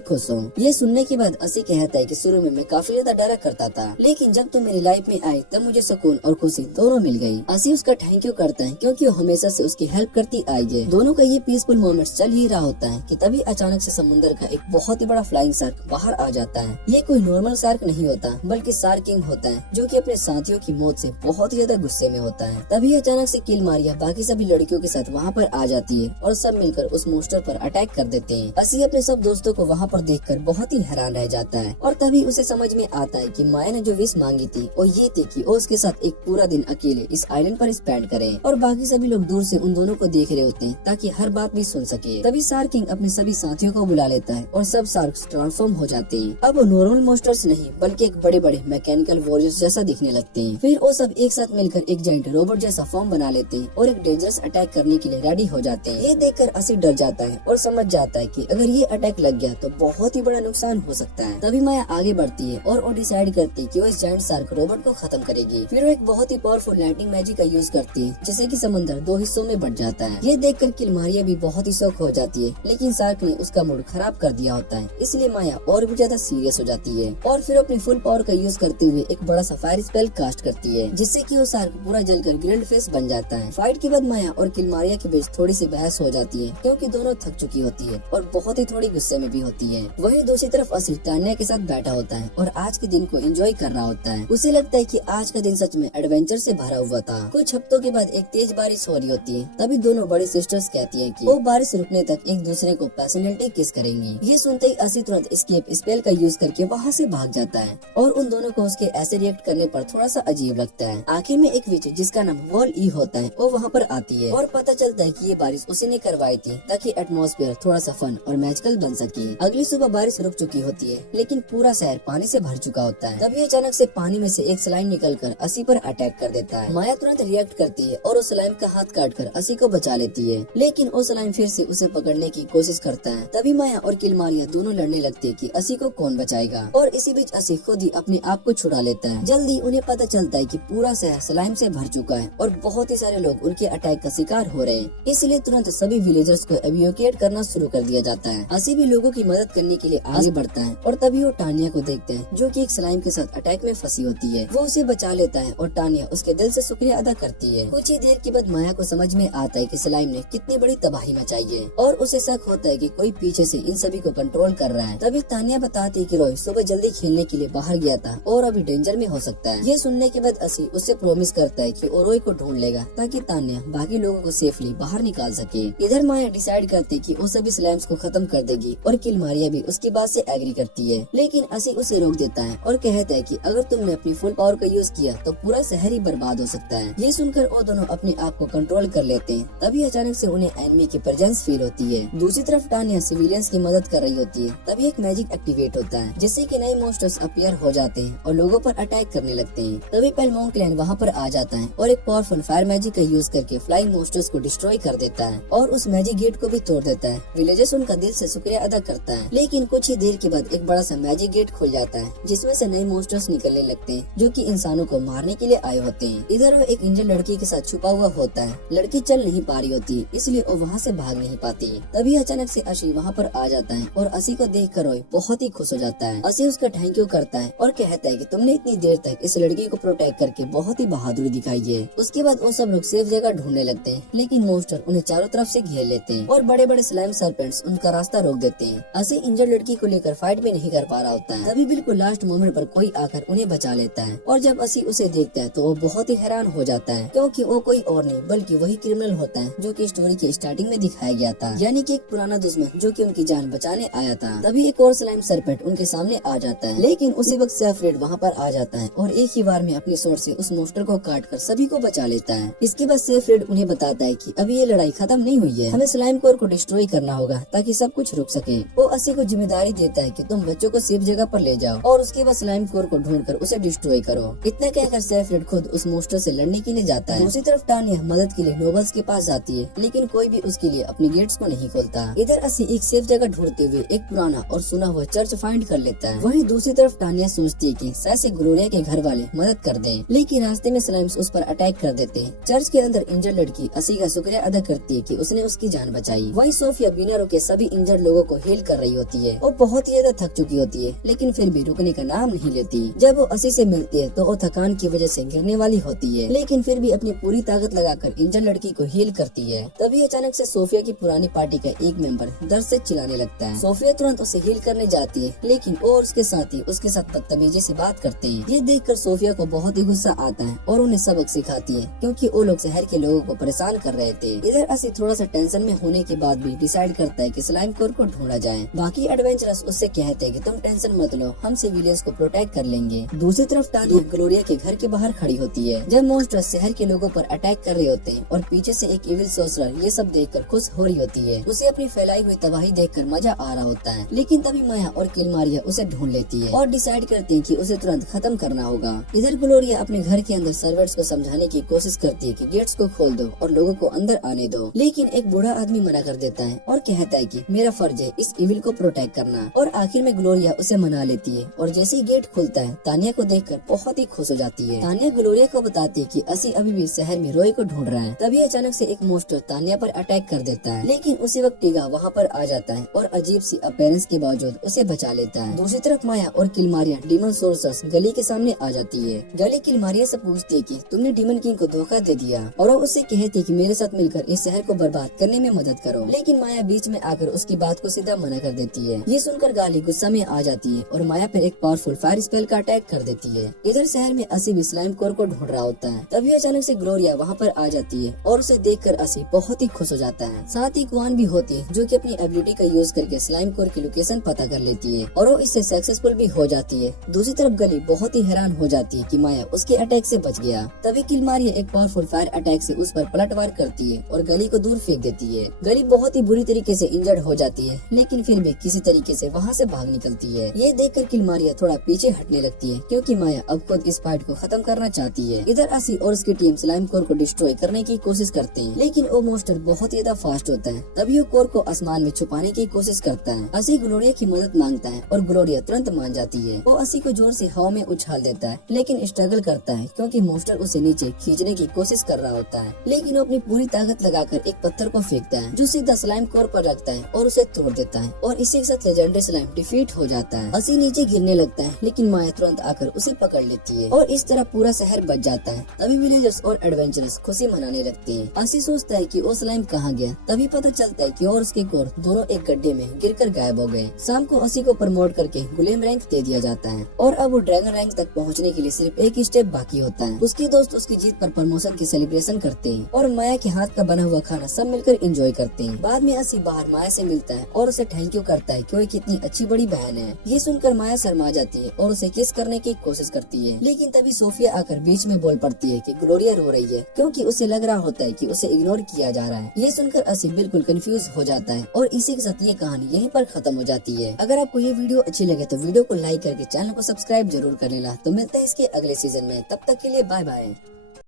खुश हूँ। ये सुनने के बाद असी कहता है कि शुरू में मैं काफी ज्यादा डरा करता था, लेकिन जब तुम मेरी लाइफ में आई तब मुझे सुकून और खुशी दोनों मिल गई। असी उसका थैंक यू करता है क्योंकि वो हमेशा से उसकी हेल्प करती आई है। दोनों का ये पीसफुल मोमेंट चल ही रहा होता है कि तभी अचानक से समुद्र का एक बहुत ही बड़ा फ्लाइंग शार्क बाहर आ जाता है। ये कोई नॉर्मल शार्क नहीं होता बल्कि शार्क किंग होता है, जो कि अपने साथियों की मौत से बहुत ही ज्यादा गुस्से में होता है। तभी अचानक से किलमारिया बाकी सभी लड़कियों के साथ वहाँ पर आ जाती है और सब मिलकर उस मोस्टर पर अटैक कर देते हैं। असी अपने सब दोस्तों को वहाँ पर देखकर बहुत ही हैरान रह जाता है और तभी उसे समझ में आता है कि माया ने जो विश मांगी थी वो ये थी कि वो उसके साथ एक पूरा दिन अकेले इस आइलैंड पर स्पेंड करे। और बाकी सभी लोग दूर से उन दोनों को देख रहे होते हैं ताकि हर बात भी सुन सके। तभी शार्क किंग अपने सभी साथियों को बुला लेता है और सब शार्क्स ट्रांसफॉर्म हो जाते हैं। अब वो नॉर्मल मोस्टर्स नहीं बल्कि एक बड़े बड़े मैकेनिकल वॉरियर्स जैसा दिखने लगते हैं। फिर वो सब एक साथ मिलकर एक जाइंट रोबोट जैसा फॉर्म बना लेते हैं और एक डेंजरस अटैक करने के लिए रेडी हो जाते हैं। ये देखकर असी डर जाता है और समझ जाता है कि अगर ये अटैक लग गया तो बहुत ही बड़ा नुकसान हो सकता है। तभी माया आगे बढ़ती है और वो डिसाइड करती है कि वो इस जाइंट शार्क रोबोट को खत्म करेगी। फिर वो एक बहुत ही पावरफुल लाइटिंग मैजिक का यूज करती है जिससे कि समंदर दो हिस्सों में बट जाता है। ये देखकर किलमारिया भी बहुत ही शौक हो जाती है, लेकिन शार्क ने उसका मूड खराब कर दिया होता है, इसलिए माया और भी ज्यादा सीरियस हो जाती है और फिर अपनी फुल पावर का यूज करते हुए एक बड़ा सा फायर स्पेल कास्ट करती है जिससे कि वो शार्क पूरा जलकर ग्रिल्ड फेस बन जाता है। फाइट के बाद माया और किलमारिया के बीच थोड़ी सी बहस हो जाती है क्योंकि दोनों थक चुकी होती है और बहुत ही थोड़ी गुस्से में भी होती है। वहीं दूसरी तरफ असी तान्या के साथ बैठा होता है और आज के दिन को एंजॉय कर रहा होता है। उसे लगता है कि आज का दिन सच में एडवेंचर से भरा हुआ था। कुछ हफ्तों के बाद एक तेज बारिश हो रही होती है। तभी दोनों बड़ी सिस्टर्स कहती है कि वो बारिश रुकने तक एक दूसरे को पैशनेटली किस करेंगी। ये सुनते ही असी तुरंत एस्केप स्पेल का यूज करके वहाँ से भाग जाता है और उन दोनों को उसके ऐसे रिएक्ट करने पर थोड़ा सा अजीब लगता है। आखिर में एक विच जिसका नाम वॉल ई होता है वो वहाँ पर आती है और पता चलता है कि ये बारिश उसी ने करवाई थी ताकि एटमॉस्फेयर थोड़ा सा फन और मैजिकल बन सके। अगली सुबह बारिश रुक चुकी होती है लेकिन पूरा शहर पानी से भर चुका होता है। तभी अचानक से पानी में से एक स्लाइम निकलकर असी पर अटैक कर देता है। माया तुरंत रिएक्ट करती है और उस स्लाइम का हाथ काटकर असी को बचा लेती है, लेकिन वो स्लाइम फिर से उसे पकड़ने की कोशिश करता है। तभी माया और किलमारिया दोनों लड़ने लगती है कि असी को कौन बचाएगा और इसी बीच असी खुद ही अपने आप को छुड़ा लेता है। जल्दी उन्हें पता चलता है कि पूरा शहर स्लाइम से भर चुका है और बहुत ही सारे लोग उनके अटैक का शिकार हो रहे हैं, इसलिए तुरंत सभी विलेजर्स को एवियोकेट करना शुरू कर दिया जाता है। असी भी लोगों की मदद करने के लिए आगे बढ़ता है और तभी वो टानिया को देखते हैं जो कि एक स्लाइम के साथ अटैक में फंसी होती है। वो उसे बचा लेता है और टानिया उसके दिल से शुक्रिया अदा करती है। कुछ ही देर के बाद माया को समझ में आता है कि स्लाइम ने कितनी बड़ी तबाही मचाई है और उसे शक होता है कि कोई पीछे से इन सभी को कंट्रोल कर रहा है। तभी तानिया बताती है कि रॉय सुबह जल्दी खेलने के लिए बाहर गया था और अभी डेंजर में हो सकता है। ये सुनने के बाद असी उससे प्रॉमिस करता है कि वो रॉय को ढूंढ लेगा ताकि तानिया बाकी लोगों को सेफली बाहर निकाल सके। इधर माया डिसाइड करती है कि वो सभी स्लैम्स को खत्म कर देगी और किलमारिया भी उसकी बात से एग्री करती है, लेकिन असी उसे रोक देता है और कहता है कि अगर तुमने अपनी फुल पावर का यूज किया तो पूरा शहर ही बर्बाद हो सकता है। ये सुनकर वो दोनों अपने आप को कंट्रोल कर लेते हैं। तभी अचानक से उन्हें एनिमी की प्रेजेंस फील होती है। दूसरी तरफ टानिया सिविलियंस की मदद कर रही होती है। तभी एक मैजिक एक्टिवेट होता है जिससे कि नए मॉन्स्टर्स अपीयर हो जाते हैं और लोगों पर अटैक करने लगते हैं। तभी पेलमोंग क्लैन वहाँ पर आ जाता है और एक पावरफुल फायर मैजिक का यूज करके फ्लाइंग मॉन्स्टर्स को डिस्ट्रॉय कर देता है और उस मैजिक गेट को भी तोड़ देता है। विलेजर्स उनका दिल से शुक्रिया अदा करता है, लेकिन कुछ ही देर के बाद एक बड़ा सा मैजिक गेट खुल जाता है जिसमें से नए मॉन्स्टर्स निकलने लगते हैं जो कि इंसानों को मारने के लिए आए होते हैं। इधर वो एक इंजन लड़की के साथ छुपा हुआ होता है। लड़की चल नहीं पा रही होती इसलिए वो वहाँ से भाग नहीं पाती। तभी अचानक से अशी वहाँ पर आ जाता है और असी को देख कर रॉय बहुत ही खुश हो जाता है। असी उसका थैंक यू करता है और कहता है कि तुमने इतनी देर तक इस लड़की को प्रोटेक्ट करके बहुत ही बहादुरी दिखाई है। उसके बाद वो सब लोग सेफ जगह ढूंढने लगते हैं, लेकिन मॉन्स्टर उन्हें चारों तरफ से घेर लेते हैं और बड़े बड़े स्लाइम सर्पेंट्स उनका रास्ता रोक देते हैं। असी इंजर्ड लड़की को लेकर फाइट भी नहीं कर पा रहा होता है। तभी बिल्कुल लास्ट मोमेंट पर कोई आकर उन्हें बचा लेता है और जब असी उसे देखता है तो वो बहुत ही हैरान हो जाता है क्योंकि वो कोई और नहीं बल्कि वही क्रिमिनल होता है जो कि स्टोरी के स्टार्टिंग में दिखाया गया था, यानी कि एक पुराना दुश्मन जो कि उनकी जान बचाने आया था। तभी एक और स्लाइम सर्पेंट उनके सामने आ जाता है, लेकिन उसी वक्त सेफ्रेड वहाँ पर आ जाता है और एक ही बार में अपनी स्वॉर्ड से उस मॉन्स्टर को काट कर सभी को बचा लेता है। इसके बाद सेफ्रेड उन्हें बताता है कि अभी ये लड़ाई खत्म नहीं हुई है, हमें स्लाइम कोर को डिस्ट्रॉय करना होगा ताकि सब कुछ रुक सके। के वो असी को जिम्मेदारी देता है कि तुम बच्चों को सेफ जगह पर ले जाओ और उसके बाद स्लाइम कोर को ढूंढकर उसे डिस्ट्रॉय करो। इतना कहकर सेफ्रेड खुद उस मोस्टर से लड़ने के लिए जाता है। दूसरी तरफ टानिया मदद के लिए नोबल्स के पास जाती है, लेकिन कोई भी उसके लिए अपनी गेट्स को नहीं खोलता। इधर असी एक सेफ जगह ढूंढते हुए एक पुराना और सुना हुआ चर्च फाइंड कर लेता है। वहीं दूसरी तरफ टानिया सोचती है कि शायद से ग्लोरिया के घर वाले मदद कर दें, लेकिन रास्ते में स्लाइम्स उस पर अटैक कर देते हैं। चर्च के अंदर इंजर्ड लड़की असी का शुक्रिया अदा करती है कि उसने उसकी जान बचाई। वहीं सोफिया बिना रुके सभी इंजर्ड लोगों को हील कर रही होती है। वो बहुत ही ज्यादा थक चुकी होती है, लेकिन फिर भी रुकने का नाम नहीं लेती। जब वो असी से मिलती है तो वो थकान की वजह से गिरने वाली होती है, लेकिन फिर भी अपनी पूरी ताकत लगाकर इंजर्ड लड़की को हील करती है। तभी अचानक से सोफिया की पुरानी पार्टी का एक मेंबर दर्द से चिल्लाने लगता है। सोफिया तुरंत उसे हील करने जाती है, लेकिन वो और उसके साथी उसके साथ बदतमीजी से बात करते हैं। ये देखकर सोफिया को बहुत ही गुस्सा आता है और उन्हें सबक सिखाती है, क्योंकि वो लोग शहर के लोगों को परेशान कर रहे थे। इधर असी थोड़ा सा टेंशन में होने के बाद भी डिसाइड करता है कि स्लाइम कोर को ढूंढा जाए। बाकी एडवेंचरस उससे कहते हैं कि तुम टेंशन मत लो, हम सिविलियंस को प्रोटेक्ट कर लेंगे। दूसरी तरफ टानिया ग्लोरिया के घर के बाहर खड़ी होती है जब मॉन्स्टर शहर के लोगों पर अटैक कर रहे होते हैं और पीछे से एक इविल सोर्सरर ये सब देखकर खुश हो रही होती है। उसे अपनी फैलाई हुई तबाही देखकर मजा आ रहा होता है, लेकिन तभी माया और किलमारिया उसे ढूंढ लेती है और डिसाइड करती है कि उसे तुरंत खत्म करना होगा। इधर ग्लोरिया अपने घर के अंदर सर्वेंट्स को समझाने की कोशिश करती है कि गेट्स को खोल दो और लोगों को अंदर आने दो, लेकिन एक बूढ़ा आदमी मना कर देता है और कहता है कि मेरा फर्ज है इस इविल को प्रोटेक्ट करना। और आखिर में ग्लोरिया उसे मना लेती है और जैसे ही गेट खुलता है तानिया को देखकर बहुत ही खुश हो जाती है। तानिया ग्लोरिया को बताती है कि असी अभी भी शहर में रोय को ढूंढ रहा है। तभी अचानक से एक मोस्टर तानिया पर अटैक कर देता है, लेकिन उसी वक्त टीगा वहाँ पर आ जाता है और अजीब सी अपीयरेंस के बावजूद उसे बचा लेता है। दूसरी तरफ माया और किलमारिया डीमन सोर्सर्स गली के सामने आ जाती है। गली किलमारिया से पूछती है कि तुमने डीमन किंग को धोखा दे दिया और वो उससे कहती है कि मेरे साथ मिलकर इस शहर को बर्बाद करने में मदद करो, लेकिन माया बीच में आकर उसकी बात को सीधा मना कर देती है। ये सुनकर गाली गुस्सा में आ जाती है और माया पर एक पावरफुल फायर स्पेल का अटैक कर देती है। इधर शहर में असी भी स्लाइम कोर को ढूंढ रहा होता है। तभी अचानक से ग्लोरिया वहाँ पर आ जाती है और उसे देखकर असी बहुत ही खुश हो जाता है। साथ ही क्वान भी होती है जो कि अपनी एबिलिटी का यूज करके स्लाइम कोर की लोकेशन पता कर लेती है और वो इससे सक्सेसफुल भी हो जाती है। दूसरी तरफ गली बहुत ही हैरान हो जाती है कि माया उसके अटैक से बच गया। तभी किलमारिया एक पावरफुल फायर अटैक से उस पर पलटवार करती है और गली को दूर फेंक देती है। गली बहुत ही बुरी तरीके से इंजर्ड हो जाती है, लेकिन फिर भी किसी तरीके से वहाँ से भाग निकलती है। ये देखकर किलमारिया थोड़ा पीछे हटने लगती है, क्योंकि माया अब खुद इस फाइट को खत्म करना चाहती है। इधर असी और उसकी टीम स्लाइम कोर को डिस्ट्रॉय करने की कोशिश करते हैं, लेकिन वो मोस्टर बहुत ज्यादा फास्ट होता है। तभी वो कोर को आसमान में छुपाने की कोशिश करता है। असी ग्लोरिया की मदद मांगता है और ग्लोरिया तुरंत मान जाती है। वो असी को जोर से हवा में उछाल देता है, लेकिन स्ट्रगल करता है क्योंकि मोस्टर उसे नीचे खींचने की कोशिश कर रहा होता है। लेकिन वो अपनी पूरी ताकत लगाकर एक पत्थर को फेंकता है जो सीधा स्लाइम कोर पर रखता है और उसे तोड़ देता है और इसी के साथ लेजेंडरी स्लाइम डिफीट हो जाता है। असी नीचे गिरने लगता है, लेकिन माया तुरंत आकर उसे पकड़ लेती है और इस तरह पूरा शहर बच जाता है। तभी विलेजर्स और एडवेंचरर्स खुशी मनाने लगते हैं। असी सोचता है कि वो स्लाइम कहाँ गया। तभी पता चलता है कि और उसके कोर दोनों एक गड्ढे में गिरकर गायब हो गए। शाम को असी को प्रमोट करके गुलेम रैंक दे दिया जाता है और अब वो ड्रैगन रैंक तक पहुँचने के लिए सिर्फ एक स्टेप बाकी होता है। उसके दोस्त उसकी जीत पर प्रमोशन की सेलिब्रेशन करते हैं और माया के हाथ का बना हुआ खाना सब मिलकर एंजॉय करते हैं। बाद में असी बाहर माया से मिलता है और उसे थैंक यू करता है कि वो कितनी अच्छी बड़ी बहन है। ये सुनकर माया शर्मा जाती है और उसे किस करने की कोशिश करती है, लेकिन तभी सोफिया आकर बीच में बोल पड़ती है कि ग्लोरिया रो रही है, क्योंकि उसे लग रहा होता है कि उसे इग्नोर किया जा रहा है। ये सुनकर असी बिल्कुल कंफ्यूज हो जाता है और इसी के साथ ये कहानी यहीं पर खत्म हो जाती है। अगर आपको ये वीडियो अच्छी लगे तो वीडियो को लाइक करके चैनल को सब्सक्राइब जरूर कर लेना। तो मिलते हैं इसके अगले सीजन में, तब तक के लिए बाय बाय।